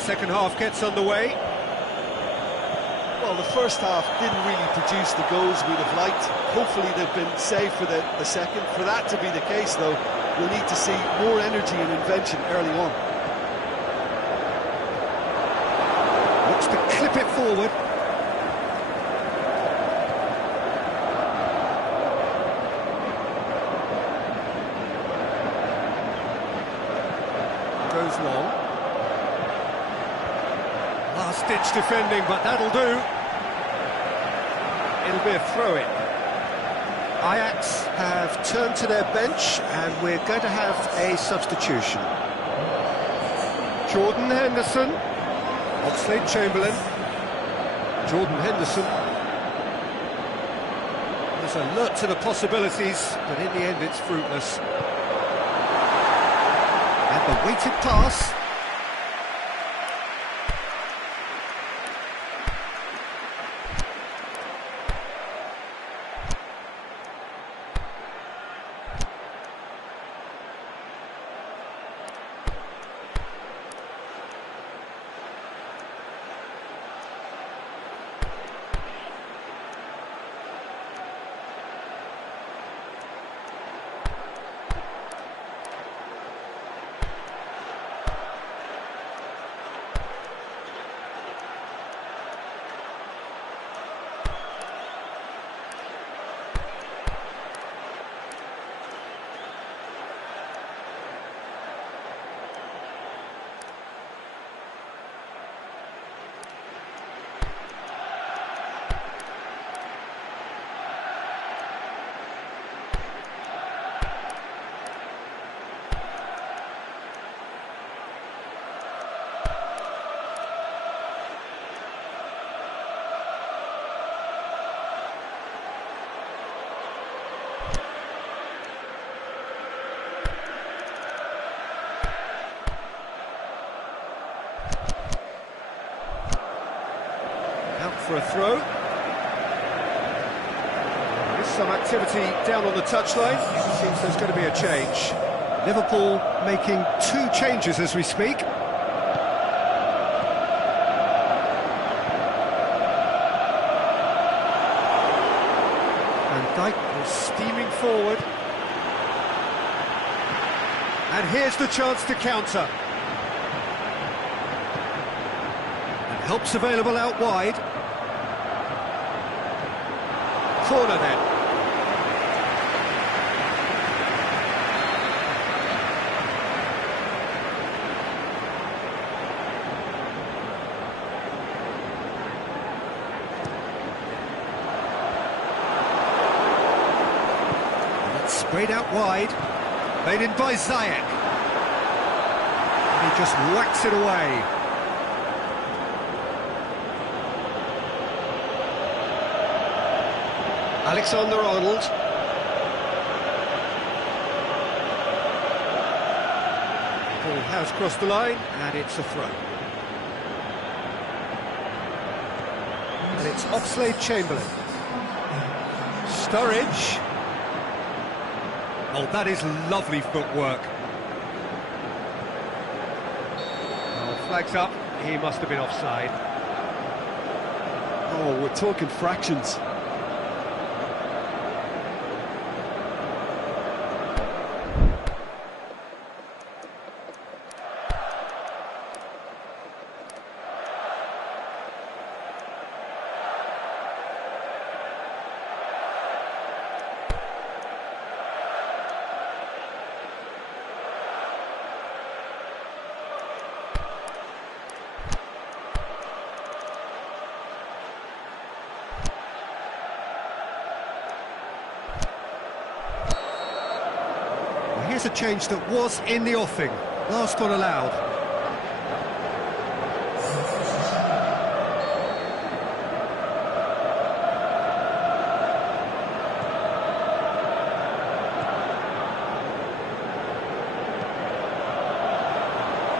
second half gets underway. Well, the first half didn't really produce the goals we'd have liked. Hopefully they've been saved for the second. For that to be the case, though, we'll need to see more energy and invention early on. Looks to clip it forward. Goes long. Last-ditch defending, but that'll do. It'll be a throw-in. Ajax have turned to their bench, and we're going to have a substitution. Jordan Henderson. Oxlade-Chamberlain. Jordan Henderson. There's alert to the possibilities, but in the end it's fruitless. And the weighted pass. Out for a throw. There's some activity down on the touchline. It seems there's going to be a change. Liverpool making 2 changes as we speak. Van Dijk is steaming forward. And here's the chance to counter. And help's available out wide. Corner then. And it's sprayed out wide. Made in by Ziyech. And he just whacks it away. Alexander-Arnold. Ball has crossed the line, and it's a throw. And it's Oxlade-Chamberlain. Sturridge. Oh, that is lovely footwork. Oh, flags up. He must have been offside. Oh, we're talking fractions. Here's a change that was in the offing. Last one allowed.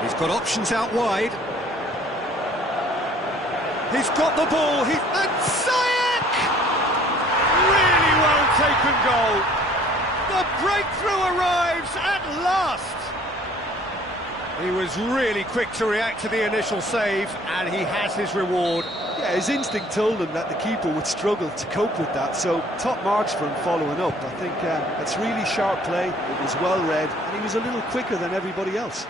He's got options out wide. He's got the ball. And Ziyech! Really well taken goal. The breakthrough arrives at last. He was really quick to react to the initial save, and he has his reward. Yeah, his instinct told him that the keeper would struggle to cope with that, so top marks for him following up. I think that's really sharp play, it was well read, and he was a little quicker than everybody else.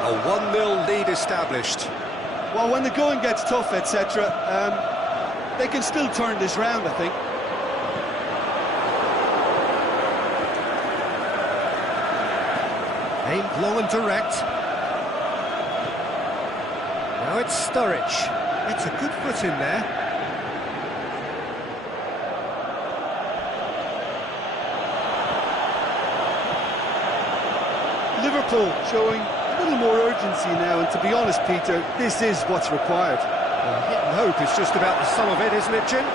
A 1-0 lead established. Well, when the going gets tough, etc., they can still turn this round, I think. Aimed long and direct. Now it's Sturridge. It's a good foot in there. Liverpool showing a little more urgency now, and to be honest, Peter, this is what's required. Well, hit and hope is just about the sum of it, isn't it, Jim?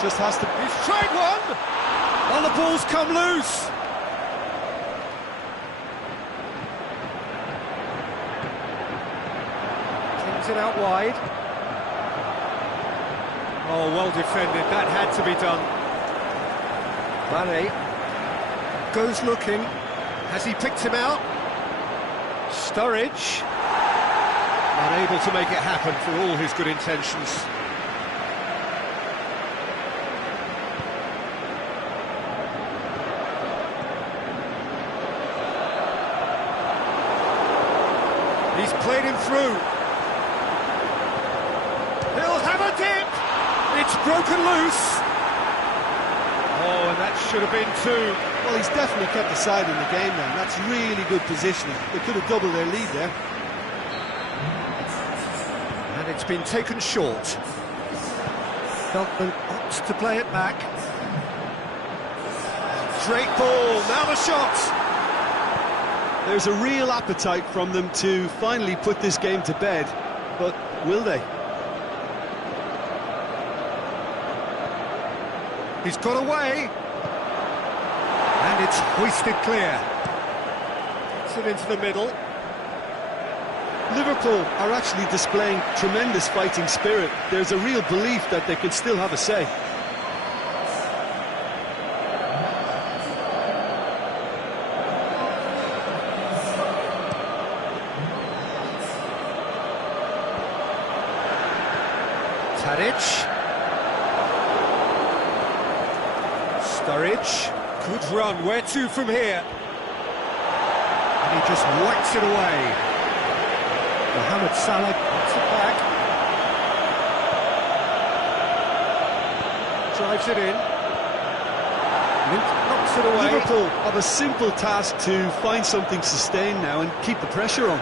Just has to... He's tried one! And the ball's come loose! Cleans it out wide. Oh, well defended, that had to be done. Mane goes looking. Has he picked him out? Sturridge, unable to make it happen for all his good intentions. He's played him through. He'll have a dip! It's broken loose! Oh, and that should have been two. Well, he's definitely kept the side in the game now. That's really good positioning. They could have doubled their lead there. And it's been taken short. Feldman opts to play it back. Straight ball, now the shot! There's a real appetite from them to finally put this game to bed, but will they? He's got away. And it's hoisted clear. Gets it into the middle. Liverpool are actually displaying tremendous fighting spirit. There's a real belief that they can still have a say. Tadic. Sturridge. Good run. Where to from here? And he just whacks it away. Mohamed Salah puts it back. Drives it in. Knocks it away. Liverpool have a simple task to find something sustained now and keep the pressure on.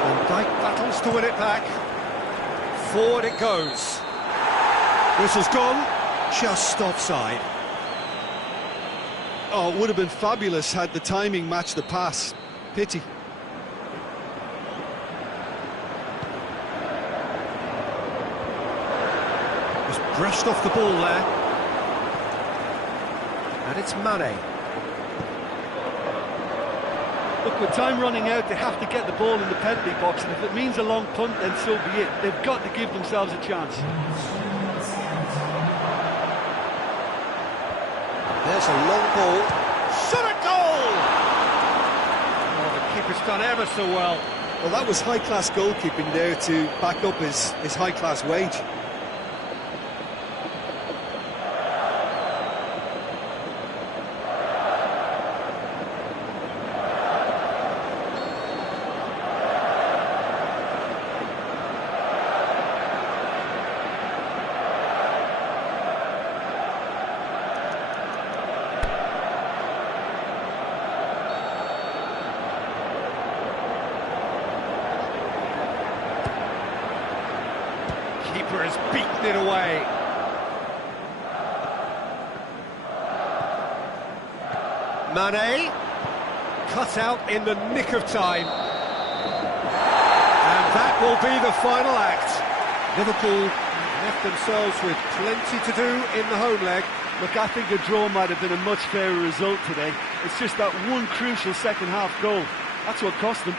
Van Dijk battles to win it back. Forward it goes. Whistle's gone. Just offside. Oh, it would have been fabulous had the timing matched the pass. Pity. Just brushed off the ball there. And it's Mane. Look, with time running out, they have to get the ball in the penalty box, and if it means a long punt, then so be it. They've got to give themselves a chance. There's a long ball. Shot at goal! Oh, the keeper's done ever so well. Well, that was high-class goalkeeping there to back up his high-class wage. Keeper has beaten it away. Mane, cut out in the nick of time. And that will be the final act. Liverpool left themselves with plenty to do in the home leg. Look, I think a draw might have been a much fairer result today. It's just that one crucial second-half goal. That's what cost them.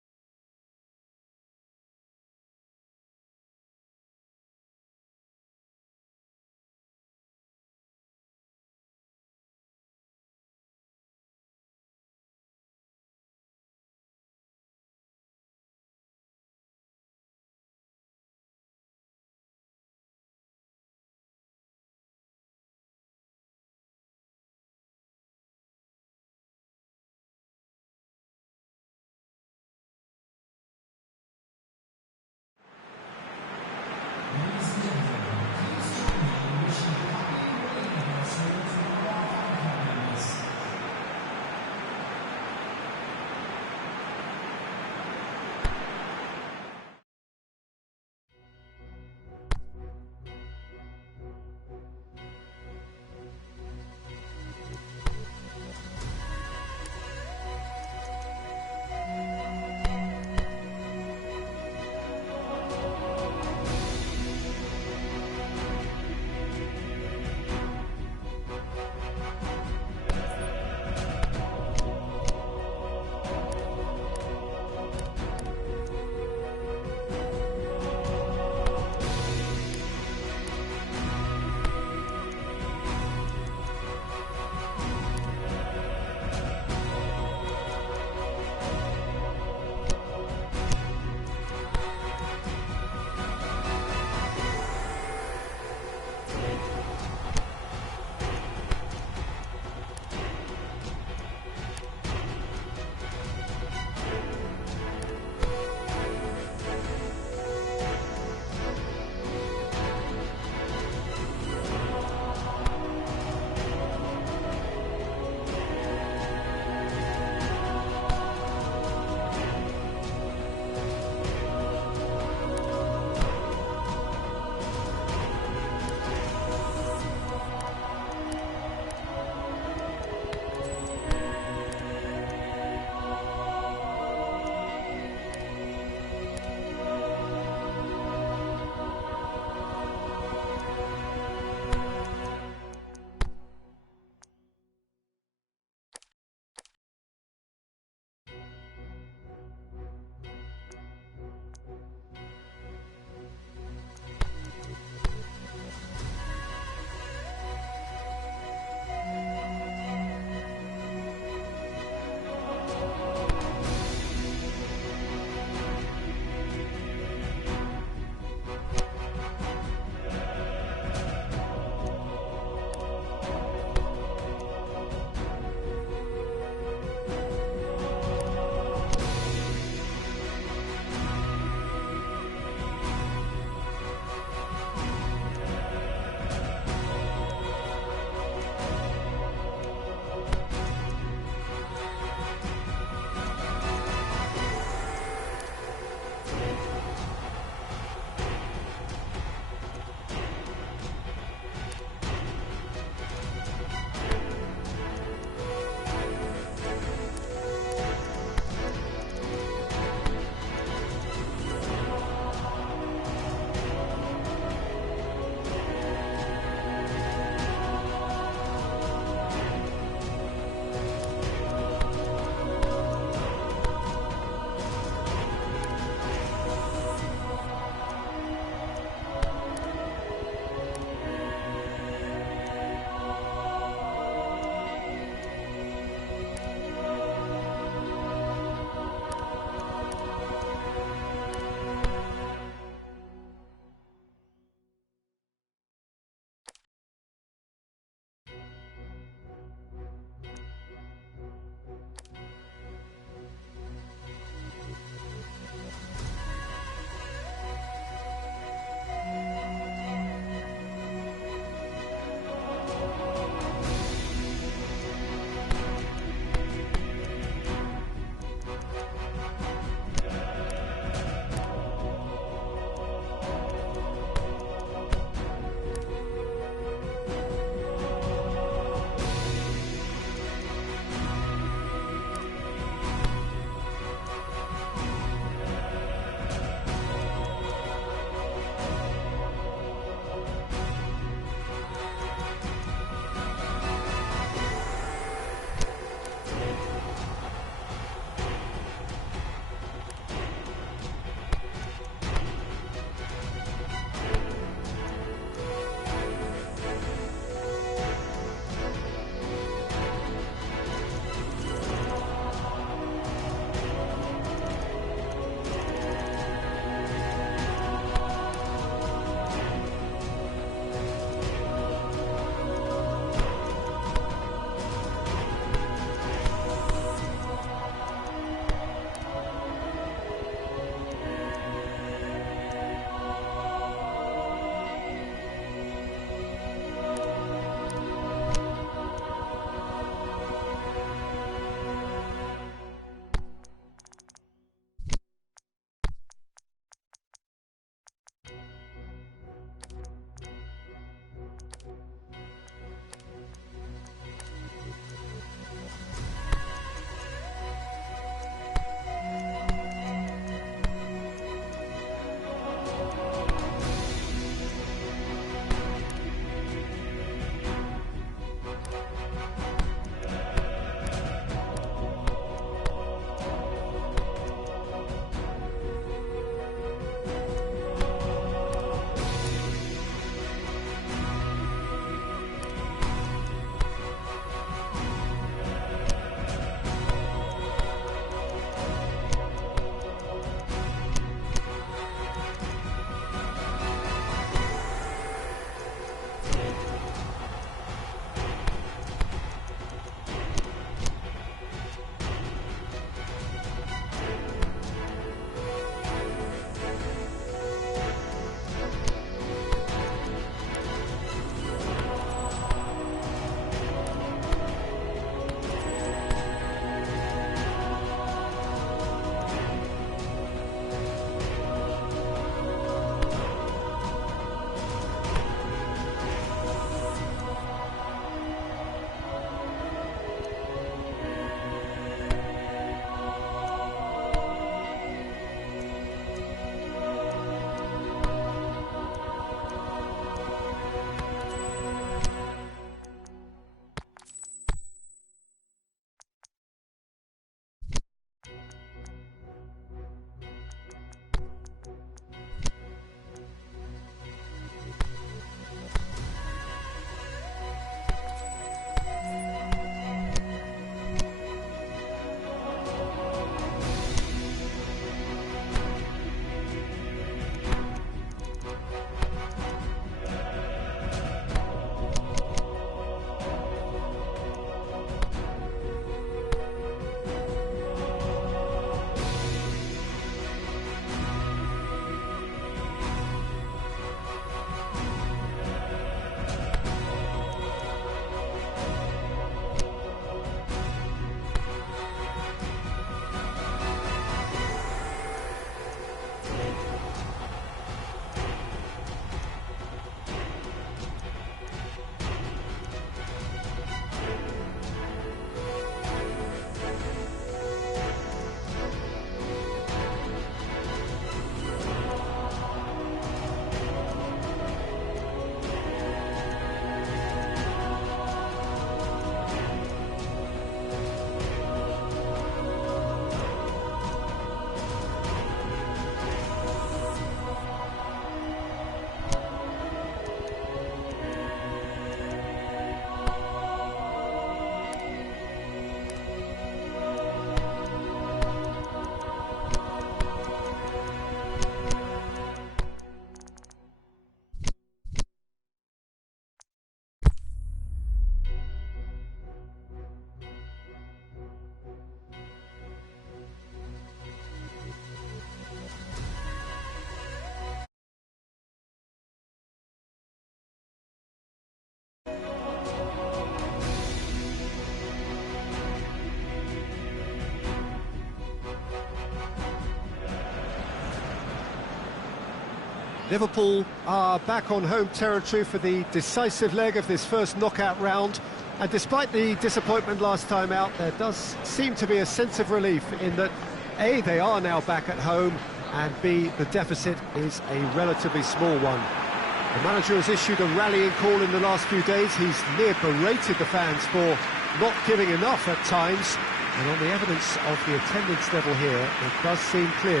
Liverpool are back on home territory for the decisive leg of this first knockout round. And despite the disappointment last time out, there does seem to be a sense of relief in that, A, they are now back at home, and B, the deficit is a relatively small one. The manager has issued a rallying call in the last few days. He's near berated the fans for not giving enough at times. And on the evidence of the attendance level here, it does seem clear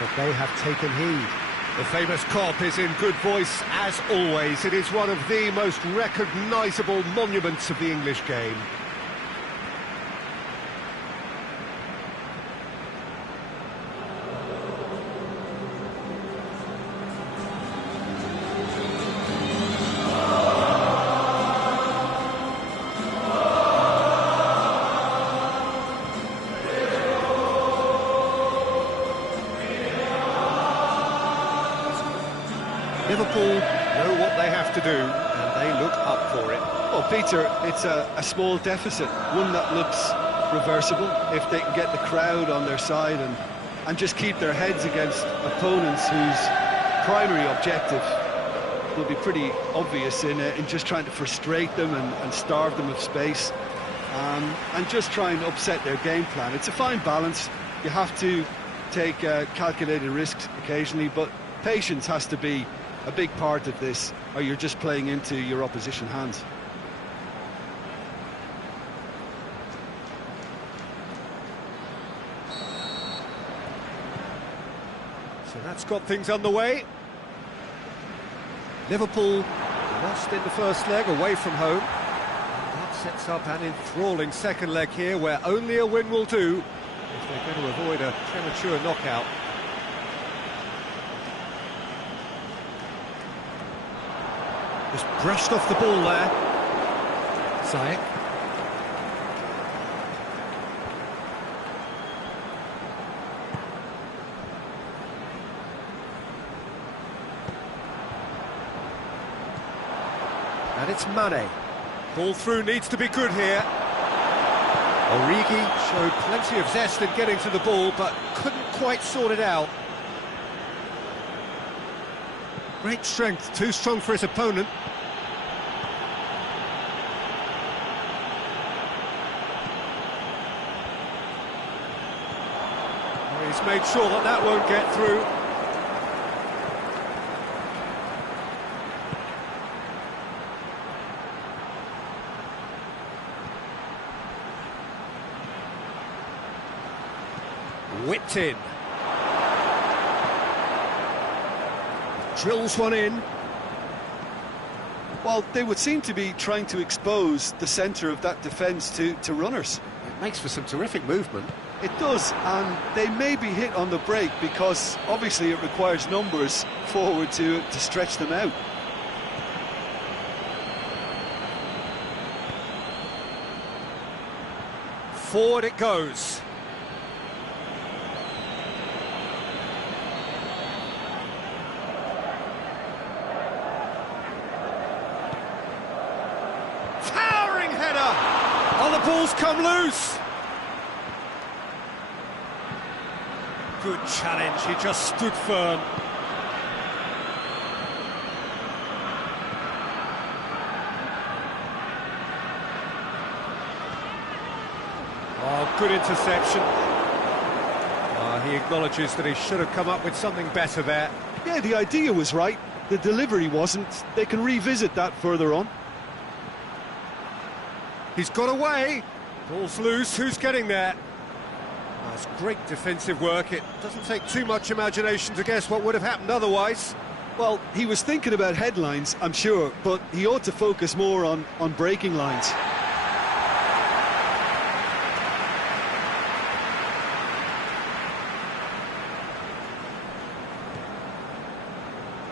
that they have taken heed. The famous Kop is in good voice, as always. It is one of the most recognisable monuments of the English game. Liverpool know what they have to do, and they look up for it. Well, Peter, it's a small deficit, one that looks reversible if they can get the crowd on their side and just keep their heads against opponents whose primary objective will be pretty obvious in just trying to frustrate them and starve them of space, and just try and upset their game plan. It's a fine balance. You have to take calculated risks occasionally, but patience has to be a big part of this, or you're just playing into your opposition hands. So that's got things underway. Liverpool lost in the first leg away from home. And that sets up an enthralling second leg here, where only a win will do if they're going to avoid a premature knockout. Just brushed off the ball there. Ziyech. And it's Mane. Ball through needs to be good here. Origi showed plenty of zest in getting to the ball, but couldn't quite sort it out. Great strength, too strong for his opponent. He's made sure that that won't get through. Whipped in. Drills one in. Well, they would seem to be trying to expose the centre of that defence to runners. It makes for some terrific movement. It does, and they may be hit on the break because obviously it requires numbers forward to stretch them out. Forward it goes. Towering header! Oh, the ball's come loose! Good challenge, he just stood firm. Oh, good interception. He acknowledges that he should have come up with something better there. Yeah, the idea was right, the delivery wasn't. They can revisit that further on. He's got away. Ball's loose, who's getting there? That's great defensive work. It doesn't take too much imagination to guess what would have happened otherwise. Well, he was thinking about headlines, I'm sure, but he ought to focus more on breaking lines.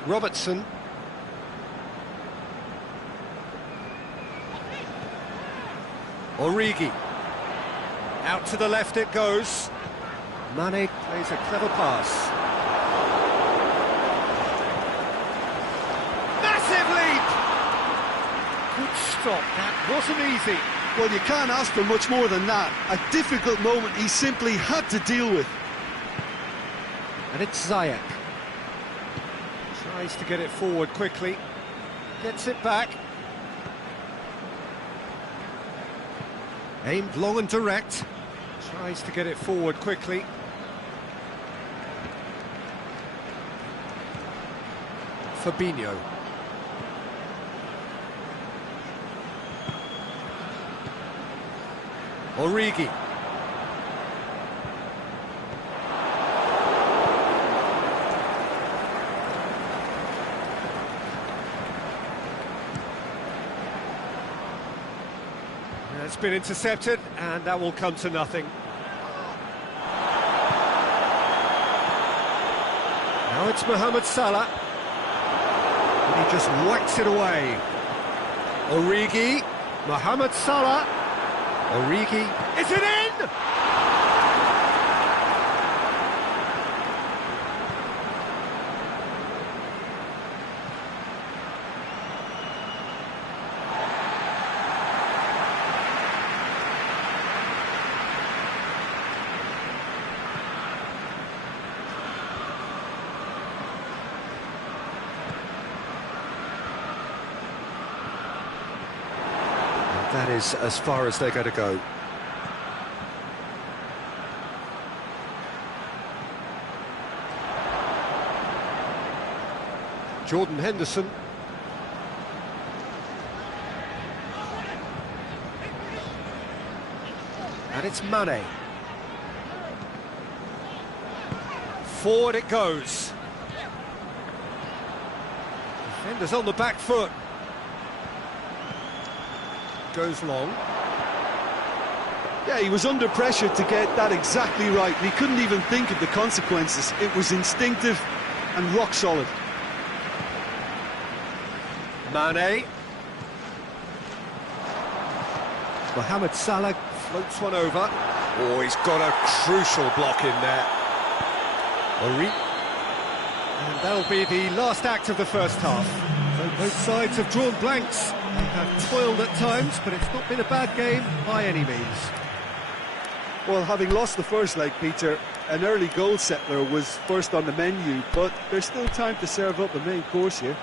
Robertson. Origi. Out to the left it goes. Mane plays a clever pass. Massive leap! Good stop, that wasn't easy. Well, you can't ask for much more than that. A difficult moment he simply had to deal with. And it's Ziyech. Tries to get it forward quickly. Gets it back. Aimed long and direct. Tries to get it forward quickly. Fabinho. Origi. It's been intercepted, and that will come to nothing. Now it's Mohamed Salah. And he just whacks it away. Origi. Mohamed Salah. Origi. Is it in? That is as far as they're going to go. Jordan Henderson. And it's Mane. Forward it goes. Defenders on the back foot. Goes long. Yeah, he was under pressure to get that exactly right, and he couldn't even think of the consequences. It was instinctive and rock solid. Mane. Mohamed Salah floats one over. Oh, he's got a crucial block in there. And that'll be the last act of the first half. So both sides have drawn blanks. They have toiled at times, but it's not been a bad game by any means. Well, having lost the first leg, Peter, an early goal settler was first on the menu, but there's still time to serve up the main course here.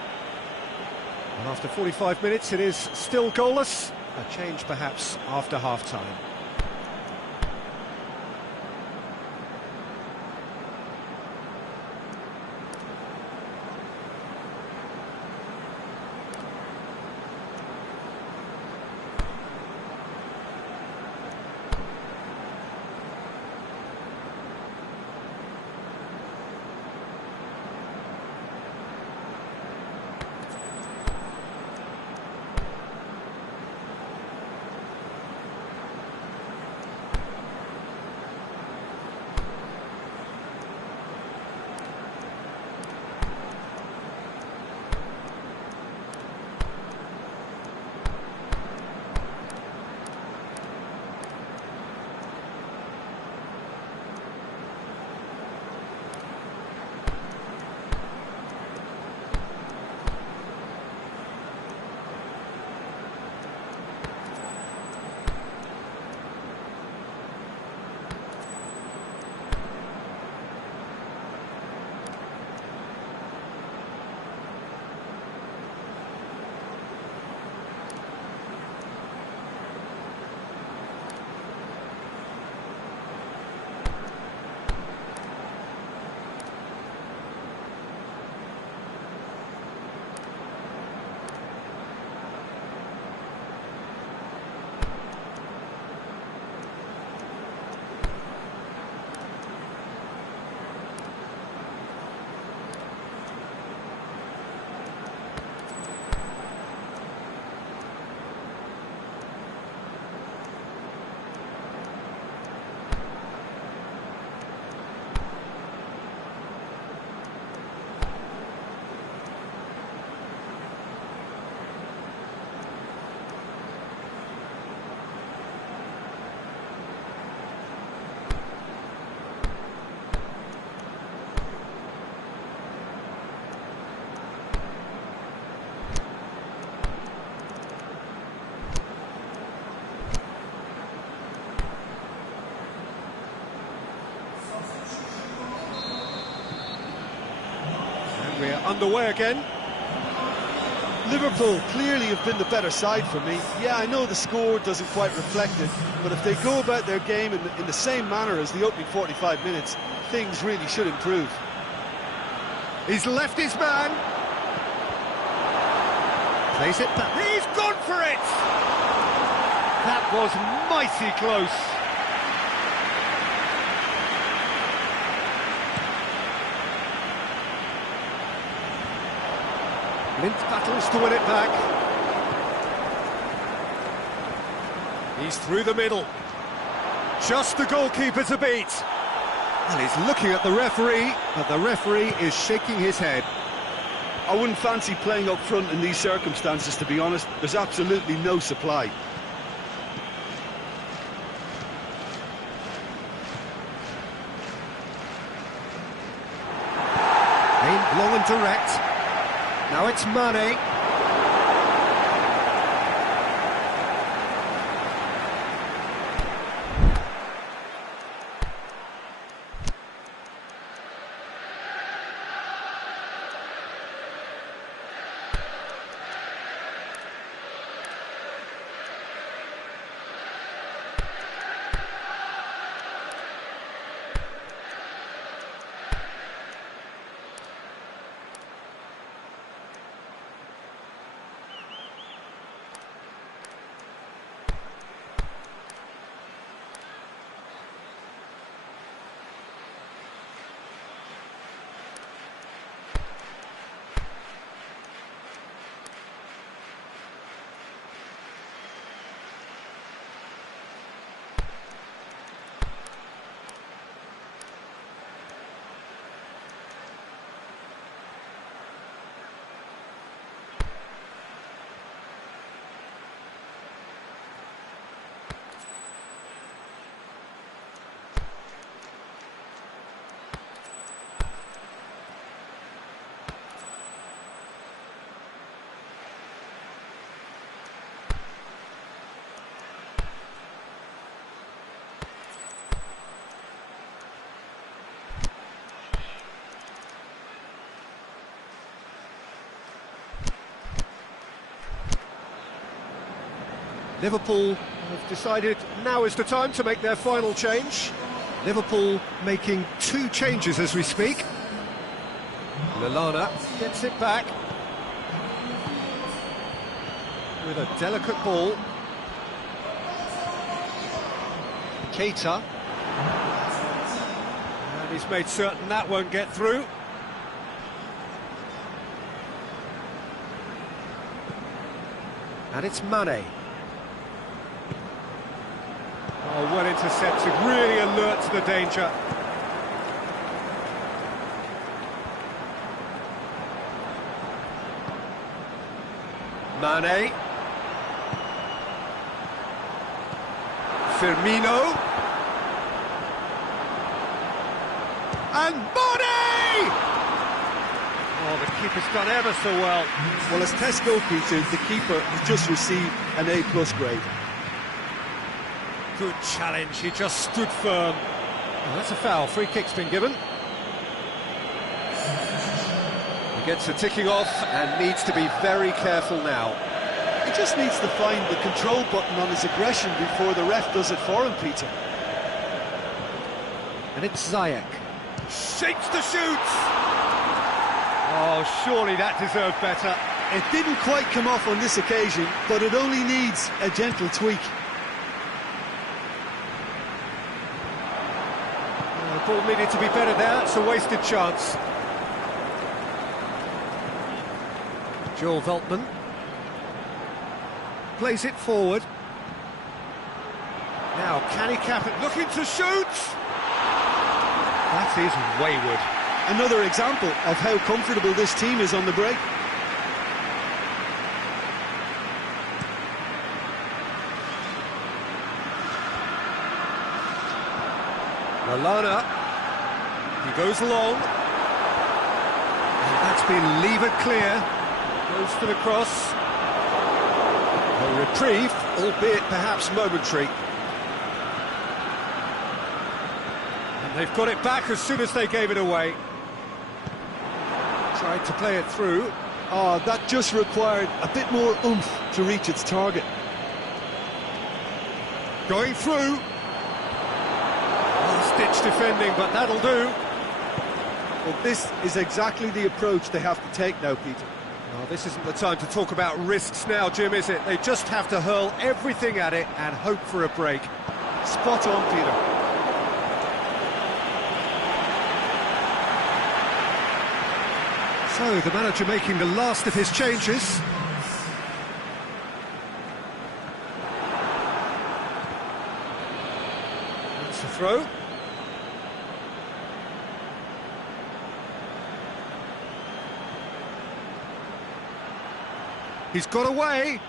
And after 45 minutes, it is still goalless. A change perhaps after half-time. We're underway again. Liverpool clearly have been the better side for me. Yeah, I know the score doesn't quite reflect it, but if they go about their game in the same manner as the opening 45 minutes, things really should improve. He's left his man. Plays it back. He's gone for it! That was mighty close. Lint battles to win it back. He's through the middle. Just the goalkeeper to beat. And he's looking at the referee, but the referee is shaking his head. I wouldn't fancy playing up front in these circumstances, to be honest. There's absolutely no supply. Aimed long and direct. Now it's Mane. Liverpool have decided now is the time to make their final change. Liverpool making 2 changes as we speak. Lallana gets it back with a delicate ball. Keita. And he's made certain that won't get through. And it's Mane. Oh, well intercepted, really alert to the danger. Mane. Firmino. And Mane! Oh, the keeper's done ever so well. Well, as test goalkeeper, the keeper has just received an A+ grade. Good challenge, he just stood firm. Oh, that's a foul, free kick's been given. He gets the ticking off and needs to be very careful now. He just needs to find the control button on his aggression before the ref does it for him, Peter. And it's Ziyech. Shapes to shoot! Oh, surely that deserved better. It didn't quite come off on this occasion, but it only needs a gentle tweak. The ball needed to be better there, it's a wasted chance. Joel Veltman plays it forward. Now, can he cap it? Looking to shoot! That is wayward. Another example of how comfortable this team is on the break. Lallana, he goes long, and that's been levered clear, goes for the cross, a reprieve, albeit perhaps momentary. And they've got it back as soon as they gave it away. Tried to play it through. Oh, that just required a bit more oomph to reach its target. Going through. Stitch defending, but that'll do. Well, this is exactly the approach they have to take now, Peter. Oh, this isn't the time to talk about risks now, Jim, is it? They just have to hurl everything at it and hope for a break. Spot on, Peter. So, the manager making the last of his changes. That's the throw. He's got away.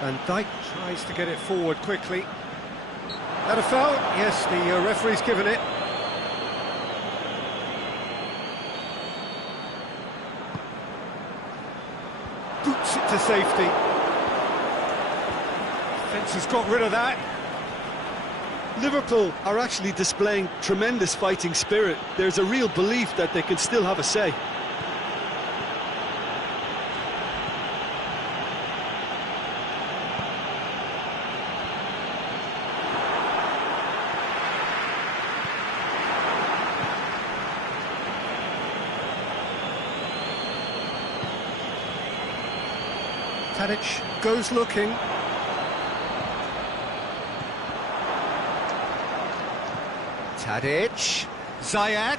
Van Dijk tries to get it forward quickly. That a foul? Yes, the referee's given it. Boots it to safety. Defence has got rid of that. Liverpool are actually displaying tremendous fighting spirit. There's a real belief that they can still have a say. Tadic goes looking. Tadic, Ziyech.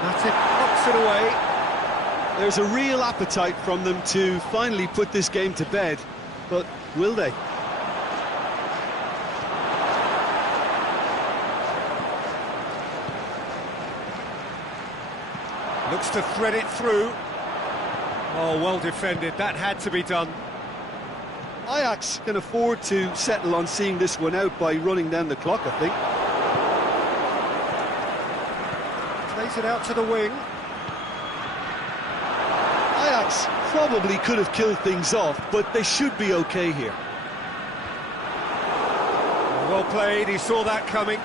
Matip knocks it away. There's a real appetite from them to finally put this game to bed, but will they? Looks to thread it through. Oh, well defended. That had to be done. Ajax can afford to settle on seeing this one out by running down the clock, I think. Plays it out to the wing. Ajax probably could have killed things off, but they should be okay here. Well played, he saw that coming.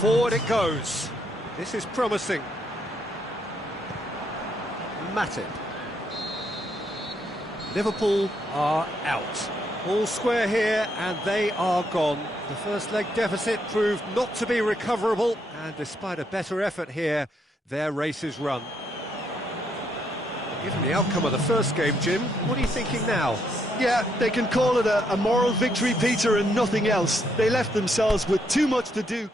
Forward it goes. This is promising. Matip. Liverpool are out. All square here, and they are gone. The first leg deficit proved not to be recoverable, and despite a better effort here, their race is run. Given the outcome of the first game, Jim, what are you thinking now? Yeah, they can call it a moral victory, Peter, and nothing else. They left themselves with too much to do.